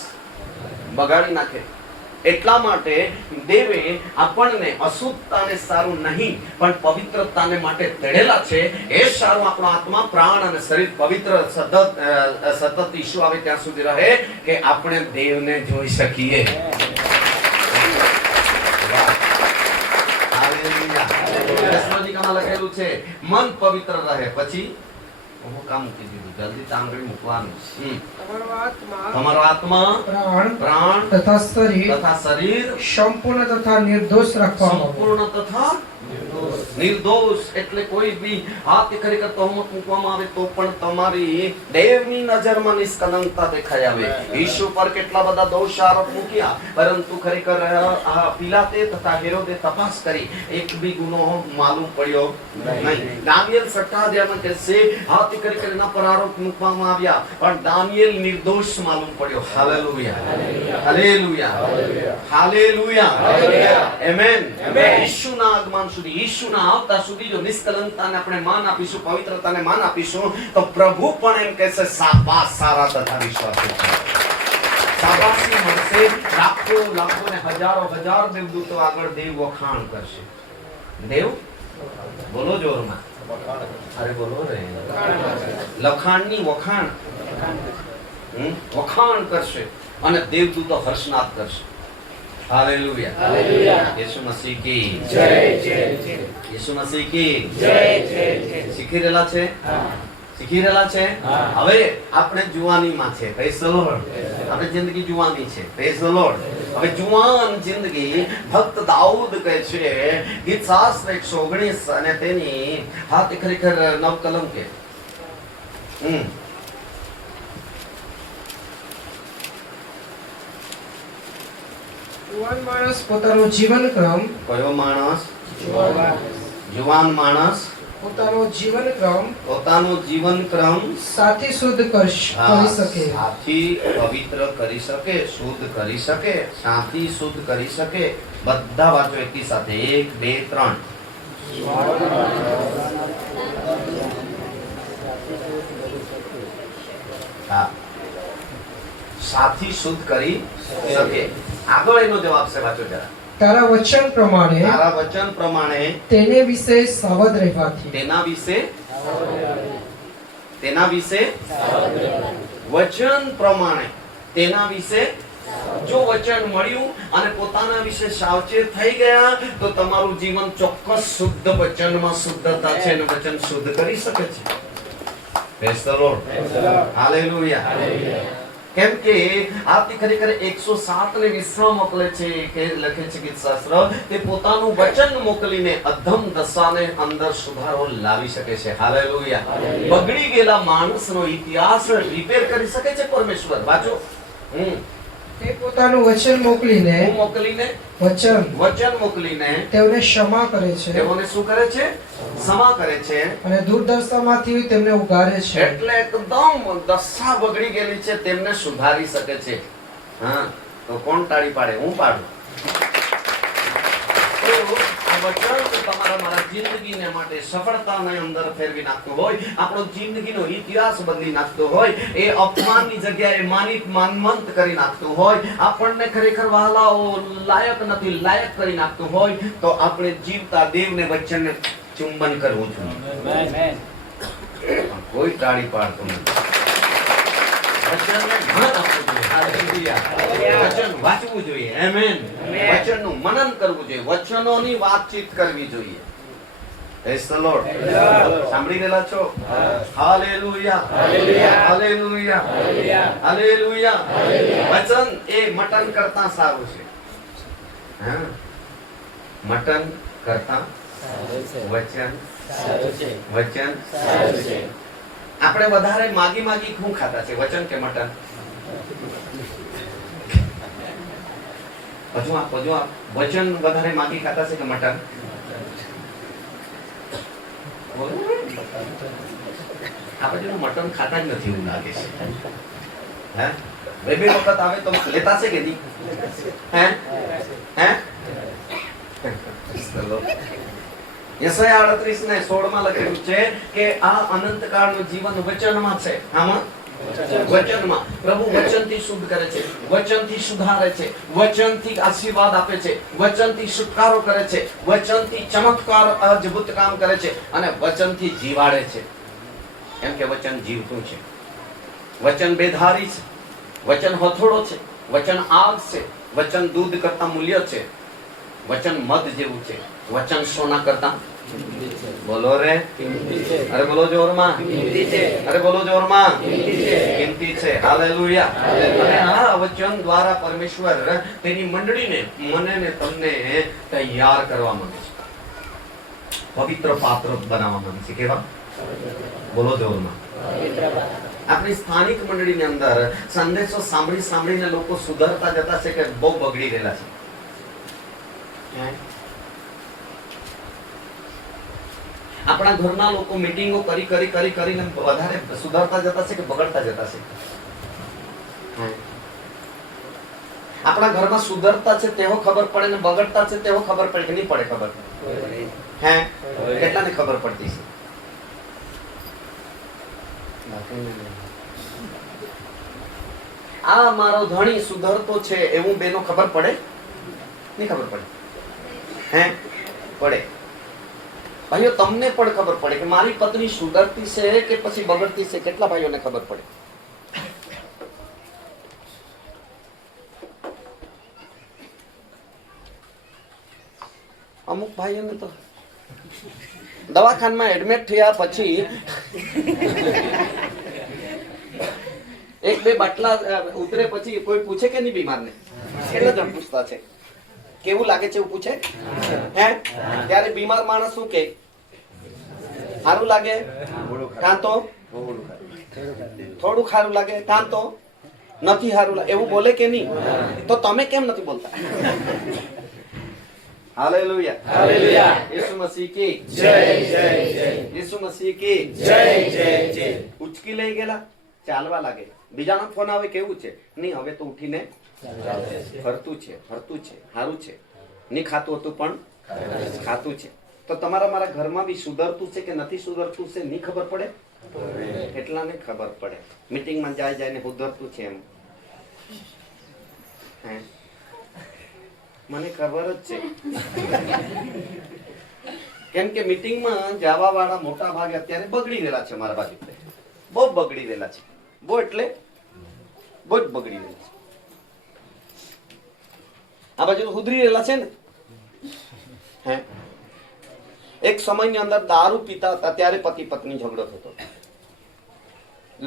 બગાડી નાખે. એટલા માટે દેવે આપણને અશુદ્ધતાને સારું નહીં પણ પવિત્રતાને માટે તેડેલા છે. એ સારું આપણો આત્મા, પ્રાણ અને શરીર પવિત્ર સતત ઈસુ આવે ત્યાં સુધી રહે કે આપણે દેવને જોઈ શકીએ. લખેલું છે મન પવિત્ર રહે. પછી કામ મૂકી દીધું, જલ્દી તાંગડી મૂકવાનું. તમારો આત્મા, પ્રાણ તથા શરીર સંપૂર્ણ તથા નિર્દોષ રાખવામાં. સંપૂર્ણ તથા નિર્દોષ એટલે કોઈ બી હાથ ખરેખર તહોમત મૂકવામાં આવે તો પણ તમારી દેવની નજરમાં નિષ્કલંકતા દેખાઈ આવે. ઈસુ પર કેટલા બધા દોષ આરોપ મૂક્યા, પરંતુ ખરેખર પિલાતે તથા હેરોદે તપાસ કરી એક બી ગુનો માલુમ પડ્યો નહીં. દાનિયેલ 6 અધ્યાયમાં કહેશે હાથ ખરેખર એના પર આરોપ મૂકવામાં આવ્યા પણ દાનિયેલ નિર્દોષ માલુમ પડ્યો. હાલેલુયા, હાલેલુયા, હાલેલુયા, આમેન. ઈસુના આગમન સુધી, ઈસુના આવતા સુધી જો નિષ્કલંકતાને આપણે માન આપીશું, પવિત્રતાને માન આપીશું તો પ્રભુ પણ એમ કહેશે શાબાશ સારા તથા વિશ્વાસુ છે. શાબાશી મળશે. લાખો લાખો ને હજારો દેવદૂતો આગળ દેવ વખાણ કરશે. દેવ બોલો જોરમાં, અરે બોલો રે. લખાણની વખાણ વખાણ કરશે અને દેવદૂતો હર્ષનાદ કરશે. હાલેલુયા, હાલેલુયા. યેસુ મસીહ કી જય, જય, જય. યેસુ મસીહ કી જય, જય, જય. શીખી રહેલા છે? શીખી રહેલા છે? હવે આપણે જુવાનીમાં છે. Praise the lord. આપણે જિંદગી જુવાની છે. Praise the lord. હવે જુવાન જિંદગી ભક્ત દાઉદ કહે છે ગીત શાસ્ત્ર 119 અને તેની હાથ ખરેખર 9 કલમ કે જુવાન માણસ પોતાનો જીવનક્રમ, કયો માણસ? જુવાન માણસ પોતાનો જીવનક્રમ સાથી શુદ્ધ કરી શકે, સાથી પવિત્ર કરી શકે, શુદ્ધ કરી શકે, સાથી શુદ્ધ કરી શકે. બધા વાંચો એકી સાથે, 1 2 3. હા, સાથી શુદ્ધ કરી શકે. આગળ એનો જવાબ છે, વાંચો જરા. તારા વચન પ્રમાણે તેને વિશે સાવધ રહેવાથી, તેના વિશે તેના વિશે વચન પ્રમાણે તેના વિશે જો વચન મળ્યું અને પોતાના વિશે સાવચેત થઈ ગયા તો તમારું જીવન ચોક્કસ શુદ્ધ વચનમાં શુદ્ધતા છે અને વચન શુદ્ધ કરી શકે છે. Praise the lord. હાલેલુયા. કેમ કે આપની ખરેખર 107 ને વિશ્રામ મોકલે છે કે લખે છે ગીતશાસ્ત્ર તે પોતાનું વચન મોકલીને અધમ દશાને અંદર સુધારો લાવી શકે છે. હાલેલુયા. બગડી ગયેલા માણસનો ઇતિહાસ રિપેર કરી શકે છે પરમેશ્વર. વાંચો. તે પોતાનું વચન મોકલીને વચન મોકલીને તેઓને ક્ષમા કરે છે. તેઓને શું કરે છે? ક્ષમા કરે છે અને દુર્દશામાંથી તેમને ઉગારે છે. એટલે એકદમ દશા બગડી ગયેલી છે તેમને સુધારી શકે છે. હા, તો કોણ તાળી પાડે? હું પાડું. તો આ વચન તમારા મારા જિંદગીને માટે સફળતાની અંદર ફેરવી નાખતો હોય, આપણો જિંદગીનો ઇતિહાસ બદલી નાખતો હોય, એ અપમાનની જગ્યાએ માનમંત કરી નાખતું હોય, આપણને ખરેખર વહાલાઓ લાયક નથી લાયક કરી નાખતું હોય, તો આપણે જીવતા દેવને વચનને ચુંબન કરવું જોઈએ. કોઈ તાળી પાડતું નથી. વચનને માન આપવું જોઈએ. હાલેલુયા. વચન વાંચવું જોઈએ. આમેન. વચનનું મનન કરવું જોઈએ. વચનોની વાતચીત કરવી જોઈએ. Praise the lord. સાંભળી રહેલા છો? હાલેલુયા. હાલેલુયા. હાલેલુયા. વચન એ મટન કરતા સારું છે. હા, મટન કરતા વચન આપણે વધારે માગી શું ખાતા છે? વચન કે મટન? હજુ આપ વચન વધારે માગી ખાતા છે કે મટન? આપણે મટન ખાતા જ નથી એવું લાગે છે. હે, બે વખત આવે તો લેતા છે કે નહીં? હે હે યશાયા 38 ને 16 માં લખેલું છે કે આ અનંતકાળનું જીવન વચનમાં છે. આમાં વચનમાં પ્રભુ વચનથી શુદ્ધ કરે છે, વચનથી સુધારે છે, વચનથી આશીર્વાદ આપે છે, વચનથી છુટકારો કરે છે, વચનથી ચમત્કાર અદ્ભુત કામ કરે છે અને વચનથી જીવાડે છે. એમ કે વચન જીવતું છે. વચન બેધારી છે, વચન હથોડો છે, વચન આગ છે, વચન દૂધ કરતા મૂલ્ય છે, વચન મધ જેવું છે, વચન સોના કરતા બોલો રે અરે બોલો જોરમાં અરે બોલો જોરમાં કિંમતી છે. હાલેલુયા. અને આ વચન દ્વારા પરમેશ્વર તેની મંડળીને મને ને તમને તૈયાર કરવા માંગે છે, પવિત્ર પાત્ર બનાવવા માંગે છે. કેવા? બોલો જોરમાં. આપણી સ્થાનિક મંડળીની અંદર સંદેશો સાંભળીને લોકો સુધરતા જતા છે કે બહુ બગડી ગયેલા છે. આપણા ઘરના લોકો મીટિંગો કરીને વધારે સુધારતા જતા છે કે બગડતા જતા છે? આપણા ઘરમાં સુધરતા છે તેવો ખબર પડે ને બગડતા છે તેવો ખબર પડે કે નહીં પડે? ખબર હે? કેટલાને ખબર પડતી છે? આ મારો ધણી સુધરતો છે એવું બેનો ખબર પડે? નહીં ખબર પડે? હે? પડે. ભાઈઓ તમને પણ ખબર પડે કે મારી પત્ની સુધરતી છે કે પછી બગડતી છે? કેટલા ભાઈઓને ખબર પડે? અમુક ભાઈઓને તો દવાખાનામાં એડમિટ થયા પછી એક બે બાટલા ઉતરે પછી કોઈ પૂછે કે નહીં બીમારને? કેટલા જણ પૂછતા છે? કેવું લાગે છે એવું પૂછે? હે? ત્યારે બીમાર માણસ શું કે? સારું લાગે? કાં તો થોડું સારું લાગે, કાં તો નથી સારું લાગે, એવું બોલે કે નહીં? તો તમે કેમ નથી બોલતા? હાલેલુયા. હાલેલુયા. યીશુ મસીહ કી જય જય જય. યીશુ મસીહ કી જય જય જય. ઉચકી લઈ ગયેલા ચાલવા લાગે. બીજાનો ફોન આવે કેવું છે? નહીં હવે તો ઉઠીને ફરતું છે સારું છે. નહીં ખાતું હતું પણ ખાતું છે. તો તમારા મારા ઘરમાં બી સુધરતું છે કે નથી સુધરતું છે નહીં ખબર પડે? એટલાને ખબર પડે. મીટિંગમાં જાય ને સુધરતું છે એમ. મને ખબર જ છે. કેમ કે મીટિંગમાં જવા વાળા મોટા ભાગે અત્યારે બગડી ગયેલા છે મારા બાજુ. બહુ બગડી રહેલા છે. બહુ એટલે બહુ જ બગડી રહેલા છે. આ બાજુ સુધરી રહેલા છે ને. હે, એક સમયની અંદર દારૂ પીતા હતા ત્યારે પતિ પત્ની ઝઘડો થતો.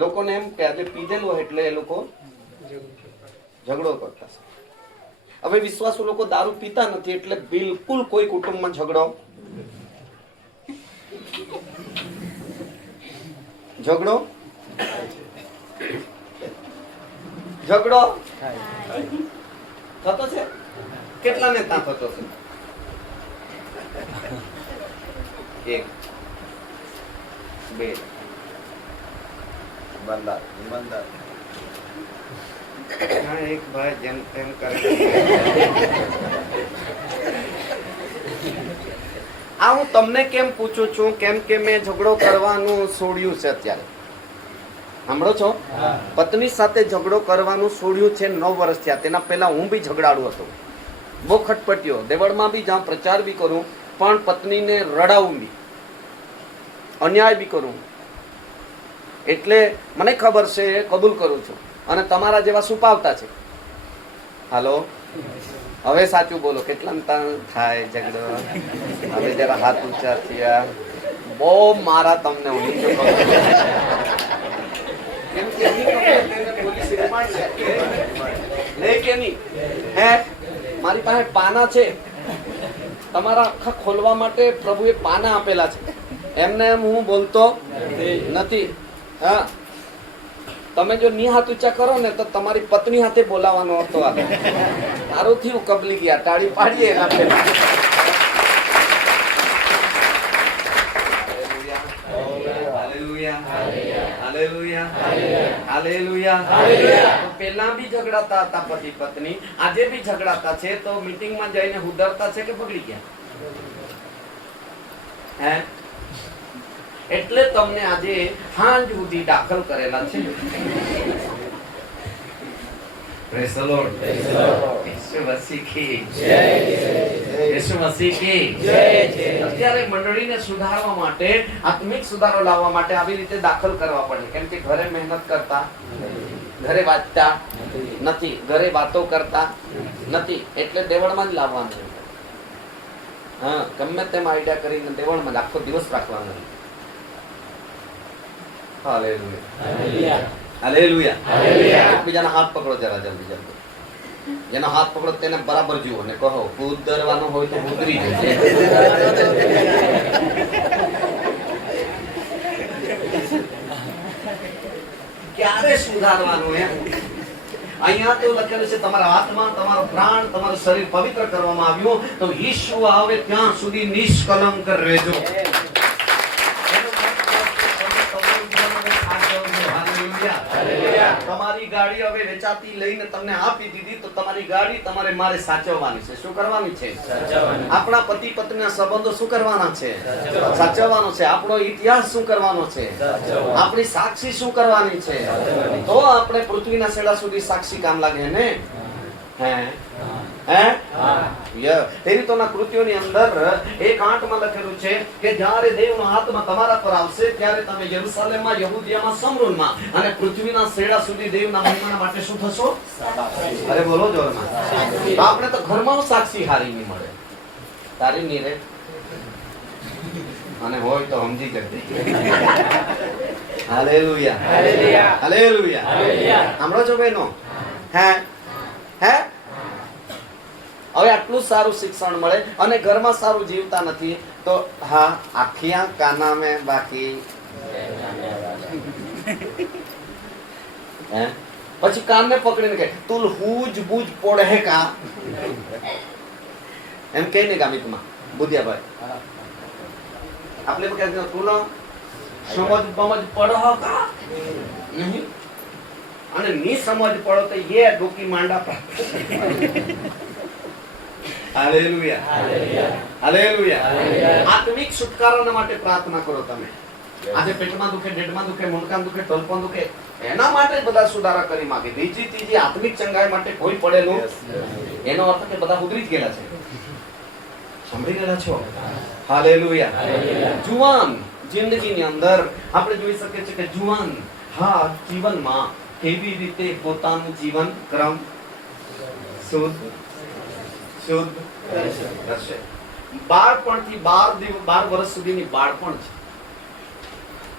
લોકોને એમ કે આજે પીધેલું હોય એટલે એ લોકો ઝઘડો કરતા છે. હવે વિશ્વાસુ લોકો દારૂ પીતા નથી એટલે બિલકુલ કોઈ કુટુંબમાં ઝઘડો ઝઘડો થતો છે. કેટલાને ત્યાં થતો છે? એક બે બંદર એક ભાઈ જેમ તેમ કરે. આ હું તમને કેમ પૂછું છું? કેમ કે મેં ઝઘડો કરવાનું છોડ્યું છે અત્યારે. સાંભળો છો? પત્ની સાથે ઝઘડો કરવાનું છોડ્યું છે 9 વર્ષ થયા. તેના પહેલા હું બી ઝઘડાડું હતો, બહુ ખટપટ્યો. દેવળમાં બી જ્યાં પ્રચાર બી કરું પણ પત્નીને રડાવું બી, અન્યાય બી કરું. એટલે મને ખબર છે, કબૂલ કરું છું. અને તમારા જેવા સુપાવતા છે. હાલો, હવે સાચું બોલો, કેટલા થાય ઝઘડો? હવે જરા હાથ ઊંચા થયા. બહુ મારા તમને મારી પાસે પાના છે, તમારા આખા ખોલવા માટે પ્રભુએ પાના આપેલા છે. એમને એમ હું બોલતો નથી. હા, તમે જો ની હાથ ઊંચા કરો ને તો તમારી પત્ની હાથે બોલાવાનો હતો. સારું થયું કબલી ગયા, તાળી પાડીએ એના પહેલા. પેલા બી ઝઘડાતા હતા પતિ પત્ની, આજે બી ઝઘડાતા છે. તો મીટિંગમાં જઈને હુધરતા છે કે બગડી ગયા? હે, એટલે તમને આજે સાંજ સુધી દાખલ કરેલા છે. Praise the Lord. Isu Masih કી જય. ઈસુ મસીહ કી જય. અત્યારે મંડળીને સુધારવા માટે, આત્મિક સુધારો લાવવા માટે આવી રીતે દાખલ કરવા પડે. કેમ કે ઘરે મહેનત કરતા, ઘરે વાંચતા નથી, ઘરે વાતો કરતા નથી, એટલે દેવળમાં જ લાવવાનું. હા, ગમે તેમ આઈડિયા કરીને દેવળમાં આખો દિવસ રાખવાનો. હાલેલુયા, હાલેલુયા, હાલેલુયા. એકબીજાના હાથ પકડો જરા જલ્દી જલ્દી. જેનો હાથ પકડો તેને બરાબર જુઓ ને કહો, ઉતરવાનો હોય તો ઉતરી જશે. ક્યારે સુધારવાનું? એમ અહીંયા તો લખેલું છે તમારા આત્મા, તમારો પ્રાણ, તમારું શરીર પવિત્ર કરવામાં આવ્યું. તો ઈસુ આવે ત્યાં સુધી નિષ્કલંક રહેજો. તમારી ગાડી હવે વેચાતી લઈને તમને આપી દીધી તો તમારી ગાડી તમારે મારે સાચવવાની છે. શું કરવાની છે? આપણા પતિ પત્નીના સંબંધો શું કરવાના છે? સાચવવાનો છે. આપણો ઇતિહાસ શું કરવાનો છે? આપણી સાક્ષી શું કરવાની છે? તો આપણે પૃથ્વીના છેડા સુધી સાક્ષી કામ લાગે ને. હે ફેરીતોના કૃત્યોની અંદર 1:8 લખેલું છે કે જ્યારે દેવનો આત્મા તમારા પર આવશે ત્યારે તમે યરૂશલેમમાં, યહૂદિયામાં, સમરૂનમાં અને પૃથ્વીના છેડા સુધી દેવના મહિમા માટે શું થશો? અરે બોલો જોરમાં. આપણે તો ઘરમાં સાક્ષી હારી નહીં મળે. તારી નહીં રે, અને હોય તો સમજી જજે. હાલેલુયા, હાલેલુયા, હાલેલુયા. સાંભળો છો બહેનો? હે હવે આટલું સારું શિક્ષણ મળે અને ઘરમાં સારું જીવતા નથી તો હા, આખિયા કાના મેં બાકી. પછી કાનને પકડીને કે તું હુજ બુજ પોડે કા, એમ કઈ ને ગામિતમાં બુધિયાભાઈ આપણે તું સમજ બમજ પડો કા નહીં, અને ની સમજ પડો તો એ ડોકી માંડા પર. Hallelujah, hallelujah. આત્મિક છુટકારા માટે પ્રાર્થના કરો તમે. આજે પેટમાં દુખે, ડેડમાં દુખે, મુંડકામાં દુખે, ટોલપમાં દુખે, એના માટે બધા સુધારા કરી માંગે. બીજી ત્રીજી આત્મિક ચંગાઈ માટે કોઈ પડેલું. એનો અર્થ કે બધા ઉતરી જ ગયેલા છે. સાંભળી ગયેલા છો? હાલેલુયા. જુવાન જિંદગીની અંદર આપણે જોઈ શકીએ છીએ કે જુવાન હા જીવનમાં કેવી રીતે પોતાનું જીવન ક્રમ શુદ્ધ કરશે. બાળપણથી 12 વર્ષ સુધીની બાળપણ છે,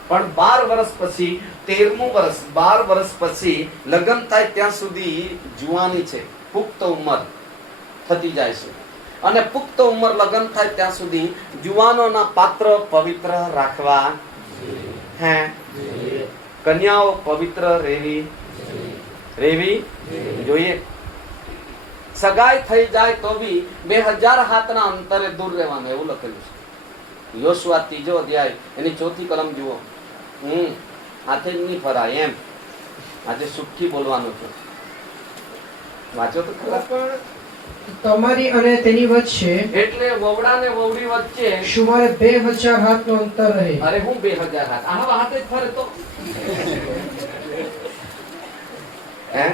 પણ 12 વર્ષ પછી 13મું વર્ષ, 12 વર્ષ પછી લગ્ન થાય ત્યાં સુધી જુવાની છે, પુખ્ત ઉંમર થતી જાય છે. અને પુખ્ત ઉંમર લગ્ન થાય ત્યાં સુધી જુવાનોના પાત્ર પવિત્ર રાખવા હે, કન્યાઓ પવિત્ર રહેવી જોઈએ. સગાઈ થઈ જાય તો બી 2000 હાથના અંતરે દૂર રહેવાનું એવું લખેલું છે. યોશુઆ 3 અધ્યાય એની 4 કલમ જુઓ. હાથે જ નહીં ફરાય એમ. આજે સુખી બોલવાનું છે, વાંચો તો ખરા. તમારી અને તેની વચ્ચે એટલે વવડા ને વવડી વચ્ચે સુમારે 2000 હાથનો અંતર રહે. અરે હું 2000 હાથ, આવા હાથે જ ફરે તો હે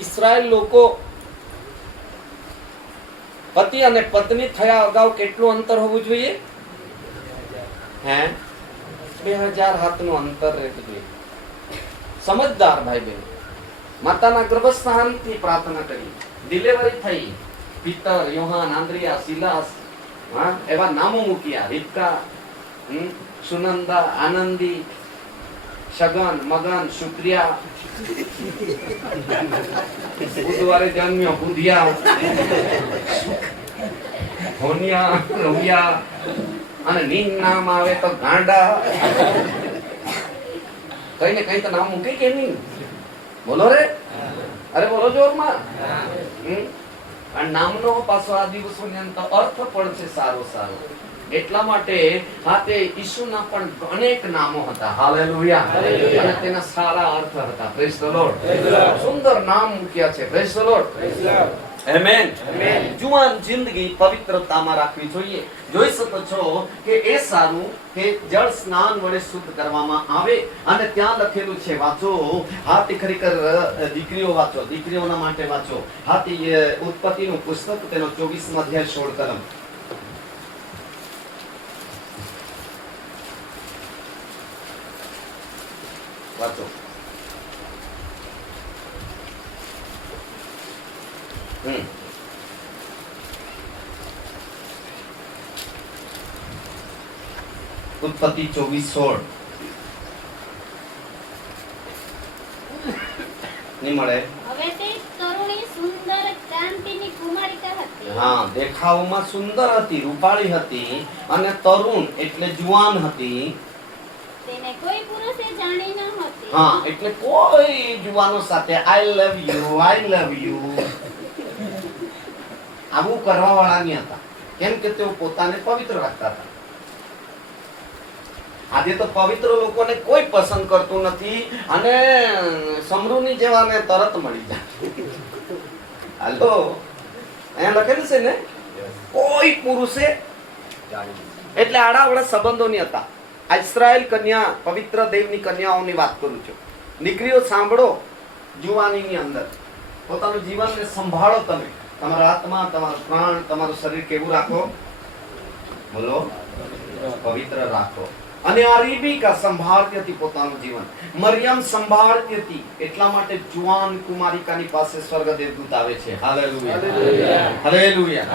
ઇસ્રાયેલ લોકો, પતિ અને પત્ની થયા અગાઉ કેટલું અંતર હોવું જોઈએ? હે 2000 હાથનું અંતર રહેવું જોઈએ. સમજદાર ભાઈ બહેન, માતાના ગર્ભસ્થાનથી પ્રાર્થના કરી, ડિલિવરી થઈ, પીતર, યોહાન, આંદ્રિયા, સિલાસ, એવા નામો મૂક્યા. રીબકા, સુનંદા, આનંદી, શગન, મગન, શુક્રિયા, બુધવારે જન્મ્યો બુધિયા, હોનિયા, રવિયા, અને નીન નામ આવે તો ગાંડા. કઈ ને કઈ તો નામ મૂકી કે નહીં? બોલો રે, અરે બોલો જોરમાં. આ નામનો પાછો આ દિવસોની અંદર અર્થ પણ છે સારો સારો. એટલા માટે આ તે ઈસુના પણ અનેક નામો હતા. હાલેલુયા. અને તેના સારા અર્થ હતા. Praise the lord. સુંદર નામ મૂક્યા છે. Praise the lord. આમેન. જુવાન જિંદગી પવિત્રતામાં રાખવી જોઈએ. જોઈ શકો છો કે એ સારું કે જળ સ્નાન વડે શુદ્ધ કરવામાં આવે. અને ત્યાં લખેલું છે, વાંચો. હાથી ખરેખર દીકરીઓ વાંચો, દીકરીઓના માટે વાંચો. હાથી ઉત્પત્તિનું પુસ્તક, તેનો 24મો અધ્યાય 16 કલમ. વાંચો. ઉત્પત્તિ 24:16 નહીં મળે. હવે તે તરુણી સુંદર કાંતિની કુમારિકા હતી. હા, દેખાવમાં સુંદર હતી, રૂપાળી હતી, અને તરુણ એટલે જુવાન હતી. તેને કોઈ પુરુષે જાણી ન હતી. હા, એટલે કોઈ જુવાનો સાથે આઈ લવ યુ આવું કરવા વાળા નહીં હતા. કેમ કે તેઓ પોતાને પવિત્ર રાખતા હતા. આજે તો પવિત્ર લોકોને કોઈ પસંદ કરતું નથી, અને સમરૂની જેવાને તરત મળી જાય. હાલો, અહીંયા લખેલું છે ને, કોઈ પુરુષે. એટલે આડાવડા સંબંધો નહીં હતા. આ ઇસ્રાયેલ કન્યા, પવિત્ર દેવની કન્યાઓની વાત કરું છું. દીકરીઓ સાંભળો, જુવાનીની અંદર પોતાનું જીવનને સંભાળો. તમે તમારા આત્મા, તમારું પ્રાણ, તમારું શરીર કેવું રાખો? બોલો, પવિત્ર રાખો. અને આ રીબિકા સંભાળતી હતી પોતાનું જીવન. મરિયમ સંભાળતી હતી. એટલા માટે જુવાન કુમારિકાની પાસે સ્વર્ગ દેવદૂત આવે છે. Hallelujah, hallelujah.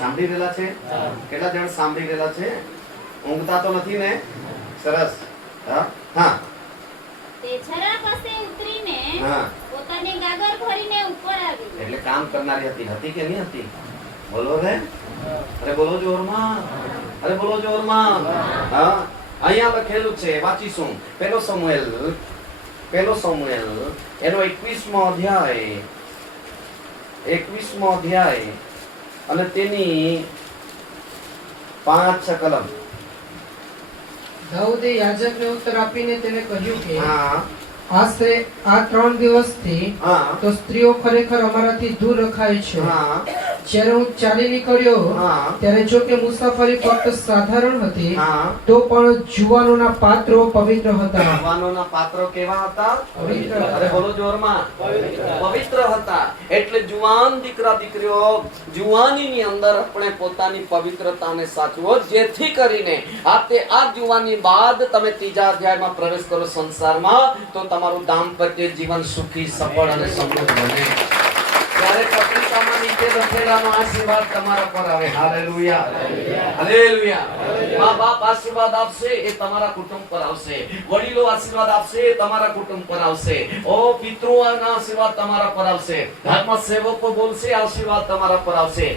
સાંભળી રહેલા છે? કેટલા જણ સાંભળી રહેલા છે? ઊંઘતા તો નથી ને? સરસ. હા. તે છરા પાસે ઉતરીને પોતાની ગાગર ભરીને ઉપર આવી. એટલે કામ કરનારી હતી. હતી કે નહીં હતી? બોલો રે, અરે બોલો જોરમાં, અરે બોલો જોરમાં. હા, અહીંયા લખેલું છે, વાંચીશું. પહેલો સમુએલ એનો 21મો અધ્યાય અને તેની 5 કલમ. દાઉદે યાજકને ઉત્તર આપીને તેને કહ્યું કે આશરે આ 3 દિવસથી તો સ્ત્રીઓ ખરેખર અમારાથી દૂર રખાય છે. જ્યારે હું ચાલી નીકળ્યો હા. ત્યારે જો કે મુસાફરી ફક્ત સાધારણ હતી, હા. તો પણ જુવાનોના પાત્રો પવિત્ર હતા. જુવાનોના પાત્રો કેવા હતા? પવિત્ર. અરે બોલો જોરમાં. પવિત્ર હતા. એટલે જુવાન દીકરા દીકરીઓ, જુવાનીની અંદર આપણે પોતાની પવિત્રતાને સાચવો, જેથી કરીને આ જુવાની બાદ તમે ત્રીજા અધ્યાયમાં પ્રવેશ કરો સંસારમાં, તો તમારું દાંપત્ય જીવન સુખી, સફળ અને સમૃદ્ધ બને. ત્યારે પત્રિકામાં નીચે લખેલાનો આશીર્વાદ તમારા પર આવે. Hallelujah, hallelujah. મા બાપ આશીર્વાદ આપશે, એ તમારા કુટુંબ પર આવશે. વડીલો આશીર્વાદ આપશે, એ તમારા કુટુંબ પર આવશે. ઓ પિતૃઓના આશીર્વાદ તમારા પર આવશે. ધર્મ સેવકો બોલશે, આશીર્વાદ તમારા પર આવશે.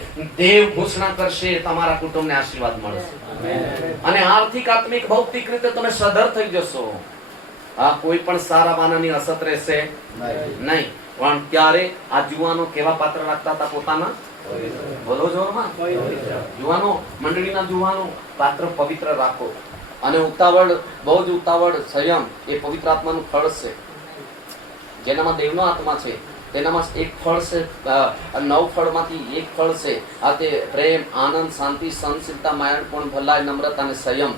દેવ ઘોષણા કરશે, તમારા કુટુંબને આશીર્વાદ મળશે. અને આર્થિક, આત્મિક, ભૌતિક રીતે તમે સધર થઈ જશો. આ કોઈ પણ સારા વાનાની અસર રહેશે નહીં. પણ ત્યારે આ જુવાનો કેવા પાત્ર રાખતા હતા પોતાના? બોલો જોરમાં. જુવાનો, મંડળીના જુવાનો પાત્ર પવિત્ર રાખો. અને ઉતાવળ, બહુ જ ઉતાવળ, સંયમ એ પવિત્ર આત્માનું ફળ છે. જેનામાં દેવનો આત્મા છે તેનામાં એક ફળ છે, 9 ફળમાંથી એક ફળ છે. આ તે પ્રેમ, આનંદ, શાંતિ, સહનશીલતા, માયાળપણ, ભલાઈ, નમ્રતા અને સંયમ.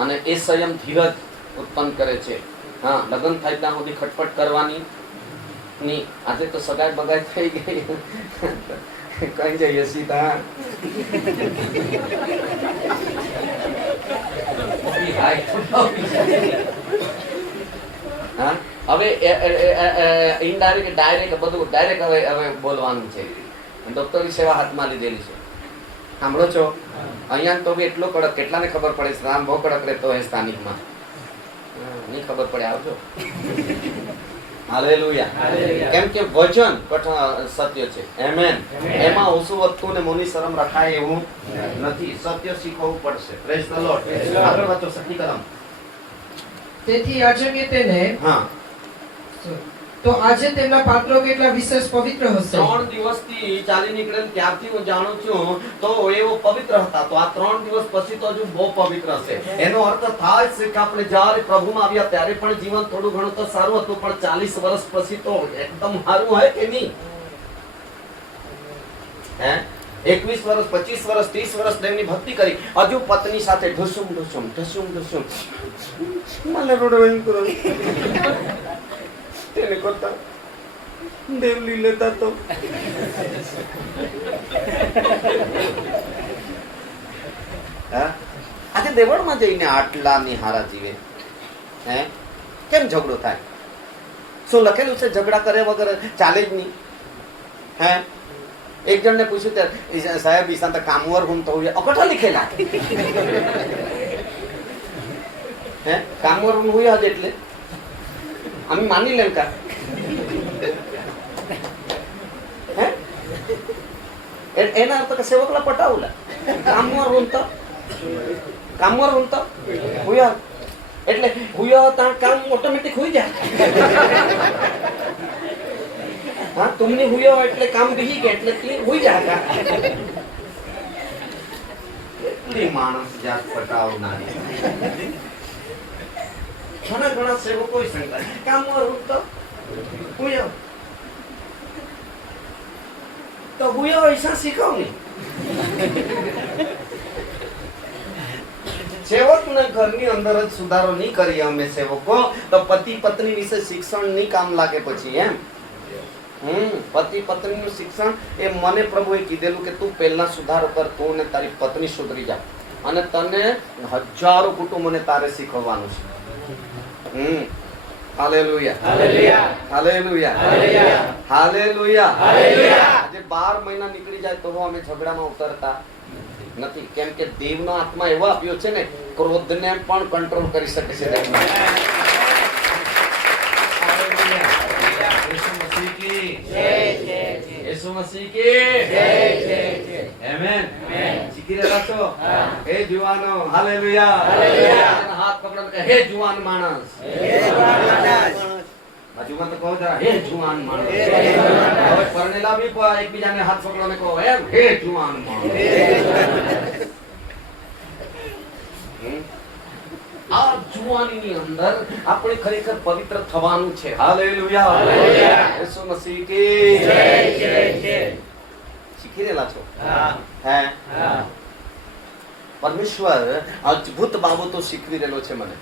અને એ સંયમ ધીરજ ઉત્પન્ન કરે છે. હા, લગ્ન થાય ત્યાં સુધી ખટપટ કરવાની ની. આજે તો સગાઈ બગાઈ થઈ ગઈ, કઈ જઈએ સીધા. હવે ઇનડાયરેક્ટ, ડાયરેક્ટ, બધું ડાયરેક્ટ હવે બોલવાનું છે. ડોક્ટરની સેવા હાથમાં લીધેલી છે. સાંભળો છો? અહીંયા તો બી એટલો કડક, કેટલાને ખબર પડે છે? રામ બહુ કડક રહેતો હોય સ્થાનિકમાં, નહીં ખબર પડે. આવજો. હાલેલુયા. કેમ કે વચન સત્ય છે. આમેન. એમાં ઓછું વધતું ને મોની શરમ રખાય એવું નથી. સત્ય શીખવવું પડશે. Praise the lord. આગળ વાંચો સખીકરમ. તેથી યાજકે તેને, હા, તો આજે તેમના પાત્રો કેટલા વિશેષ પવિત્ર હશે. 3 દિવસથી ચાલી નીકળેલ ત્યારથી હું જાણું છું તો એવો પવિત્ર હતા. તો આ 3 દિવસ પછી તો હજુ બહુ પવિત્ર હશે. એનો અર્થ થાય છે કે આપણે જ્યારે પ્રભુમાં આવ્યા ત્યારે પણ જીવન થોડું ઘણું તો સારું હતું, પણ 40 વર્ષ પછી તો એકદમ સારું હોય કે નહીં? હે, 21 વર્ષ, 25 વર્ષ, 30 વર્ષ દેવની ભક્તિ કરી, હજુ પત્ની સાથે ઢુસુમ ઢુસુમ ઢુસુમ ઢુસુમ મને રોડવેન કરો. તેને કરતા દેવ લી લેતા તો આજે દેવળમાં જઈને આટલા નિહારા જીવે. હે, કેમ ઝઘડો થાય? શું લખેલું છે? ઝઘડા કરે વગર ચાલે જ નહીં. હે, એક જણને પૂછ્યું ત્યારે સાહેબ ઈશાંત કામવર હું તો અકઠા લીખેલા. હે, કામવર હું હોય જ એટલે અમે માની લેમ કા. હે, એના અર્થ કે સેવકલા પટાવલા કામવર હું તો હુયા, એટલે હુયા તા કામ ઓટોમેટિક હોઈ જાય. હા, તુમની હુયો એટલે કામ બી કે એટલે હોઈ જાય. એટલી માણસ જાત પટાવનારી. ઘણા સેવકો શંકા કામ તો હુયો તો હુયો ऐसा શીખો નહીં. સેવકને ઘરની અંદર જ સુધારો નહીં કરીએ અમે સેવકો તો પતિ પત્ની વિશે શિક્ષણ નહીં કામ લાગે પછી. એમ પતિ પત્ની નું શિક્ષણ એ મને પ્રભુએ કીધેલું કે તું પહેલા સુધારો કર, તું ને તારી પત્ની સુધરી જા, અને તને હજારો કુટુંબોને તારે શીખવવાનું છે. હાલેલુયા, હાલેલુયા, હાલેલુયા, હાલેલુયા, હાલેલુયા. આજે 12 મહિના નીકળી જાય તો અમે ઝઘડામાં ઉતરતા નથી. કેમ કે દેવનો આત્મા એવો આપ્યો છે ને, ક્રોધને પણ કંટ્રોલ કરી શકે છે. యేసు మసీకి ఆమేన్. ચીકી રહ્યા છો? હે જુવાનો, હાલેલુયા, હાલેલુયા. હાથ પકડો કે હે જુવાન માણસ, હે જુવાન માણસ. બાજુમાં તો કહો જરા હે જુવાન માણસ. હવે પરણેલા બી એકબીજાને હાથ પકડો ને કહો એમ હે જુવાન માણસ. આ જુવાનીની અંદર આપણે ખરેખર પવિત્ર થવાનું છે. Hallelujah, hallelujah. యేసు મસીહ કી જય, જય, જય. શીખી રહેલા છો હે પરમેશ્વર અદ્ભુત બાબતો શીખવી રહેલો છે મને,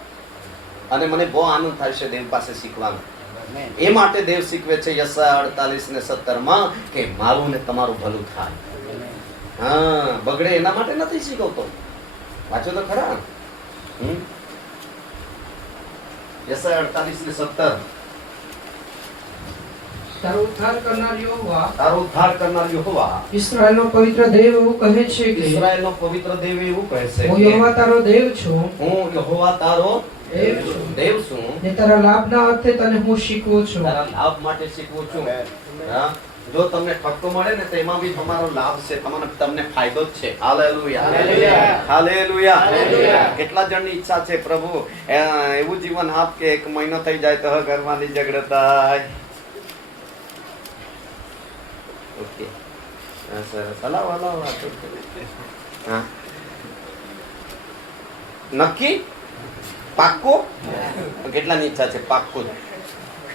અને મને બહુ આનંદ થાય છે દેવ પાસે શીખવાનો. એ માટે દેવ શીખવે છે યશાયા 48 ને 17 માં કે મારું ને તમારું ભલું થાય. હા, બગડે એના માટે નથી શીખવતો. વાંચો તો ખરા. યશાયા 48 ને 17. તારો ઉદ્ધાર કરનાર યહોવા, તારો ઉદ્ધાર કરનાર યહોવા, ઇસ્રાએલનો પવિત્ર દેવ એવું કહે છે કે ઇસ્રાએલનો પવિત્ર દેવ એવું કહે છે હું કે યહોવા તારો દેવ છું, હું યહોવા તારો દેવ છું, દેવ છું. ને તારા લાભના અર્થે તને હું શીખવું છું. તારા લાભ માટે શીખવું છું. હા, જો તમને ઠપકો મળે ને તો એમાં બી તમારો લાભ છે, તમને ફાયદો જ છે. Hallelujah, hallelujah. કેટલા જણની ઈચ્છા છે પ્રભુ એવું જીવન આપ કે 1 મહિનો થઈ જાય તો ઘરમાંથી ઝઘડો થાય. ઓકે, સરસ. હલાવો, હલાવો. હા, નક્કી, પાક્કો. કેટલાની ઈચ્છા છે? પાક્કું જ,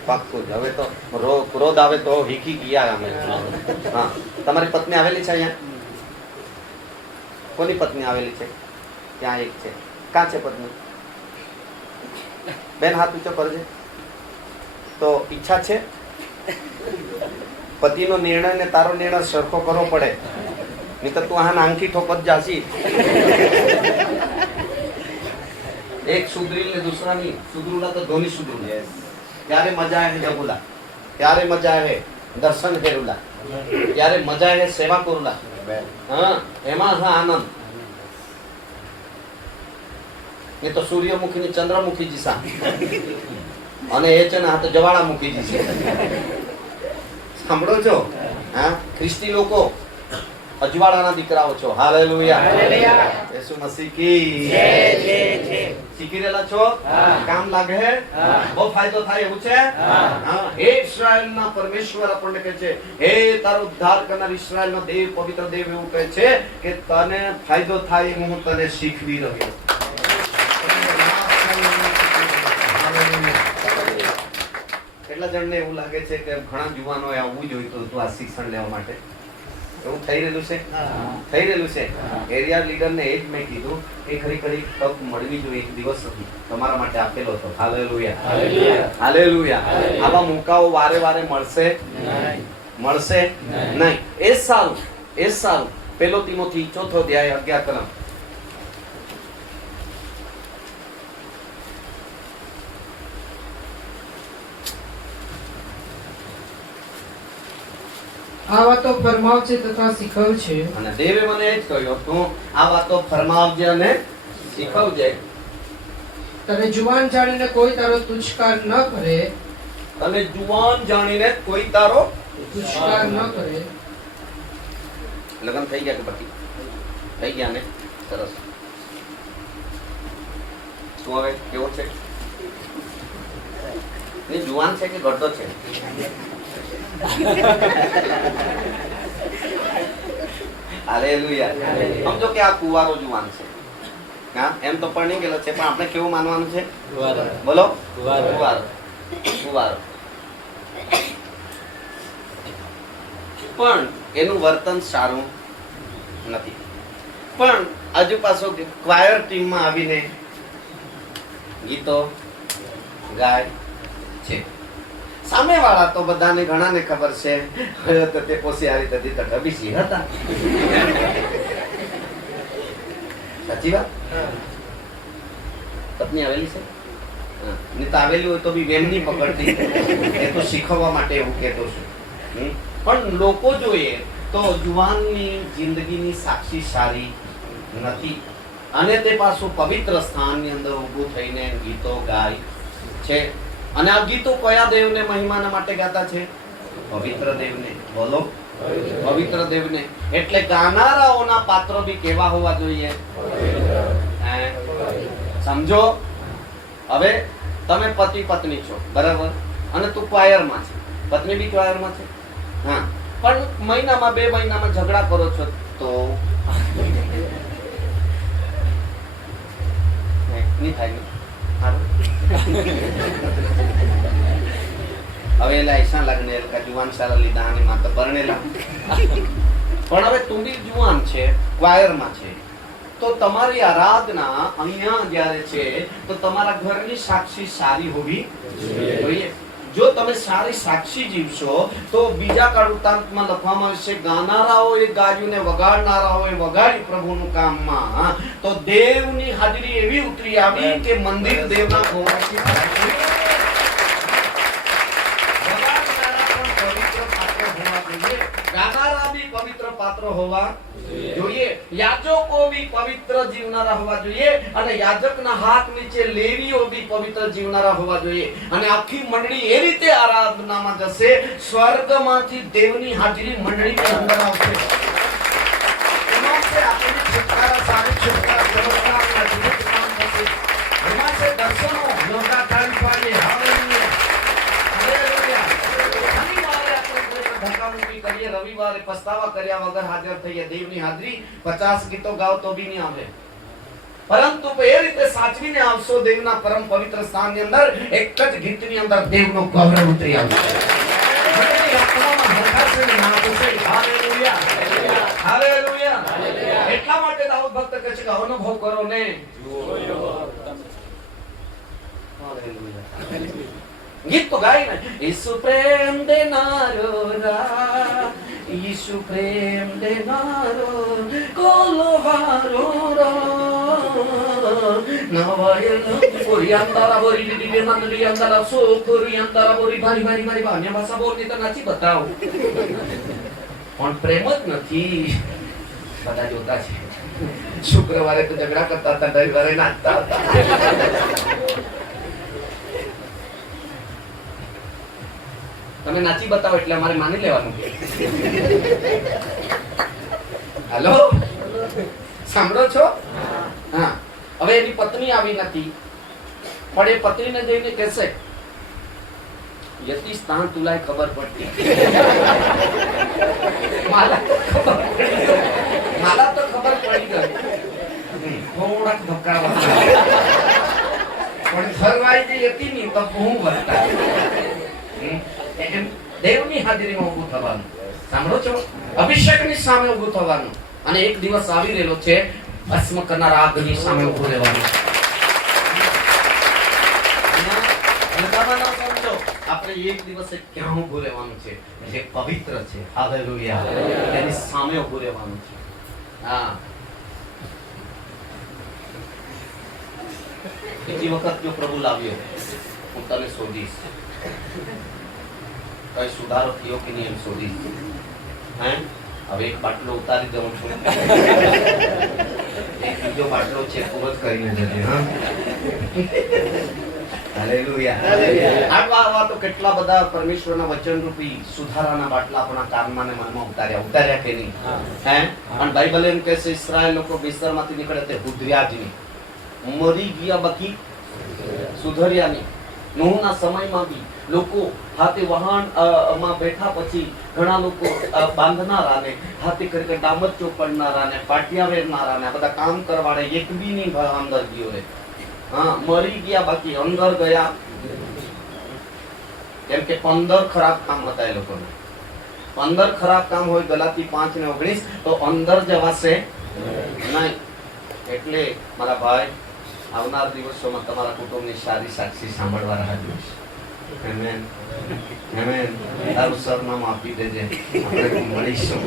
પાક્કું જ. હવે તો ક્રોધ આવે તો હીકી ગયા અમે. હા, તમારી પત્ની આવેલી છે અહીંયા? કોની પત્ની આવેલી છે? ત્યાં એક છે. કાં છે પત્ની? બેન હાથ ઊંચો કરજે. તો ઈચ્છા છે પતિનો નિર્ણય ને તારો નિર્ણય સરખો કરવો પડે, નહીં તો તું આ આંખી ઠોકત જાસી. એક સુધરી ને દુસરાની સુધરુલા તો ધોની સુધરું. ત્યારે મજા આવે જબુલા, ત્યારે મજા આવે દર્શન ફેરુલા, ત્યારે મજા આવે સેવા કરુલા. હા, એમાં હા આનંદ. એ તો સૂર્યમુખી ની ચંદ્રમુખી જીસા, અને એ છે ને આ તો જવાળામુખી જી છે. સાંભળો છો? હા, ખ્રિસ્તી લોકો અજવાળાના દીકરાઓ છો. હાલેલુયા, યેસુ મસીહ કી જય. શીખી રહેલા છો? કામ લાગે? બહુ ફાયદો થાય એવું છે. હા, હે ઇસ્રાએલના પરમેશ્વર આપણને કહે છે, હે તારો ઉદ્ધાર કરનાર ઇસ્રાએલનો દેવ, પવિત્ર દેવ એવું કહે છે કે તને ફાયદો થાય હું તને શીખવી રહ્યો. કેટલા જણને એવું લાગે છે કે ઘણા યુવાનોએ આવવું જોઈતું હતું આ શિક્ષણ લેવા માટે? એવું થઈ રહેલું છે? થઈ રહેલું છે. એરિયા લીડરને એ જ મેં કીધું કે ખરી તક મળવી જોઈએ. એક દિવસ તમારા માટે આપેલો હતો. Hallelujah, hallelujah. આવા મોકાઓ વારે વારે મળશે મળશે નહીં. એ સારું, એ સારું. 1 તિમોથી 4 અધ્યાય 11 કલમ. આ વાતો ફરમાવજે તથા શીખવજે. અને દેવે મને એ જ કહ્યું તું આ વાતો ફરમાવજે અને શીખવજે. તને જુવાન જાણીને કોઈ તારો તુચ્છકાર ન કરે, તને જુવાન જાણીને કોઈ તારો તુચ્છકાર ન કરે. લગ્ન થઈ ગયા કે બાકી? થઈ ગયા ને? સરસ. શું હવે કેવો છે? એ જુવાન છે કે ગડદો છે? હાલેલુયા. સમજો કે આ કુવારો જુવાન છે. હા, એમ તો પરણી ગયેલો છે, પણ આપણે કેવું માનવાનું છે? બોલો, કુવારો. કુવારો. પણ એનું વર્તન સારું નથી. પણ હજુ પાછો ક્વાયર ટીમમાં આવીને ગીતો ગાય છે. સામેવાળા તો બધાને ઘણાને ખબર છે હવે તો તે પોસિયારી તદી તો ડબીસી હતા. સાચી વાત? પત્ની આવેલી છે? નહીં તો આવેલી હોય તો બી વેમની પકડતી. એ તો શીખવવા માટે એવું કહેતો છું. પણ લોકો જોઈએ તો જુવાનની જિંદગીની સાક્ષી સારી નથી, અને તે પાછું પવિત્ર સ્થાનની અંદર ઊભું થઈને ગીતો ગાય છે. અને આ ગીતો કયા દેવને મહિમાના માટે ગાતા છે? પવિત્ર દેવને. બોલો, પવિત્ર દેવને. એટલે ગાનારાઓના પાત્રો બી કેવા હોવા જોઈએ? સમજો. હવે તમે પતિ પત્ની છો, બરાબર? અને તું ક્વાયરમાં છે, પત્ની બી ક્વાયરમાં છે. હા, પણ મહિનામાં 2 મહિનામાં ઝઘડા કરો છો તો નહીં થાય ને? હવે એલા ऐसा लगने का जुवान सारा લીધા અને માતા પરણેલા પણ હવે તું બી જુવાન છે, ક્વાયરમાં છે, તો તમારી આરાધના અહીંયા જ્યારે છે તો તમારા ઘરની સાક્ષી સારી હોવી જોઈએ. જો તમે સારી સાક્ષી જીવશો તો બીજા કાળ વૃત્તાંતમાં લખવામાં આવશે, ગાનારાઓએ ગાયું ને વગાડનારાઓએ વગાડી પ્રભુનું કામમાં, તો દેવની હાજરી એવી ઉતરી આવી કે મંદિર દેવના ગૌરવથી ભરાઈ ગયું. ગાનારા બી પવિત્ર પાત્ર હોવા જોઈએ, યાજકો બી પવિત્ર જીવનારા હોવા જોઈએ, અને યાજકના હાથ નીચે લેવીઓ બી પવિત્ર જીવનારા હોવા જોઈએ. અને આખી મંડળી એ રીતે આરાધનામાં જશે, સ્વર્ગમાંથી દેવની હાજરી મંડળીની અંદર આવશે. એમાં છે આપણને છુટકારા, સારી છુટકારા, વ્યવસ્થા અને અદ્ભુત કામ થશે. એમાં છે દર્શનો, યોગા તાળી પાડીએ, હાલેલુયા, હાલેલુયા. શનિવારે આપણે ધક્કામુક્કી કરીએ, રવિવારે પસ્તાવા કર્યા વગર હાજર થઈએ. દેવની હાજરી 50 ગીતો ગાઓ તો બી નહીં આવે, પરંતુ એ રીતે સાચવીને આવશો દેવના પરમ પવિત્ર સ્થાનની અંદર, એક જ ગીતની અંદર દેવનો ગૌરવ ઉતરી આવશે. મંડળી આત્મામાં હરખાશે ને નાચશે. Hallelujah, hallelujah. એટલા માટે દાઉદ ભક્ત કહે છે કે અનુભવ કરો ને હાલેલુયા. ગીત તો ગાય ને, ઈસુ પ્રેમ દેનારો રા, ઈસુ પ્રેમ દેનારો કોલવારો રા, નવાયલ ઓરિયાંતારા બોરી દીદી નંદરિયાંતારા સો કોરિયાંતારા બોરી ભારી ભારી ભારી ભાન્ય ભાષા બોલની તો નાચી બતાવો. પણ પ્રેમ જ નથી. બધા જોતા છે, શુક્રવારે તો ઝઘડા કરતા હતા, રવિવારે નાચતા હતા. તમે નાચી બતાવો એટલે અમારે માની લેવાનું. હેલો, સાંભળો છો? હા. હવે એની પત્ની આવી નથી, પણ એ પત્નીને જઈને કહેશે, યતી સ્થાન તુલાય ખબર પડતી. માલા તો ખબર પડી ગઈ, થોડાક ધક્કાવા, પણ ફરવાઈ જે યતી ની તો હું વર્તા. દેવની હાજરીમાં ઊભું થવાનું. સાંભળો છો? અભિષેકની સામે ઊભું થવાનું. અને એક દિવસ આવી રહેલો છે, ભસ્મ કરનાર આગની સામે ઊભું રહેવાનું. આપણે એક દિવસે ક્યાં ઊભું રહેવાનું છે? જે પવિત્ર છે, હાલેલુયા, એની સામે ઊભું રહેવાનું છે. હા. બીજી વખત જો પ્રભુ લાવ્યો, હું તને શોધીશ. કઈ સુધારો થયો કે નહીં એમ શોધીશ. હે, હવે એક બાટલો ઉતારી દઉં છું, એક બીજો બાટલો છે પૂરો કરીને જજે. હા, હાલેલુયા. આવા તો કેટલા બધા પરમેશ્વરના વચન રૂપી સુધારાના બાટલા આપણા કાનમાં ને મનમાં ઉતાર્યા કે નહીં? હે, અને બાઇબલ એમ કહે છે, ઇસ્રાયેલ લોકો મિસ્રમાંથી નીકળે તે ઉધર્યા જ નહીં, મરી ગયા બાકી સુધર્યા નહીં. નૂહના સમયમાં બી લોકો હાથે વાહન માં બેઠા પછી ઘણા લોકો બાંધનારા ને હાથે કરીને ડામર ચોપડનારા ને પાટિયા વેરનારા ને બધા કામ કરવાડે, એક બી નહીં અંદર ગયો રે. હા, મરી ગયા બાકી અંદર ગયા. કેમ કે 15 ખરાબ કામ હતા એ લોકોને. 15 ખરાબ કામ હોય, ગલાતી 5:19, તો અંદર જવાશે નહીં. એટલે મારા ભાઈ, આવનાર દિવસોમાં તમારા કુટુંબની સારી સાક્ષી સાંભળવા રાહ જોઈશ. Amen, amen. તારું સરનામું આપી દેજે, આપણે મળીશું.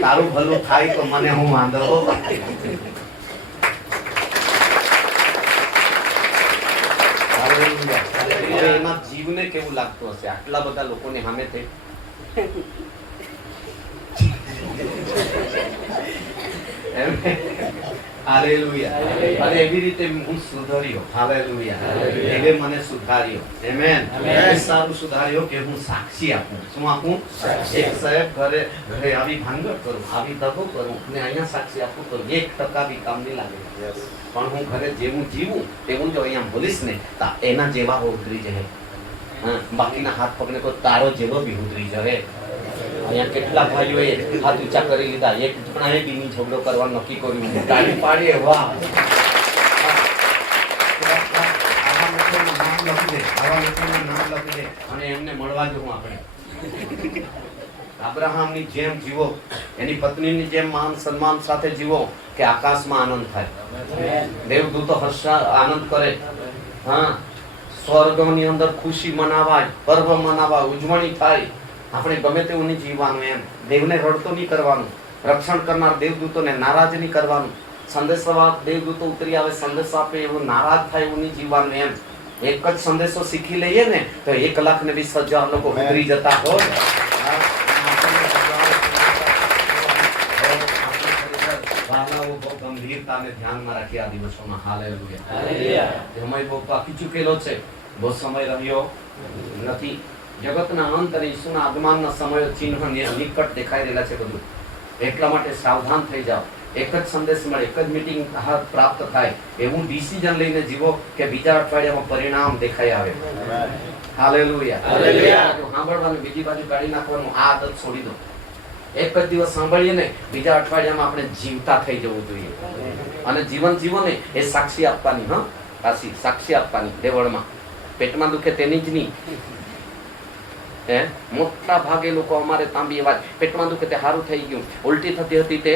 તારું ભલું થાય તો મને હું વાંધો. એના જીવને કેવું લાગતું હશે આટલા બધા લોકોની સામે થઈ. હાલેલુયા. અને એવી રીતે હું સુધર્યો. હાલેલુયા. એને મને સુધાર્યો. આમેન. સારું સુધાર્યો કે હું સાક્ષી આપું. શું આપું? એક સાહેબ ઘરે આવી ભાંગડ કરું, આવી દગો કરું અને અહીંયા સાક્ષી આપું તો 1% બી કામ નહીં લાગે. પણ હું ઘરે જેવું જીવું તેવું જો અહીંયા બોલીશ ને તો એના જેવા ઉતરી જાય. બાકીના હાથ પકડે તો તારો જેવો બી ઉતરી જાય. અહીંયા કેટલા ભાઈઓએ હાથ ઊંચા કરી લીધા, એક જણાએ બીની ઝઘડો કરવાનું નક્કી કર્યું, તાળી પાડીએ, વાહ. આવા લોકોનું નામ લખી દે, આવા લોકોનું નામ લખી દે અને એમને મળવા જવું આપણે. અબ્રાહમની જેમ જીવો, એની પત્નીની જેમ માન સન્માન સાથે જીવો કે આકાશમાં આનંદ થાય, દેવદૂતો આનંદ કરે. હા, સ્વર્ગની અંદર ખુશી મનાવાય, પર્વ મનાવાય, ઉજવણી થાય. આપણે ગમે તેવું નહીં જીવવાનું, એમ દેવને રડતો નહીં કરવાનું, રક્ષણ કરનાર દેવદૂતોને નારાજ નહીં કરવાનું, સંદેશો દેવદૂતો ઉતરી આવે સંદેશો આપે એવું નારાજ થાય એવું નહીં જીવવાનું. એમ એક જ સંદેશો શીખી લઈએ ને તો 1,20,000 લોકો ઉતરી જતા હોય. ગંભીરતાને ધ્યાનમાં રાખી આ દિવસોમાં. હાલેલુયા. સમય બહુ પાકી ચૂકેલો છે, બહુ સમય રહ્યો નથી. જગતના અંત અને ઈસુના આગમનના સમય ચિહ્ન નિકટ દેખાઈ રહેલા છે બધું. એટલા માટે સાવધાન થઈ જાઓ. એક જ સંદેશ મળે, એક જ મીટિંગ પ્રાપ્ત થાય એવું ડિસિઝન લઈને જીવો કે બીજા અઠવાડિયામાં પરિણામ દેખાઈ આવે. હાલેલુયા. સાંભળવાનું બીજી બાજુ કાઢી નાખવાનું, આ આદત છોડી દો. એક જ દિવસ સાંભળીએ ને બીજા અઠવાડિયામાં આપણે જીવતા થઈ જવું જોઈએ. અને જીવન જીવો ને એ સાક્ષી આપવાની. સાક્ષી આપવાની દેવળમાં. પેટમાં દુખે તેની જ નહીં. મોટા ભાગે લોકો અમારે તાંબી અવાજ, પેટમાં દુખે તે સારું થઈ ગયું, ઉલટી થતી હતી તે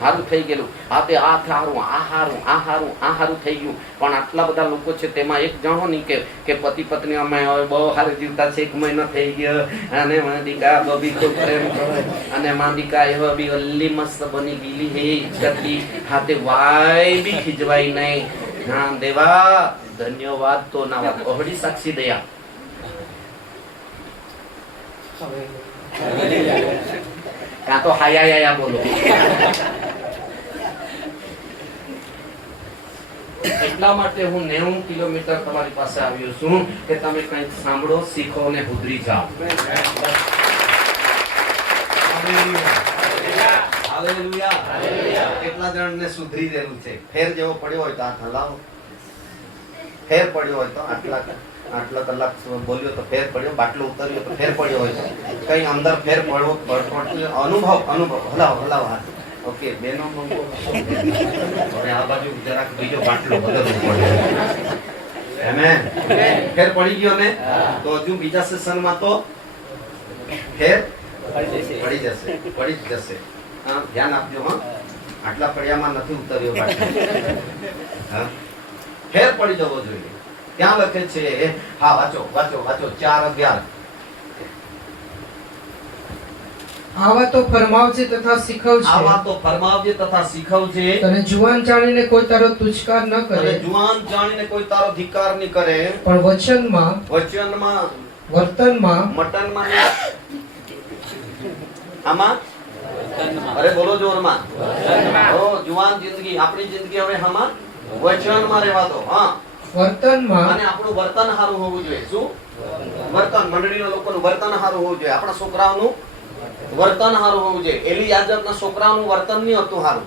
સારું થઈ ગયેલું, આ તે આ હારું, આ હારું, આ હારું, આ હારું થઈ ગયું. પણ આટલા બધા લોકો છે તેમાં એક જાણો નહીં કે પતિ પત્ની અમે બહુ સારી જીવતા છે, 1 મહિનો થઈ ગયો અને માદિકા બબી તો પ્રેમ કરે અને માદિકા એવા બી અલ્લી મસ્ત બની ગયેલી હે ઇજ્જતની હાથે વાય બી ખીજવાય નહીં. હા દેવા ધન્યવાદ. તો ના વાત ઓહડી સાક્ષી દયા. કાં તો હાયા બોલો. એટલા માટે હું 90 કિલોમીટર તમારી પાસે આવ્યો છું કે તમે કંઈક સાંભળો, શીખો અને સુધરી જાઓ. કેટલા જણને સુધરી રહેલું છે? ફેર જેવો પડ્યો હોય તો હાથ હલાવો. ફેર પડ્યો હોય તો આટલા કલાક બોલ્યો તો ફેર પડ્યો, બાટલો ઉતર્યો તો ફેર પડ્યો હોય તો કઈ અંદર ફેર પડવો અનુભવ હલાવો હાથ. ઓકે બેનો, આ બાજુ જરાક બીજો બાટલો બદલવો પડે. ફેર પડી ગયો ને તો હજુ બીજા સેશનમાં તો ફેર પડી જશે. હા, ધ્યાન આપજો. હા, આટલા પડ્યામાં નથી ઉતર્યો બાટલો. ફેર પડી જવો જોઈએ. ત્યાં લખે છે, હા વાંચો 4:11. આવા તો ફરમાવજે તથા શીખવજે. તને જુવાન જાણીને કોઈ તારો તુચ્છકાર ન કરે. ધિક્કાર ન કરે. પણ વચનમાં, વર્તનમાં, મટનમાં, આમાં અરે બોલો જોરમાં. જુવાન જિંદગી, આપણી જિંદગી હવે આમાં વચનમાં રહેવા દો. હા, વર્તનમાં. અને આપણું વર્તન સારું હોવું જોઈએ. શું વર્તન? મંડળીના લોકોનું વર્તન સારું હોવું જોઈએ. આપણા છોકરાઓનું વર્તન સારું હોવું જોઈએ. એલી યાજકના છોકરાઓનું વર્તન નહીં હતું સારું.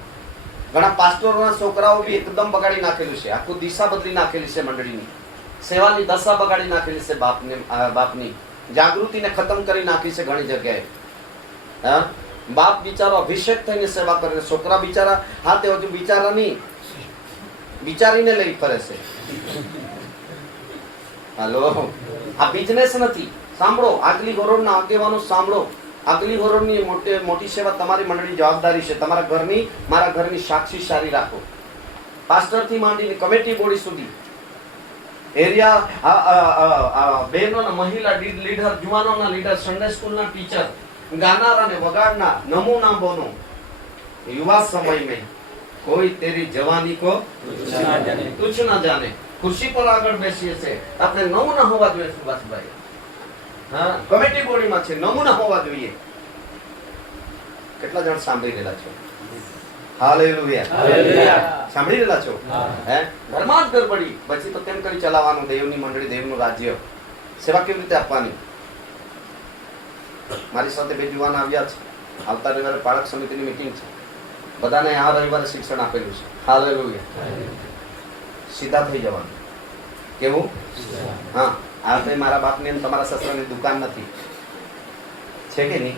ઘણા પાસ્ટરોના છોકરાઓ બી એકદમ બગાડી નાખેલું છે. આખું દિશા બદલી નાખેલી છે. મંડળીની સેવાની દશા બગાડી નાખેલી છે. બાપની જાગૃતિને ખતમ કરી નાખી છે ઘણી જગ્યાએ. હા, બાપ બિચારો અભિષેક થઈને સેવા કરે, છોકરા બિચારા હા તે હજુ બિચારા નહીં વિચારીને લઈ ફરે છે. હાલો, આ બિઝનેસ નથી. સાંભળો, આગલી હરોળના આગેવાનો સાંભળો. આગલી હરોળની મોટી સેવા તમારી મંડળી જવાબદારી છે. તમારા ઘરની, મારા ઘરની સાક્ષી સારી રાખો. પાસ્ટરથી માંડીને કમિટી બોડી સુધી, એરિયા બહેનોના, મહિલા લીડર, જુવાનોના લીડર, સન્ડે સ્કૂલના ટીચર, ગાનાર અને વગાડનાર નમૂના બનો. યુવા સમય में કોઈ તેરી જવાની કો તુચ્છ ના જાને. ખુરશી પર આગળ બેસીએ છે, આપણે નમૂના હોવા જોઈએ. સુભાષભાઈ, હા, કમિટી બોડીમાં છે, નમૂના હોવા જોઈએ. કેટલા જણ સાંભળી રહેલા છો? હાલેલુયા. સાંભળી રહેલા છો? ઘરમાં જ ગરબડી, પછી તો કેમ કરી ચલાવવાનું? દેવની મંડળી, દેવનું રાજ્ય, સેવા કેવી રીતે આપવાની? મારી સાથે 2 યુવાન આવ્યા છે. આવતા રવિવારે પાળક સમિતિની મીટિંગ છે. બધાને આ રવિવારે શિક્ષણ આપેલું છે. હાલેલુયા. સીધા થઈ જવાનું. કેવું? હા, આ ભાઈ મારા બાપની અને તમારા સસરાની દુકાન નથી, છે કે નહીં?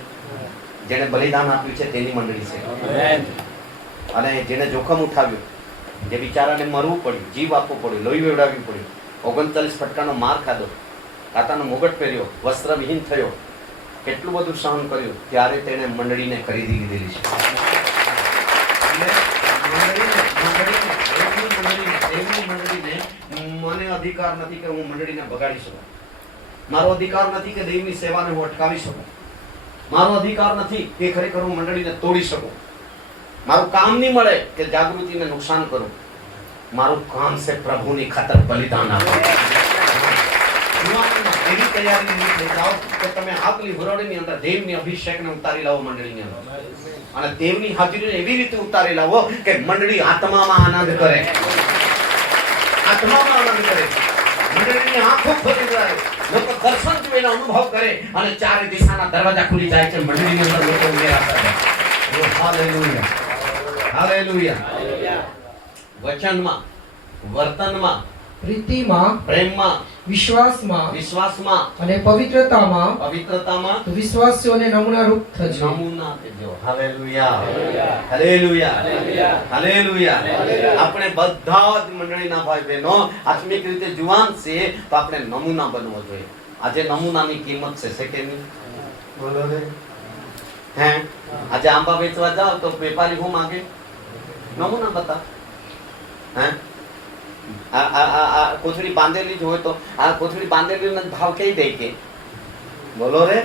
જેને બલિદાન આપ્યું છે તેની મંડળી છે. અને જેને જોખમ ઉઠાવ્યું, જે બિચારાને મરવું પડ્યું, જીવ આપવો પડ્યો, લોહી વેવડાવવું પડ્યું, 39 ફટકાનો માર ખાધો, કાતાનો મુગટ પહેર્યો, વસ્ત્રવિહીન થયો, કેટલું બધું સહન કર્યું, ત્યારે તેણે મંડળીને ખરીદી લીધેલી છે. દેવની મંડળીને મને અધિકાર નથી કે હું મંડળીને બગાડી શકું. મારો અધિકાર નથી કે દેવની સેવાને હું અટકાવી શકું. મારો અધિકાર નથી કે ખરેખર હું મંડળીને તોડી શકું. મારું કામ નહીં મળે કે જાગૃતિને નુકસાન કરું. મારું કામ છે પ્રભુની ખાતર બલિદાન આપવું. એવી તૈયારી લઈ જાઓ કે તમે આગલી વરોડીની અંદર દેવની અભિષેકને ઉતારી લાવો મંડળીની અંદર, અને દેવની હાજરીને એવી રીતે ઉતારી લાવો કે મંડળી આત્મામાં આનંદ કરે, આત્મામાં આનંદ કરે, મંડળીની આંખો ખોલી જાય, લોકો દર્શન જોઈને અનુભવ કરે અને ચારે દિશાના દરવાજા ખુલી જાય છે. મંડળીની અંદર લોકો ઉમેરા કરે. Hallelujah, hallelujah. વચનમાં, વર્તનમાં, પ્રીતિમાં, પ્રેમમાં, વિશ્વાસમાં અને પવિત્રતામાં તો વિશ્વાસીઓને નમૂનારૂપ થજો. નમૂના થજો. હાલેલુયા, હાલેલુયા, હાલેલુયા. આપણે બધા જ મંડળીના ભાઈ બહેનો આત્મિક રીતે જુવાન છે તો આપણે નમૂના બનવો જોઈએ. આજે નમૂનાની કિંમત છે કે નહીં? બોલો રે. હે, આજે આંબા વેચવા જાવ તો વેપારી શું માંગે? નમૂના બતા. હે, આ કોથળી બાંધેલી જ હોય તો આ કોથળી બાંધેલી ભાવ કઈ દે કે? બોલો રે.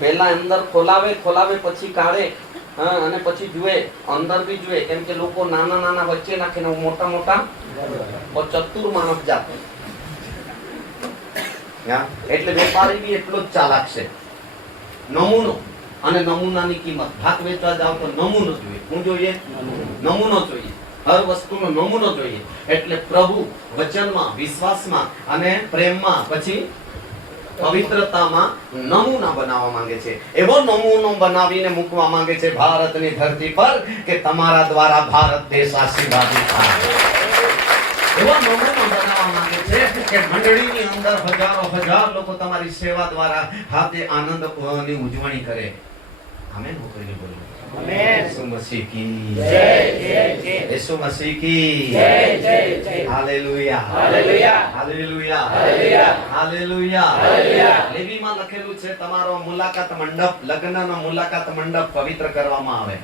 પહેલા અંદર ખોલાવે પછી કાઢે, અને પછી જુએ, અંદર બી જુએ, કેમ કે લોકો નાના નાના વચ્ચે નાખીને મોટા મોટા ચતુર માણસ જાતે. એટલે વેપારી બી એટલો જ ચાલાક છે. નમૂનો અને નમૂનાની કિંમત. ભાત વેચવા જાવ તો નમૂનો જોઈએ. શું જોઈએ? નમૂનો જોઈએ. હર વસ્તુનો નમૂનો જોઈએ. એટલે પ્રભુ વચનમાં, વિશ્વાસમાં અને પ્રેમમાં, પછી પવિત્રતામાં નમૂના બનાવવા માંગે છે. એવો નમૂનો બનાવીને મૂકવા માંગે છે ભારતની ધરતી પર કે તમારા દ્વારા ભારત દેશ આશીર્વાદિત થાય. એવો નમૂનો બનાવવા માંગે છે કે મંડળીની અંદર હજાર લોકો તમારી સેવા દ્વારા હાથે આનંદની ઉજવણી કરે. આમેન. હોકરીને બોલો. यीशु मसीह की जय. यीशु मसीह की जय. हालेलुया, हालेलुया, हालेलुया, हालेलुया. લેવીમાં લખેલું છે તમારો મુલાકાત મંડપ, લગ્નનો મુલાકાત મંડપ પવિત્ર કરવામાં આવે.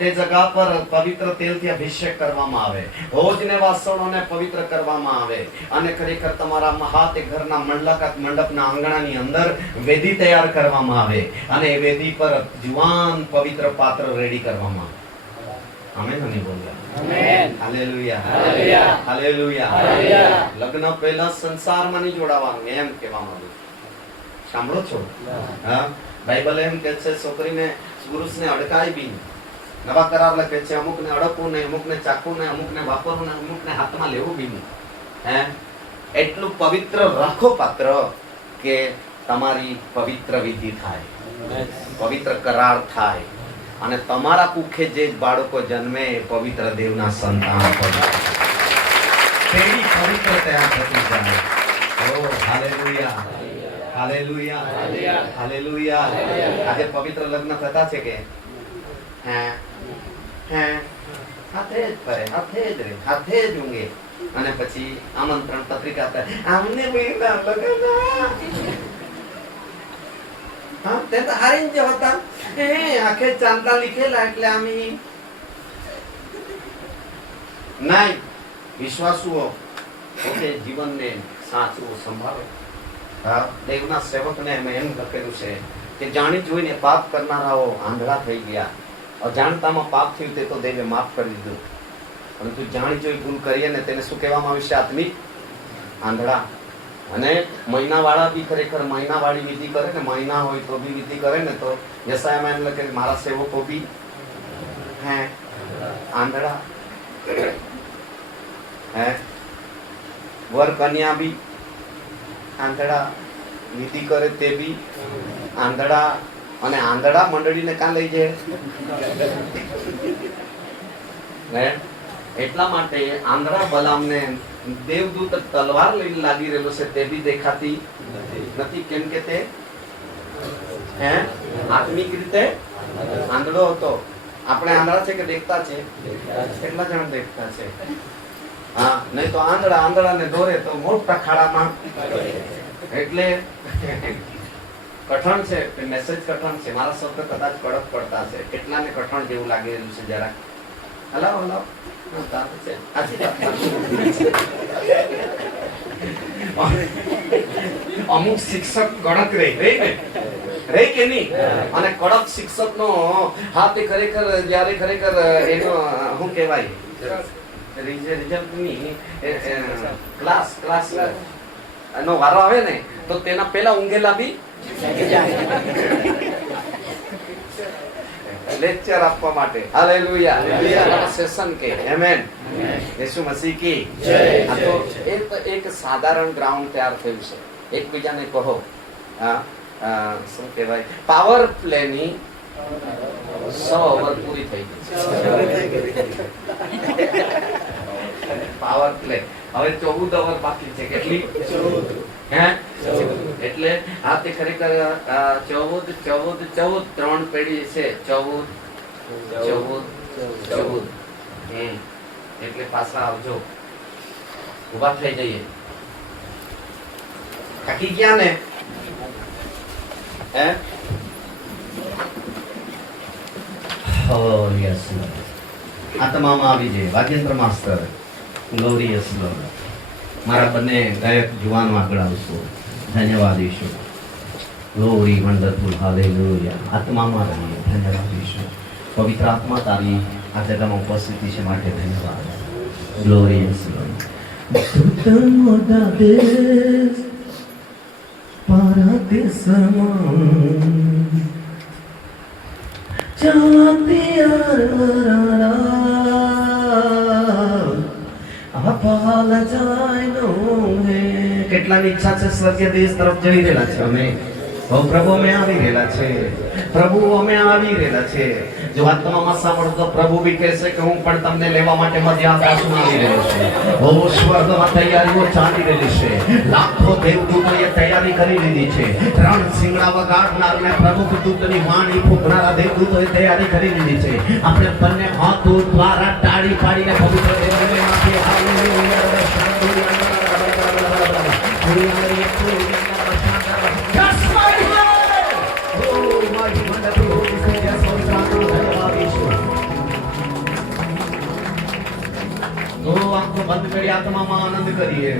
તે જગા પર પવિત્ર તેલથી અભિષેક કરવામાં આવે. ભોજને વાસણોને પવિત્ર કરવામાં આવે. અને ખરેખર તમારા મહાતે ઘરના મુલાકાત મંડપના આંગણાની અંદર વેદી તૈયાર કરવામાં આવે. અને એ વેદી પર જુવાન પવિત્ર પાત્ર રેડી કરવામાં આવે. આમેન. નહીં બોલ્યા? આમેન. હાલેલુયા, હાલેલુયા, હાલેલુયા. લગ્ન પહેલા સંસારમાં નહીં જોડાવાનું એમ કહેવામાં આવ્યું. સાંભળો છો? હા, બાઇબલ એમ કહે છે છોકરીને પુરુષને અડકાય બી નહીં. નવા કરાર લખે છે અમુકને અડકવું નહીં, અમુકને ચાકવું નહીં, અમુકને વાપરવું નહીં, અમુકને હાથમાં લેવું બી નહીં. હે, એટલું પવિત્ર રાખો પાત્ર કે તમારી પવિત્ર વિધિ થાય, પવિત્ર કરાર થાય, અને તમારા કુખે જે બાળકો જન્મે પવિત્ર દેવના સંતાન પેઢી પવિત્ર તૈયાર થતી જાય. ઓ હાલેલુયા, હાલેલુયા, હાલેલુયા. આજે પવિત્ર લગ્ન થતા છે કે હે હે હાથે જ ફરે, હાથે જ રહે, હાથે જ ઊંઘે, અને પછી આમંત્રણ પત્રિકા આપે આમને લગ્ન. હા, તે તો હારીને જે હતા આખે ચાંદા લીખેલા એટલે આમી નહીં. વિશ્વાસુઓ પોતે જીવનને સાચવું સંભાળે. હા, દેવના સેવકને એમ લખેલું છે કે જાણી જોઈને પાપ કરનારાઓ આંધળા થઈ ગયા. અજાણતામાં પાપ થયું તે તો દેવે માફ કરી દીધું, પરંતુ જાણી જોઈ ભૂલ કરીએ ને તેને શું કહેવામાં આવ્યું છે? આત્મિક આંધળા. અને મહિનાવાળા બી ખરેખર મહિનાવાળી વિધિ કરે ને, મહિના હોય તો બી વિધિ કરે ને, તો યશાયામાં એમ લખે મારા સેવકો બી હે આંધળા. હે, વર કન્યા બી આંધળા, વિધિ કરે તે બી આંધળા. અને આંધળા મંડળીને કાં લઈ જાય? એટલા માટે આંધળા બલામને દેવદૂત તલવાર લઈને લાગી રહેલો છે તે બી દેખાતી નથી, કેમ કે તે આત્મિક રીતે આંધળો હતો. આપણે આંધળા છે કે દેખતા છે? કેટલા જણ દેખતા છે? હા, નહીં તો આંધળા ને દોરે તો મોટા ખાડામાં. એટલે કઠણ છે, મેસેજ કઠણ છે, મારા શબ્દ કદાચ કડક પડતા છે, કેટલાને કઠણ જેવું લાગી રહ્યું છે જરા હલાવો હલાવો. હા, તારે છે. અમુક શિક્ષક કડક રે કે નહીં, અને કડક શિક્ષક નો હાથ એ ખરેખર જ્યારે ખરેખર એનો શું કહેવાય રિઝલ્ટ ની ક્લાસ નો વારો આવે ને તો તેના પહેલા ઊંઘેલા બી લેક્ચર આપવા માટે હાલેલુયા સેશન કે આમેન યેસુ મસીહ કી જય. આ તો એક સાધારણ ગ્રાઉન્ડ તૈયાર થયું છે. એકબીજાને કહો શું કહેવાય પાવર પ્લે ની 100 ઓવર પૂરી થઈ ગઈ છે. પાવર પ્લે હવે 14 ઓવર બાકી છે. કેટલી? 14. એટલે આ તે ખરેખર 14 ત્રણ પેઢી છે. 14 એટલે પાછા આવજો, ઉભા થઈ જઈએ. થાકી ગયા ને? Oh yes Lord. આત્મામાં આવી જાય. વાજેન્દ્ર માસ્ટર ગ્લોરિયસ લોર્ડ. મારા બંને ગાયક જુવાનો આગળ આવશો. ધન્યવાદ ઈશુ. Glory wonderful hallelujah. આત્મામાં રહીએ. ધન્યવાદ ઈશુ. પવિત્ર આત્મા તારી આ જગ્યામાં ઉપસ્થિતિ છે માટે ધન્યવાદ. Glorious lord. મોટા દેશ પારા દેશમાં કેટલાની ઈચ્છા છે સ્વર્ગીય દેશ તરફ જઈ રહેલા છે અમે. પ્રભુ અમે આવી રહેલા છે. પ્રભુ અમે આવી રહેલા છે. જો આત્મામાં સાંભળો તો પ્રભુ બી કહેશે કે હું પણ તમને લેવા માટે મધ્ય આકાશમાં આવી રહ્યો છું. ઓ સ્વર્ગમાં તૈયારીઓ ચાલી રહી છે. લાખો દેવદૂતોએ તૈયારી કરી લીધી છે. 3 સિંગડા વગાડનાર ને પ્રમુખ દૂતની વાણી ફૂંકનારા દેવદૂતોએ તૈયારી કરી લીધી છે. આપણે બંને હાથો દ્વારા તાળી પાડીને પવિત્ર દેવને માથે આંખો બંધ કરી આત્મામાં આનંદ કરીએ.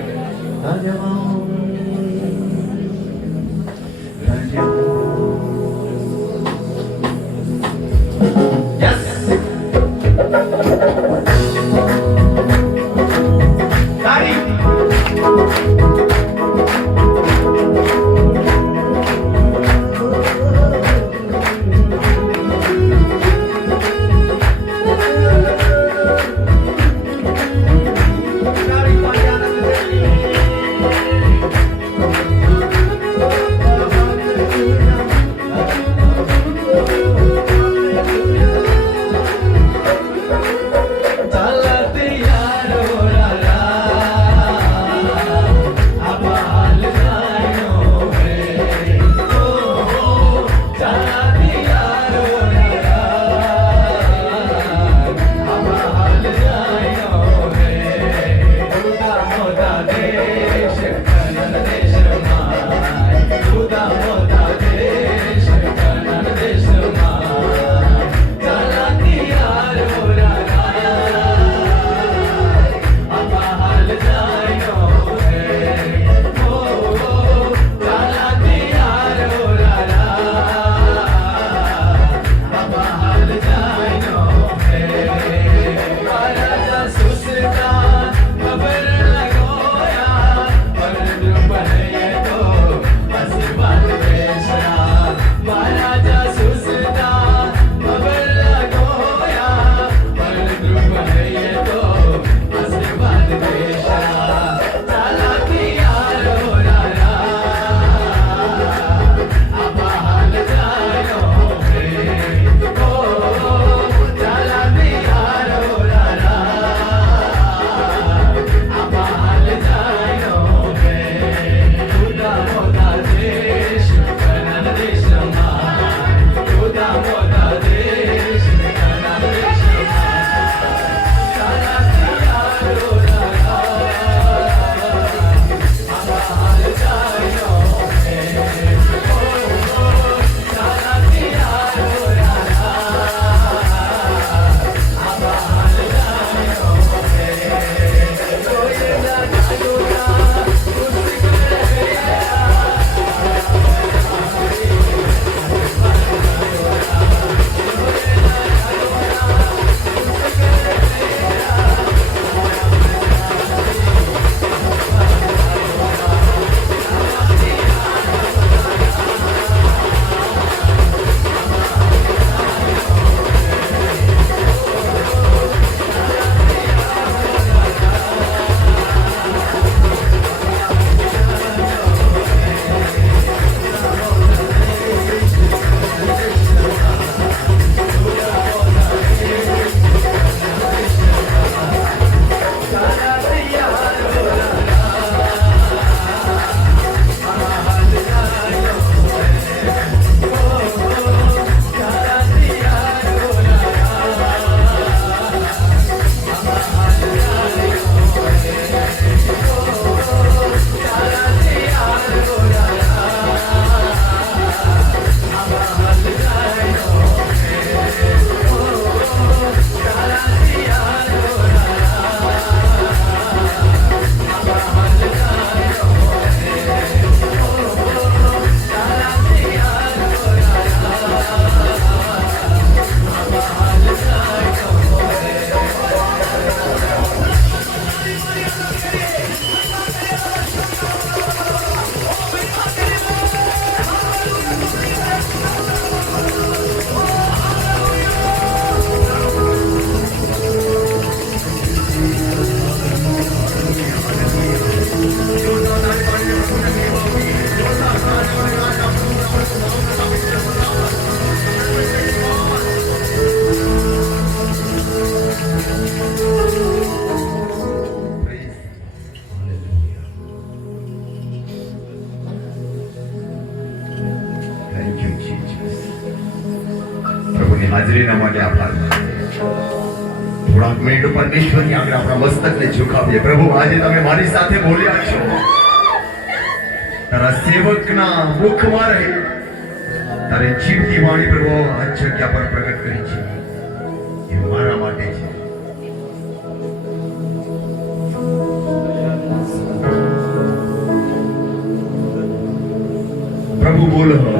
હાજરીના માટે આભાર. થોડાક મિનિટ પરમેશ્વરની આગળ આપણા મસ્તકને ઝુકાવીએ. પ્રભુ, આજે તમે મારી સાથે બોલ્યા છો, તારા સેવકના મુખમાં રહી તારે જીવતી વાણી પ્રભુ આ જગ્યા પર પ્રગટ કરી છે. એ મારા માટે છે. પ્રભુ બોલો.